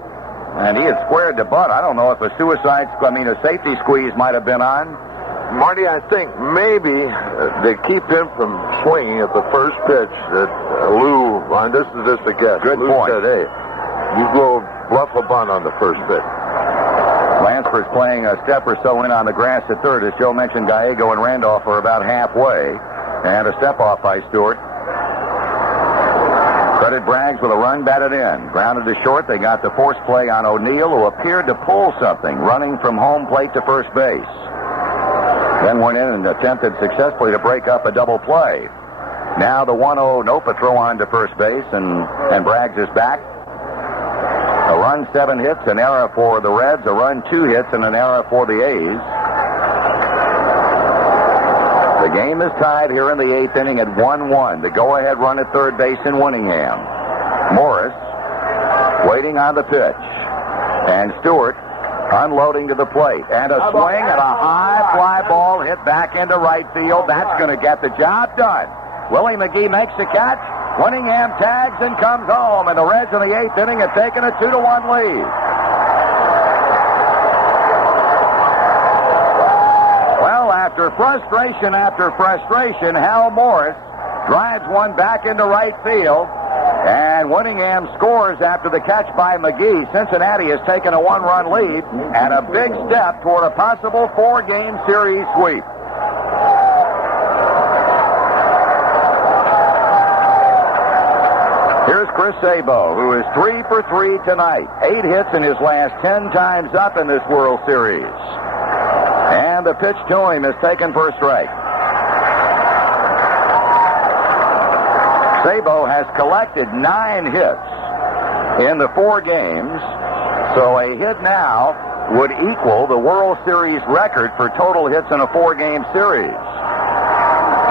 And he had squared the butt. I don't know if a safety squeeze might have been on. Marty, I think maybe they keep him from swinging at the first pitch that Lou, and this is just a guess. Good Lou point. said, hey, you go bluff a bunt on the first pitch. Lansford's playing a step or so in on the grass at third. As Joe mentioned, Gallego and Randolph are about halfway. And a step off by Stewart. Credit Braggs with a run batted in. Grounded to short. They got the force play on O'Neill, who appeared to pull something, running from home plate to first base. Then went in and attempted successfully to break up a double play. Now the 1-0 nope, a throw on to first base, and Braggs is back. A run, 7 hits, an error for the Reds, a run, 2 hits, and an error for the A's. The game is tied here in the 8th inning at 1-1. The go-ahead run at third base in Whittingham. Morris waiting on the pitch. And Stewart unloading to the plate. And a swing and a high fly ball hit back into right field. That's going to get the job done. Willie McGee makes the catch. Whittingham tags and comes home. And the Reds in the 8th inning have taken a 2-1 lead. Well, after frustration, Hal Morris drives one back into right field. And Whittingham scores after the catch by McGee. Cincinnati has taken a 1-run lead and a big step toward a possible 4-game series sweep. Here's Chris Sabo, who is 3 for 3 tonight. 8 hits in his last 10 times up in this World Series. And the pitch to him is taken for a strike. Sabo has collected 9 hits in the 4 games, so a hit now would equal the World Series record for total hits in a 4-game series.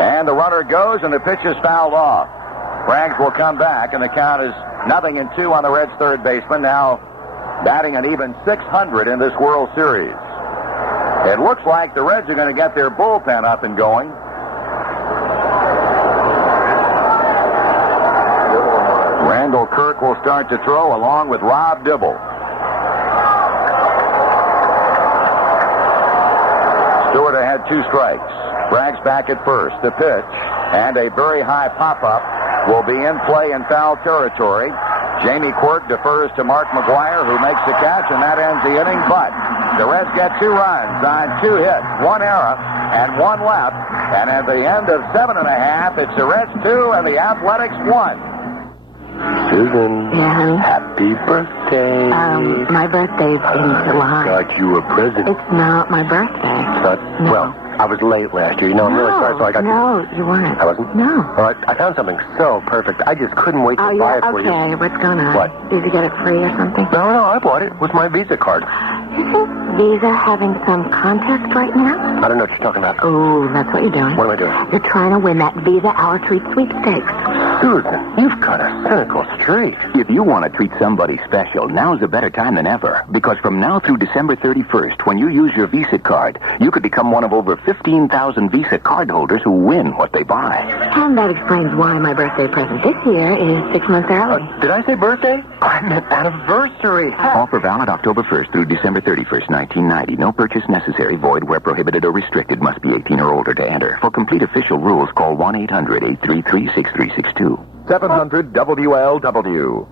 And the runner goes, and the pitch is fouled off. Braggs will come back, and the count is 0-2 on the Reds' third baseman, now batting an even .600 in this World Series. It looks like the Reds are going to get their bullpen up and going. Randall Kirk will start to throw along with Rob Dibble. Stewart had 2 strikes. Braggs back at first. The pitch and a very high pop-up will be in play in foul territory. Jamie Quirk defers to Mark McGuire, who makes the catch, and that ends the inning. But the Reds get 2 runs on 2 hits, 1 error, and 1 left. And at the end of 7.5, it's the Reds 2 and the Athletics 1. Susan. Yeah, honey? Happy birthday. My birthday's in July. Got you a present. It's not my birthday. No. No. Well, I was late last year. You know, I'm really sorry, so I got No, you weren't. I wasn't? No. Well, I found something so perfect. I just couldn't wait to buy it for you. Okay, what's going on? What? Did you get it free or something? No, I bought it with my Visa card. Isn't Visa having some contest right now? I don't know what you're talking about. Oh, that's what you're doing. What am I doing? You're trying to win that Visa Our Treat sweepstakes. Susan, you've got a cynical streak. If you want to treat somebody special, now's a better time than ever. Because from now through December 31st, when you use your Visa card, you could become one of over 15,000 Visa cardholders who win what they buy. And that explains why my birthday present this year is 6 months early. Did I say birthday? I meant anniversary. Offer valid October 1st through December December 31st, 1990. No purchase necessary. Void where prohibited or restricted. Must be 18 or older to enter. For complete official rules, call 1-800-833-6362. 700 WLW.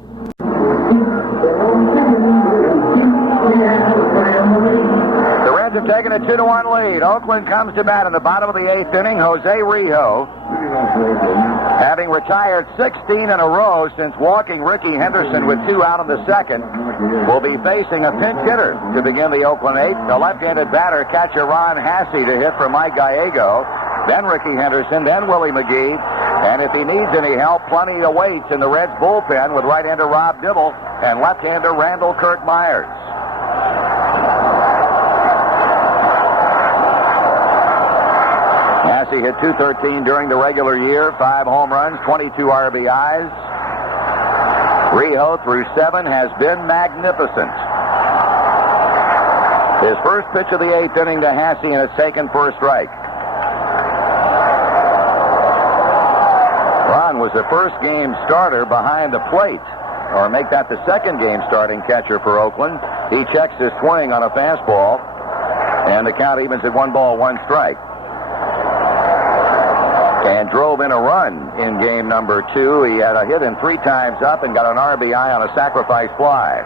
The Reds have taken a 2-1 lead. Oakland comes to bat in the bottom of the 8th inning. Jose Rijo, having retired 16 in a row since walking Ricky Henderson with 2 out in the second, will be facing a pinch hitter to begin the Oakland 8th. The left-handed batter, catcher Ron Hasse, to hit for Mike Gallego, then Ricky Henderson, then Willie McGee. And if he needs any help, plenty awaits in the Reds bullpen with right-hander Rob Dibble and left-hander Randall Kurt Myers. Hasse hit .213 during the regular year, 5 home runs, 22 RBIs. Rijo, through 7, has been magnificent. His first pitch of the 8th inning to Hasse, and it's taken for a strike. Ron was the first game starter behind the plate, or make that the second game starting catcher for Oakland. He checks his swing on a fastball, and the count evens at 1 ball, 1 strike. And drove in a run in game number 2. He had a hit in 3 times up and got an RBI on a sacrifice fly.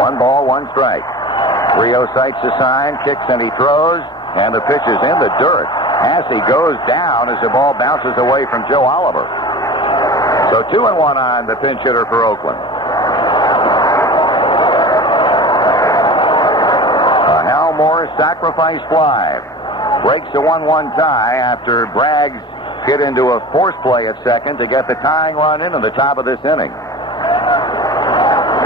1 ball, 1 strike. Rijo sights the sign, kicks and he throws, and the pitch is in the dirt. Hasse goes down as the ball bounces away from Joe Oliver. So 2-1 on the pinch hitter for Oakland. A Hal Moore sacrifice fly breaks a 1-1 tie after Braggs hit into a force play at second to get the tying run in the top of this inning.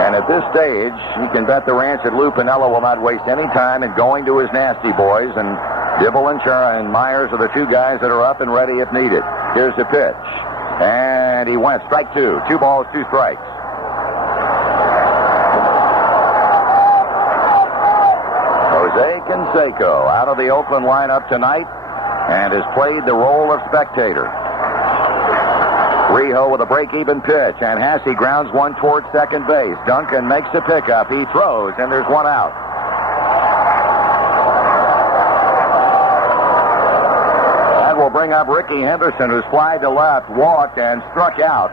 And at this stage, you can bet the ranch that Lou Piniella will not waste any time in going to his nasty boys, and Dibble and Chara and Myers are the 2 guys that are up and ready if needed. Here's the pitch. And he went strike 2. 2 balls, 2 strikes. Jose Canseco out of the Oakland lineup tonight and has played the role of spectator. Rijo with a break-even pitch, and Hasse grounds one towards second base. Duncan makes the pickup. He throws, and there's 1 out. That will bring up Ricky Henderson, who's flied to left, walked, and struck out.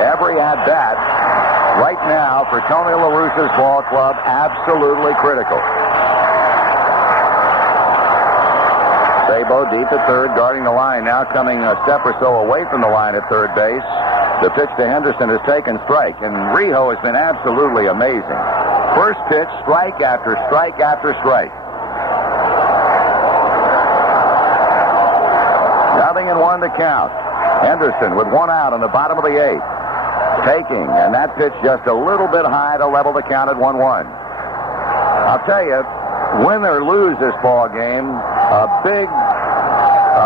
Every at-bat right now for Tony La Russa's ball club, absolutely critical. Sabo deep at third, guarding the line, now coming a step or so away from the line at third base. The pitch to Henderson has taken strike, and Rijo has been absolutely amazing. First pitch, strike after strike after strike. 0-1 to count. Henderson with 1 out on the bottom of the 8th. Taking, and that pitch just a little bit high to level the count at 1-1. I'll tell you, win or lose this ball game, a big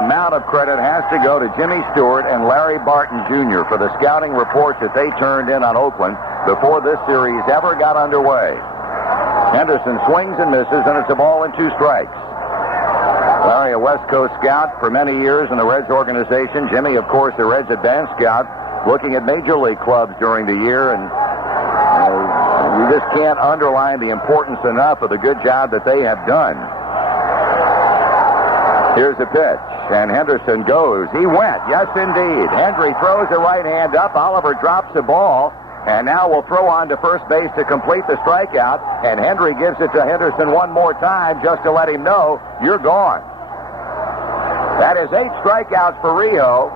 amount of credit has to go to Jimmy Stewart and Larry Barton Jr. for the scouting reports that they turned in on Oakland before this series ever got underway. Henderson swings and misses, and it's a ball and 2 strikes. Larry, a West Coast scout for many years in the Reds organization. Jimmy, of course, the Reds advanced scout, looking at major league clubs during the year, and you just can't underline the importance enough of the good job that they have done. Here's the pitch, and Henderson goes. He went, yes, indeed. Hendry throws the right hand up. Oliver drops the ball, and now will throw on to first base to complete the strikeout, and Hendry gives it to Henderson one more time just to let him know, you're gone. That is 8 strikeouts for Rijo,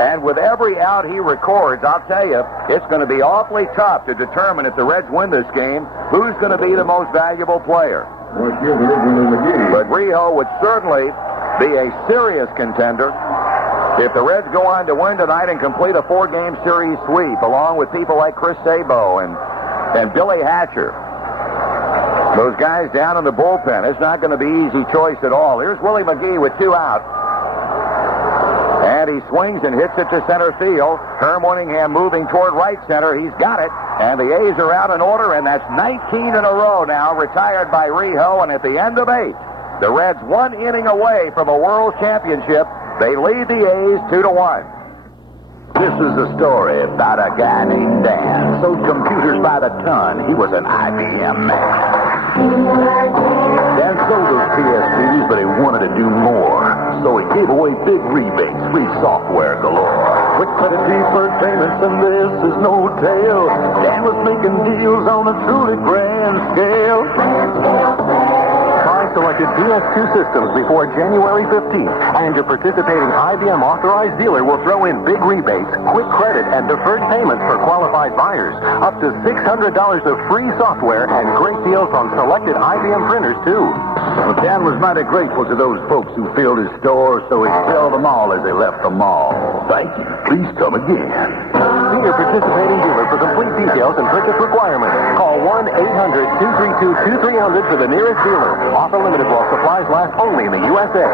and with every out he records, I'll tell you, it's going to be awfully tough to determine if the Reds win this game, who's going to be the most valuable player. But Rijo would certainly be a serious contender if the Reds go on to win tonight and complete a 4-game series sweep, along with people like Chris Sabo and Billy Hatcher. Those guys down in the bullpen, it's not going to be easy choice at all. Here's Willie McGee with 2 out. And he swings and hits it to center field. Herm Winningham moving toward right center. He's got it. And the A's are out in order, and that's 19 in a row now, retired by Rijo. And at the end of 8, The Reds 1 inning away from a World Championship. They lead the A's 2-1. This is a story about a guy named Dan. Sold computers by the ton. He was an IBM man. Dan sold those PSPs, but he wanted to do more. So he gave away big rebates, free software galore. Quick credit, deferred payments, and this is no tale. Dan was making deals on a truly grand scale. Selected PS2 systems before January 15th, and your participating IBM authorized dealer will throw in big rebates, quick credit, and deferred payments for qualified buyers. Up to $600 of free software and great deals on selected IBM printers, too. Well, Dan was mighty grateful to those folks who filled his store, so he told them all as they left the mall. Thank you. Please come again. See your participating dealer for complete details and purchase requirements. Call 1-800-232-2300 for the nearest dealer. Offer limited while supplies last only in the USA.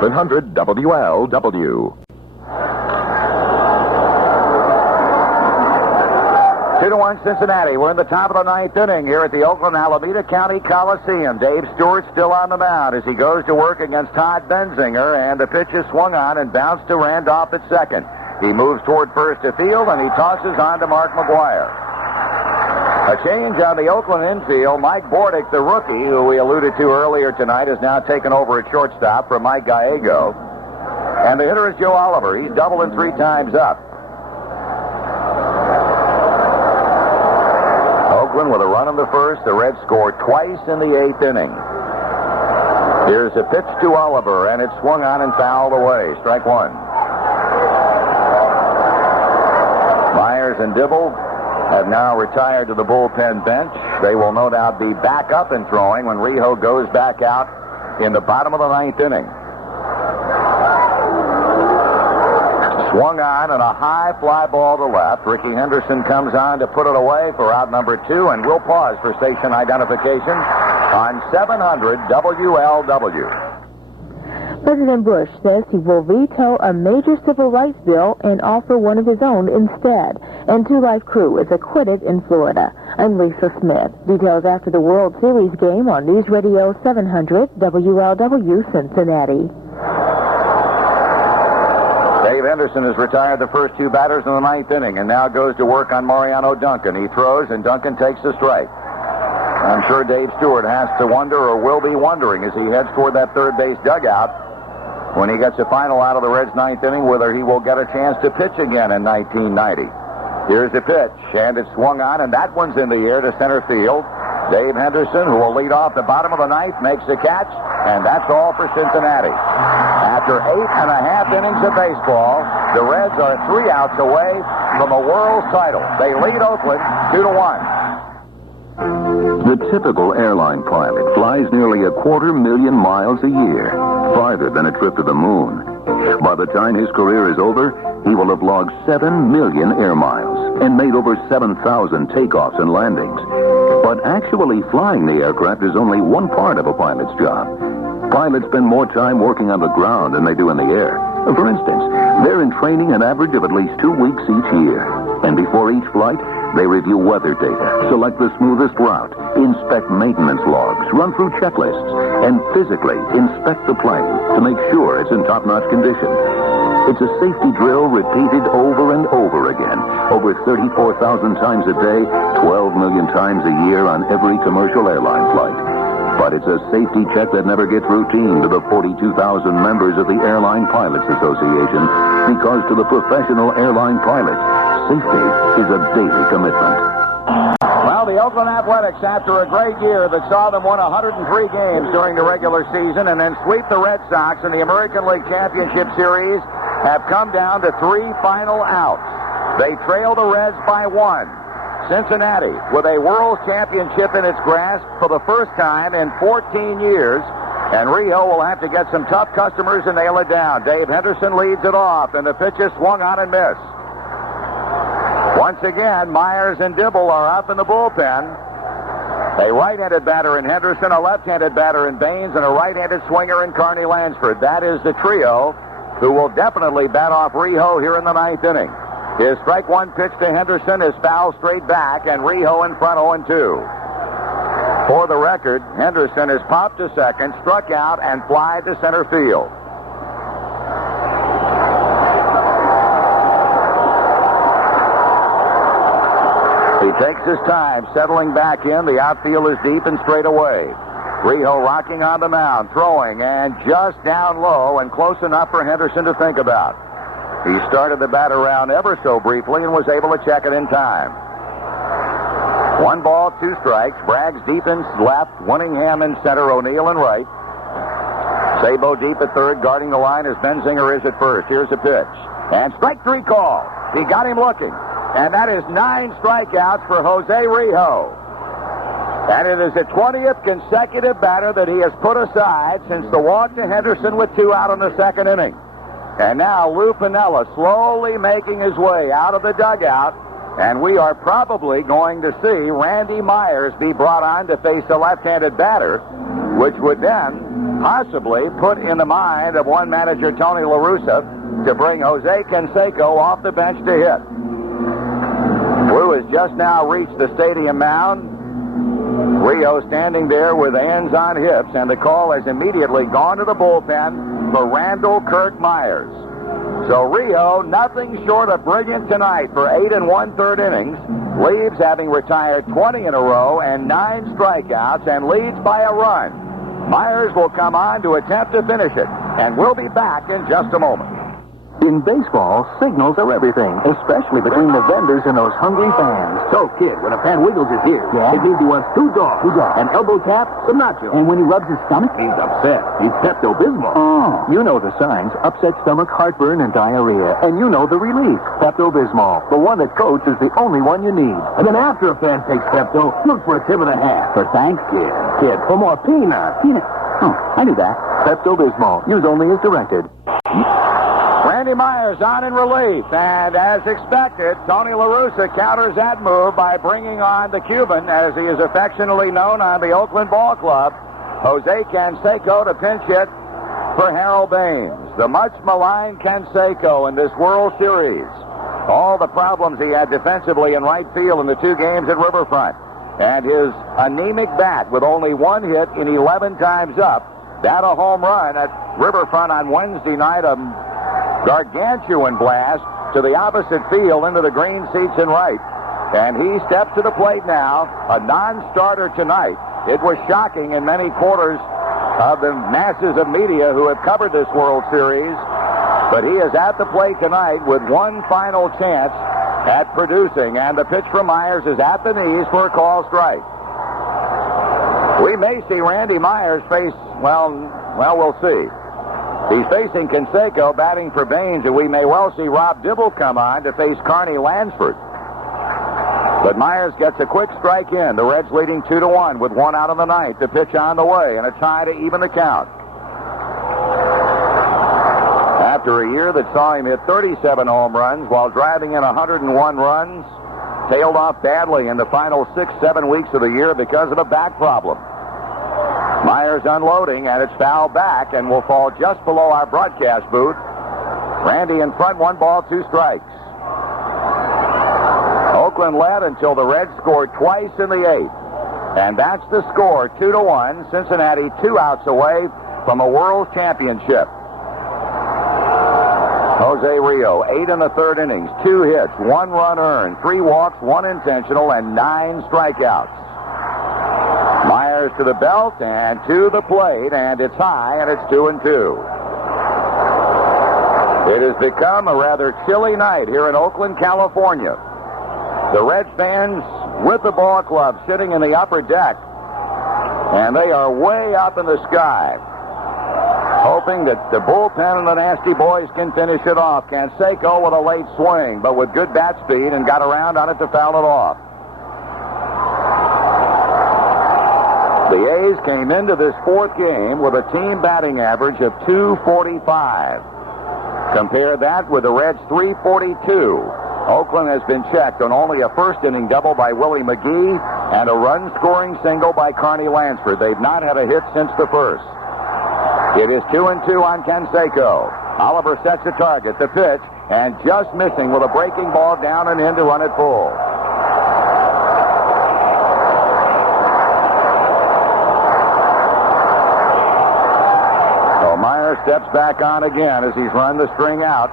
100 WLW. 2-1 Cincinnati. We're in the top of the ninth inning here at the Oakland Alameda County Coliseum. Dave Stewart still on the mound as he goes to work against Todd Benzinger, and the pitch is swung on and bounced to Randolph at second. He moves toward first to field, and he tosses on to Mark McGuire. A change on the Oakland infield. Mike Bordick, the rookie, who we alluded to earlier tonight, has now taken over at shortstop from Mike Gallego. And the hitter is Joe Oliver. He's doubling 3 times up. Oakland with a run in the first. The Reds score twice in the 8th inning. Here's a pitch to Oliver, and it's swung on and fouled away. Strike 1. Myers and Dibble have now retired to the bullpen bench. They will no doubt be back up and throwing when Rijo goes back out in the bottom of the 9th inning. Swung on and a high fly ball to left. Ricky Henderson comes on to put it away for out number 2, and we'll pause for station identification on 700 WLW. President Bush says he will veto a major civil rights bill and offer one of his own instead. And 2 Life crew is acquitted in Florida. I'm Lisa Smith. Details after the World Series game on News Radio 700 WLW Cincinnati. Dave Henderson has retired the first 2 batters in the 9th inning and now goes to work on Mariano Duncan. He throws, and Duncan takes the strike. I'm sure Dave Stewart has to wonder, or will be wondering, as he heads toward that third base dugout when he gets a final out of the Reds' 9th inning, whether he will get a chance to pitch again in 1990. Here's the pitch, and it's swung on, and that one's in the air to center field. Dave Henderson, who will lead off the bottom of the 9th, makes the catch, and that's all for Cincinnati. After 8.5 innings of baseball, the Reds are 3 outs away from a world title. They lead Oakland 2-1. The typical airline pilot flies nearly 250,000 miles a year, farther than a trip to the moon. By the time his career is over, he will have logged 7 million air miles and made over 7,000 takeoffs and landings. But actually flying the aircraft is only one part of a pilot's job. Pilots spend more time working on the ground than they do in the air. For instance, they're in training an average of at least 2 weeks each year. And before each flight, they review weather data, select the smoothest route, inspect maintenance logs, run through checklists, and physically inspect the plane to make sure it's in top-notch condition. It's a safety drill repeated over and over again, over 34,000 times a day, 12 million times a year on every commercial airline flight. But it's a safety check that never gets routine to the 42,000 members of the Airline Pilots Association, because to the professional airline pilots, safety is a daily commitment. Well, the Oakland Athletics, after a great year that saw them win 103 games during the regular season and then sweep the Red Sox in the American League Championship Series, have come down to 3 final outs. They trail the Reds by 1. Cincinnati, with a World Championship in its grasp for the first time in 14 years, and Rijo will have to get some tough customers and nail it down. Dave Henderson leads it off, and the pitch is swung on and missed. Once again, Myers and Dibble are up in the bullpen. A right-handed batter in Henderson, a left-handed batter in Baines, and a right-handed swinger in Carney Lansford. That is the trio who will definitely bat off Rijo here in the 9th inning. His strike 1 pitch to Henderson is fouled straight back, and Rijo in front 0-2. For the record, Henderson has popped to second, struck out, and flied to center field. He takes his time, settling back in. The outfield is deep and straight away. Rijo rocking on the mound, throwing, and just down low and close enough for Henderson to think about. He started the bat around ever so briefly and was able to check it in time. 1 ball, 2 strikes. Braggs deep in left, Winningham in center, O'Neill in right. Sabo deep at third, guarding the line as Benzinger is at first. Here's a pitch. And strike 3 call. He got him looking. And that is 9 strikeouts for Jose Rijo. And it is the 20th consecutive batter that he has put aside since the walk to Henderson with 2 out in the second inning. And now Lou Piniella slowly making his way out of the dugout. And we are probably going to see Randy Myers be brought on to face a left-handed batter, which would then possibly put in the mind of one manager, Tony La Russa, to bring Jose Canseco off the bench to hit. Lou has just now reached the stadium mound. Rijo standing there with hands on hips, and the call has immediately gone to the bullpen for Randall Kirk Myers. So Rijo, nothing short of brilliant tonight for 8 1/3 innings, leaves having retired 20 in a row and 9 strikeouts, and leads by a run. Myers will come on to attempt to finish it, and we'll be back in just a moment. In baseball, signals are everything, especially between the vendors and those hungry fans. So, kid, when a fan wiggles his ear, it means he wants 2 dogs, an elbow tap, some nachos. And when he rubs his stomach? He's upset. He's Pepto-Bismol. Oh. You know the signs: upset stomach, heartburn, and diarrhea. And you know the relief: Pepto-Bismol. The one that coats is the only one you need. And then after a fan takes Pepto, look for a tip and a half. For thanks, kid. Kid, for more peanuts. Oh, I knew that. Pepto-Bismol. Use only as directed. Randy Myers on in relief, and as expected, Tony La Russa counters that move by bringing on the Cuban, as he is affectionately known on the Oakland Ball Club, Jose Canseco, to pinch hit for Harold Baines. The much-maligned Canseco in this World Series. All the problems he had defensively in right field in the 2 games at Riverfront, and his anemic bat with only 1 hit in 11 times up. That a home run at Riverfront on Wednesday night, gargantuan blast to the opposite field into the green seats in right. And he steps to the plate now, a non-starter tonight. It was shocking in many quarters of the masses of media who have covered this World Series. But he is at the plate tonight with one final chance at producing. And the pitch from Myers is at the knees for a call strike. We may see Randy Myers face, well, we'll see. He's facing Canseco, batting for Baines, and we may well see Rob Dibble come on to face Carney Lansford. But Myers gets a quick strike in. The Reds leading 2-1 with 1 out in the ninth. The pitch on the way, and a tie to even the count. After a year that saw him hit 37 home runs while driving in 101 runs, tailed off badly in the final 6-7 weeks of the year because of a back problem. Myers unloading, and it's fouled back and will fall just below our broadcast booth. Randy in front, 1 ball, 2 strikes. Oakland led until the Reds scored twice in the 8th. And that's the score, 2-1. Cincinnati 2 outs away from a World Championship. Jose Rijo, 8 in the 3rd innings, 2 hits, 1 run earned, 3 walks, 1 intentional, and 9 strikeouts. Myers to the belt and to the plate, and it's high, and it's 2-2. It has become a rather chilly night here in Oakland, California. The Reds fans with the ball club sitting in the upper deck, and they are way up in the sky, hoping that the bullpen and the Nasty Boys can finish it off. Canseco with a late swing, but with good bat speed, and got around on it to foul it off. The A's came into this 4th game with a team batting average of .245. Compare that with the Reds' .342. Oakland has been checked on only a first-inning double by Willie McGee and a run-scoring single by Carney Lansford. They've not had a hit since the first. It is 2-2 on Canseco. Oliver sets a target, the pitch, and just missing with a breaking ball down and in to run it full. steps back on again as he's run the string out.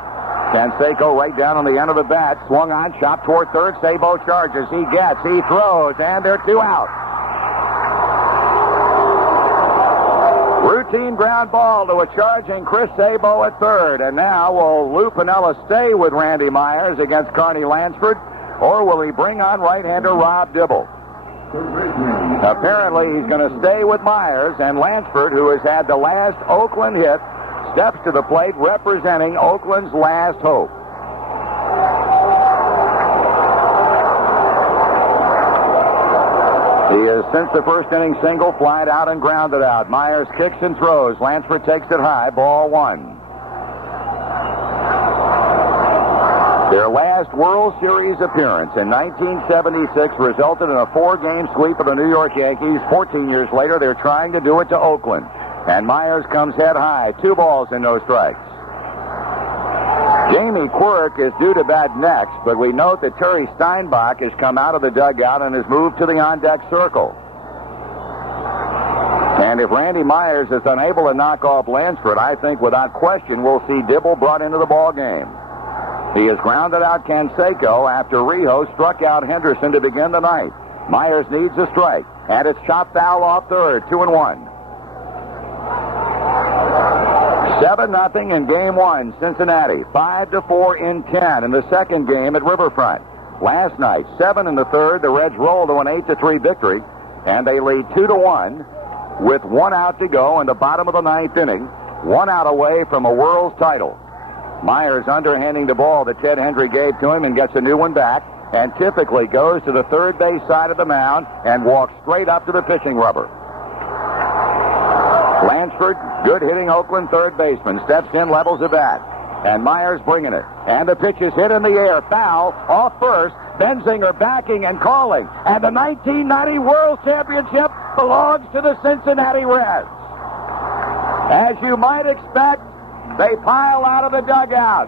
Canseco right down on the end of the bat. Swung on, chopped toward third. Sabo charges. He gets, he throws, and they're 2 out. Routine ground ball to a charging Chris Sabo at third. And now will Lou Piniella stay with Randy Myers against Carney Lansford, or will he bring on right-hander Rob Dibble? Apparently he's going to stay with Myers, and Lansford, who has had the last Oakland hit, steps to the plate representing Oakland's last hope. He has, since the first inning single, flied out and grounded out. Myers kicks and throws. Lansford takes it high. Ball 1. Their last World Series appearance in 1976 resulted in a 4-game sweep of the New York Yankees. 14 years later, they're trying to do it to Oakland. And Myers comes head high. 2 balls and no strikes. Jamie Quirk is due to bat next, but we note that Terry Steinbach has come out of the dugout and has moved to the on-deck circle. And if Randy Myers is unable to knock off Lansford, I think without question we'll see Dibble brought into the ball game. He has grounded out Canseco after Rijo struck out Henderson to begin the night. Myers needs a strike, and it's chopped foul off third, 2-1. 7-0 in Game 1, Cincinnati. 5-4 in 10 in the second game at Riverfront. Last night, 7 in the third, the Reds rolled to an 8-3 victory, and they lead 2-1 with 1 out to go in the bottom of the 9th inning, 1 out away from a World's title. Myers underhanding the ball that Ted Hendry gave to him and gets a new one back, and typically goes to the third base side of the mound and walks straight up to the pitching rubber. Lansford, good hitting Oakland third baseman, steps in, levels the bat. And Myers bringing it. And the pitch is hit in the air. Foul off first. Benzinger backing and calling. And the 1990 World Championship belongs to the Cincinnati Reds. As you might expect, they pile out of the dugout.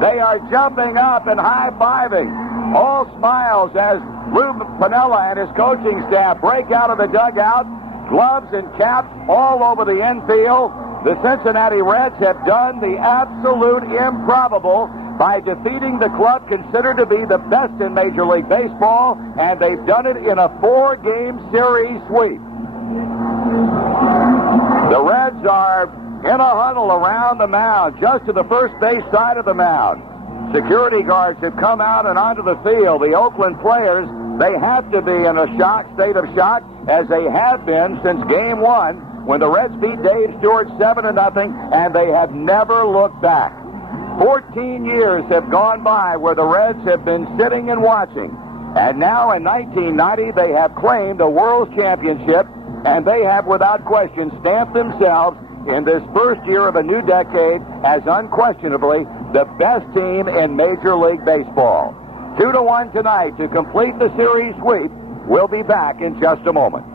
They are jumping up and high-fiving. All smiles as Lou Piniella and his coaching staff break out of the dugout. Gloves and caps all over the infield. The Cincinnati Reds have done the absolute improbable by defeating the club considered to be the best in Major League Baseball, and they've done it in a 4-game series sweep. The Reds are in a huddle around the mound, just to the first base side of the mound. Security guards have come out and onto the field. The Oakland players, they have to be in a state of shock, as they have been since Game 1, when the Reds beat Dave Stewart 7-0, and they have never looked back. 14 years have gone by where the Reds have been sitting and watching. And now in 1990, they have claimed a World Championship, and they have without question stamped themselves in this first year of a new decade as unquestionably the best team in Major League Baseball. 2-1 tonight to complete the series sweep. We'll be back in just a moment.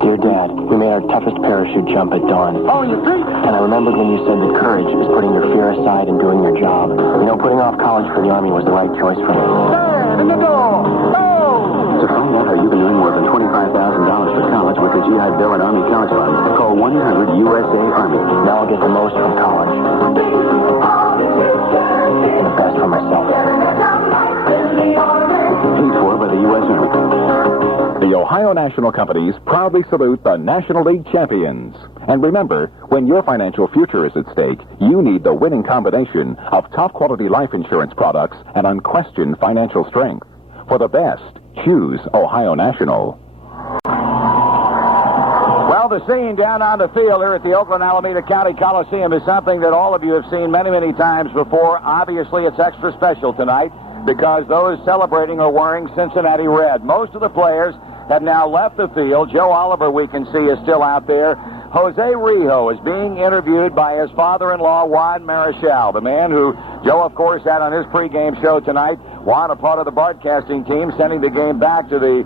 Dear Dad, we made our toughest parachute jump at dawn. Oh, you think? And I remembered when you said that courage is putting your fear aside and doing your job. You know, putting off college for the Army was the right choice for me. Stand in the door! Go! To find out how you can earn more than $25,000 for college with the GI Bill and Army College Fund, call 1-800-USA-ARMY. Now I'll get the most from college. And the best for myself. Paid for by the U.S. Army. The Ohio National Companies proudly salute the National League champions. And remember, when your financial future is at stake, you need the winning combination of top-quality life insurance products and unquestioned financial strength. For the best, choose Ohio National. Well, the scene down on the field here at the Oakland Alameda County Coliseum is something that all of you have seen many, many times before. Obviously, it's extra special tonight because those celebrating are wearing Cincinnati red. Most of the players have now left the field. Joe Oliver, we can see, is still out there. Jose Rijo is being interviewed by his father-in-law, Juan Marichal, the man who Joe, of course, had on his pregame show tonight. Juan, a part of the broadcasting team, sending the game back to the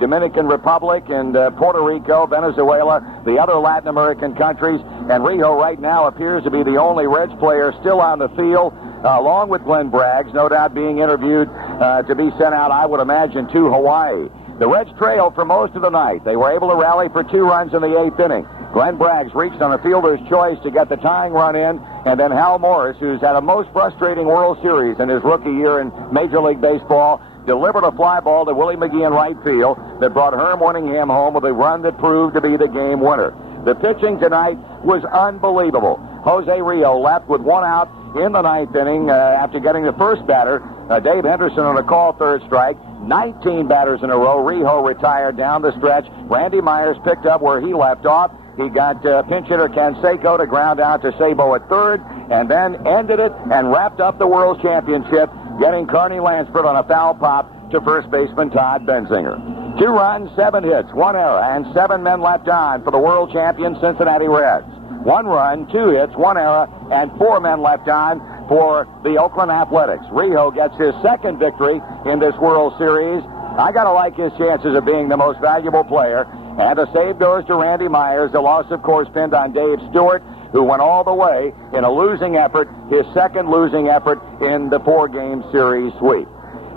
Dominican Republic and Puerto Rico, Venezuela, the other Latin American countries. And Rijo right now appears to be the only Reds player still on the field, along with Glenn Braggs, no doubt being interviewed to be sent out, I would imagine, to Hawaii. The Reds trailed for most of the night. They were able to rally for 2 runs in the 8th inning. Glenn Braggs reached on a fielder's choice to get the tying run in, and then Hal Morris, who's had a most frustrating World Series in his rookie year in Major League Baseball, delivered a fly ball to Willie McGee in right field that brought Herm Winningham home with a run that proved to be the game winner. The pitching tonight was unbelievable. Jose Rio left with one out in the ninth inning after getting the first batter. Dave Henderson on a call, third strike. 19 batters in a row. Rio retired down the stretch. Randy Myers picked up where he left off. He got pinch hitter Canseco to ground out to Sabo at third, and then ended it and wrapped up the World Championship, getting Carney Lansford on a foul pop to first baseman Todd Benzinger. 2 runs, 7 hits, 1 error, and 7 men left on for the world champion Cincinnati Reds. 1 run, 2 hits, 1 error, and 4 men left on for the Oakland Athletics. Rio gets his second victory in this World Series. I got to like his chances of being the most valuable player. And a save goes to Randy Myers. The loss, of course, pinned on Dave Stewart, who went all the way in a losing effort, his second losing effort in the 4-game series sweep.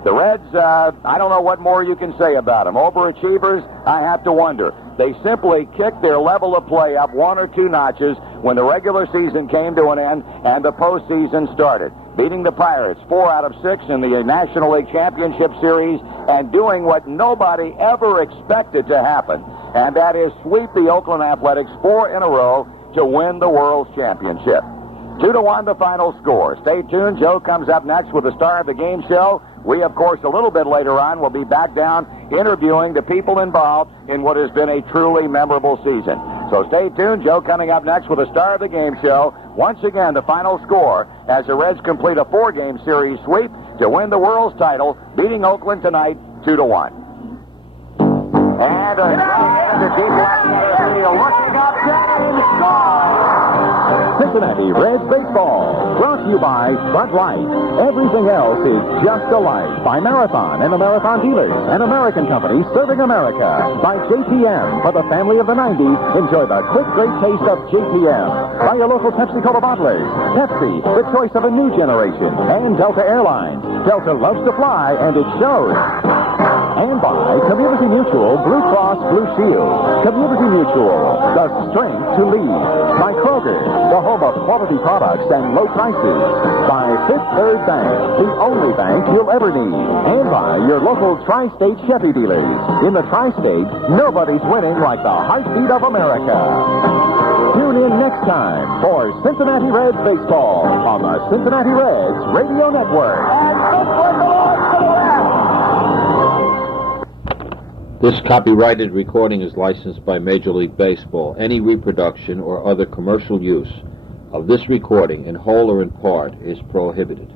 The Reds, I don't know what more you can say about them. Overachievers, I have to wonder. They simply kicked their level of play up 1 or 2 notches when the regular season came to an end and the postseason started. Beating the Pirates 4 out of 6 in the National League Championship Series and doing what nobody ever expected to happen, and that is sweep the Oakland Athletics 4 in a row to win the World Championship. 2-1 the final score. Stay tuned. Joe comes up next with the star of the game show. We, of course, a little bit later on will be back down interviewing the people involved in what has been a truly memorable season. So stay tuned. Joe coming up next with the star of the game show. Once again, the final score as the Reds complete a 4-game series sweep to win the World's title, beating Oakland tonight 2-1. And a deep left center field, looking up, and score! Cincinnati Reds Baseball, brought to you by Bud Light. Everything else is just a light. By Marathon and the Marathon Dealers, an American company serving America. By JPM, for the family of the 90s, enjoy the quick, great taste of JPM. By your local Pepsi-Cola bottlers. Pepsi, the choice of a new generation. And Delta Airlines. Delta loves to fly, and it shows. And by Community Mutual Blue Cross Blue Shield. Community Mutual, the strength to lead. By Kroger, the home of quality products and low prices. By Fifth Third Bank, the only bank you'll ever need. And by your local Tri-State Chevy dealers. In the Tri-State, nobody's winning like the heartbeat of America. Tune in next time for Cincinnati Reds Baseball on the Cincinnati Reds Radio Network. And this copyrighted recording is licensed by Major League Baseball. Any reproduction or other commercial use of this recording in whole or in part is prohibited.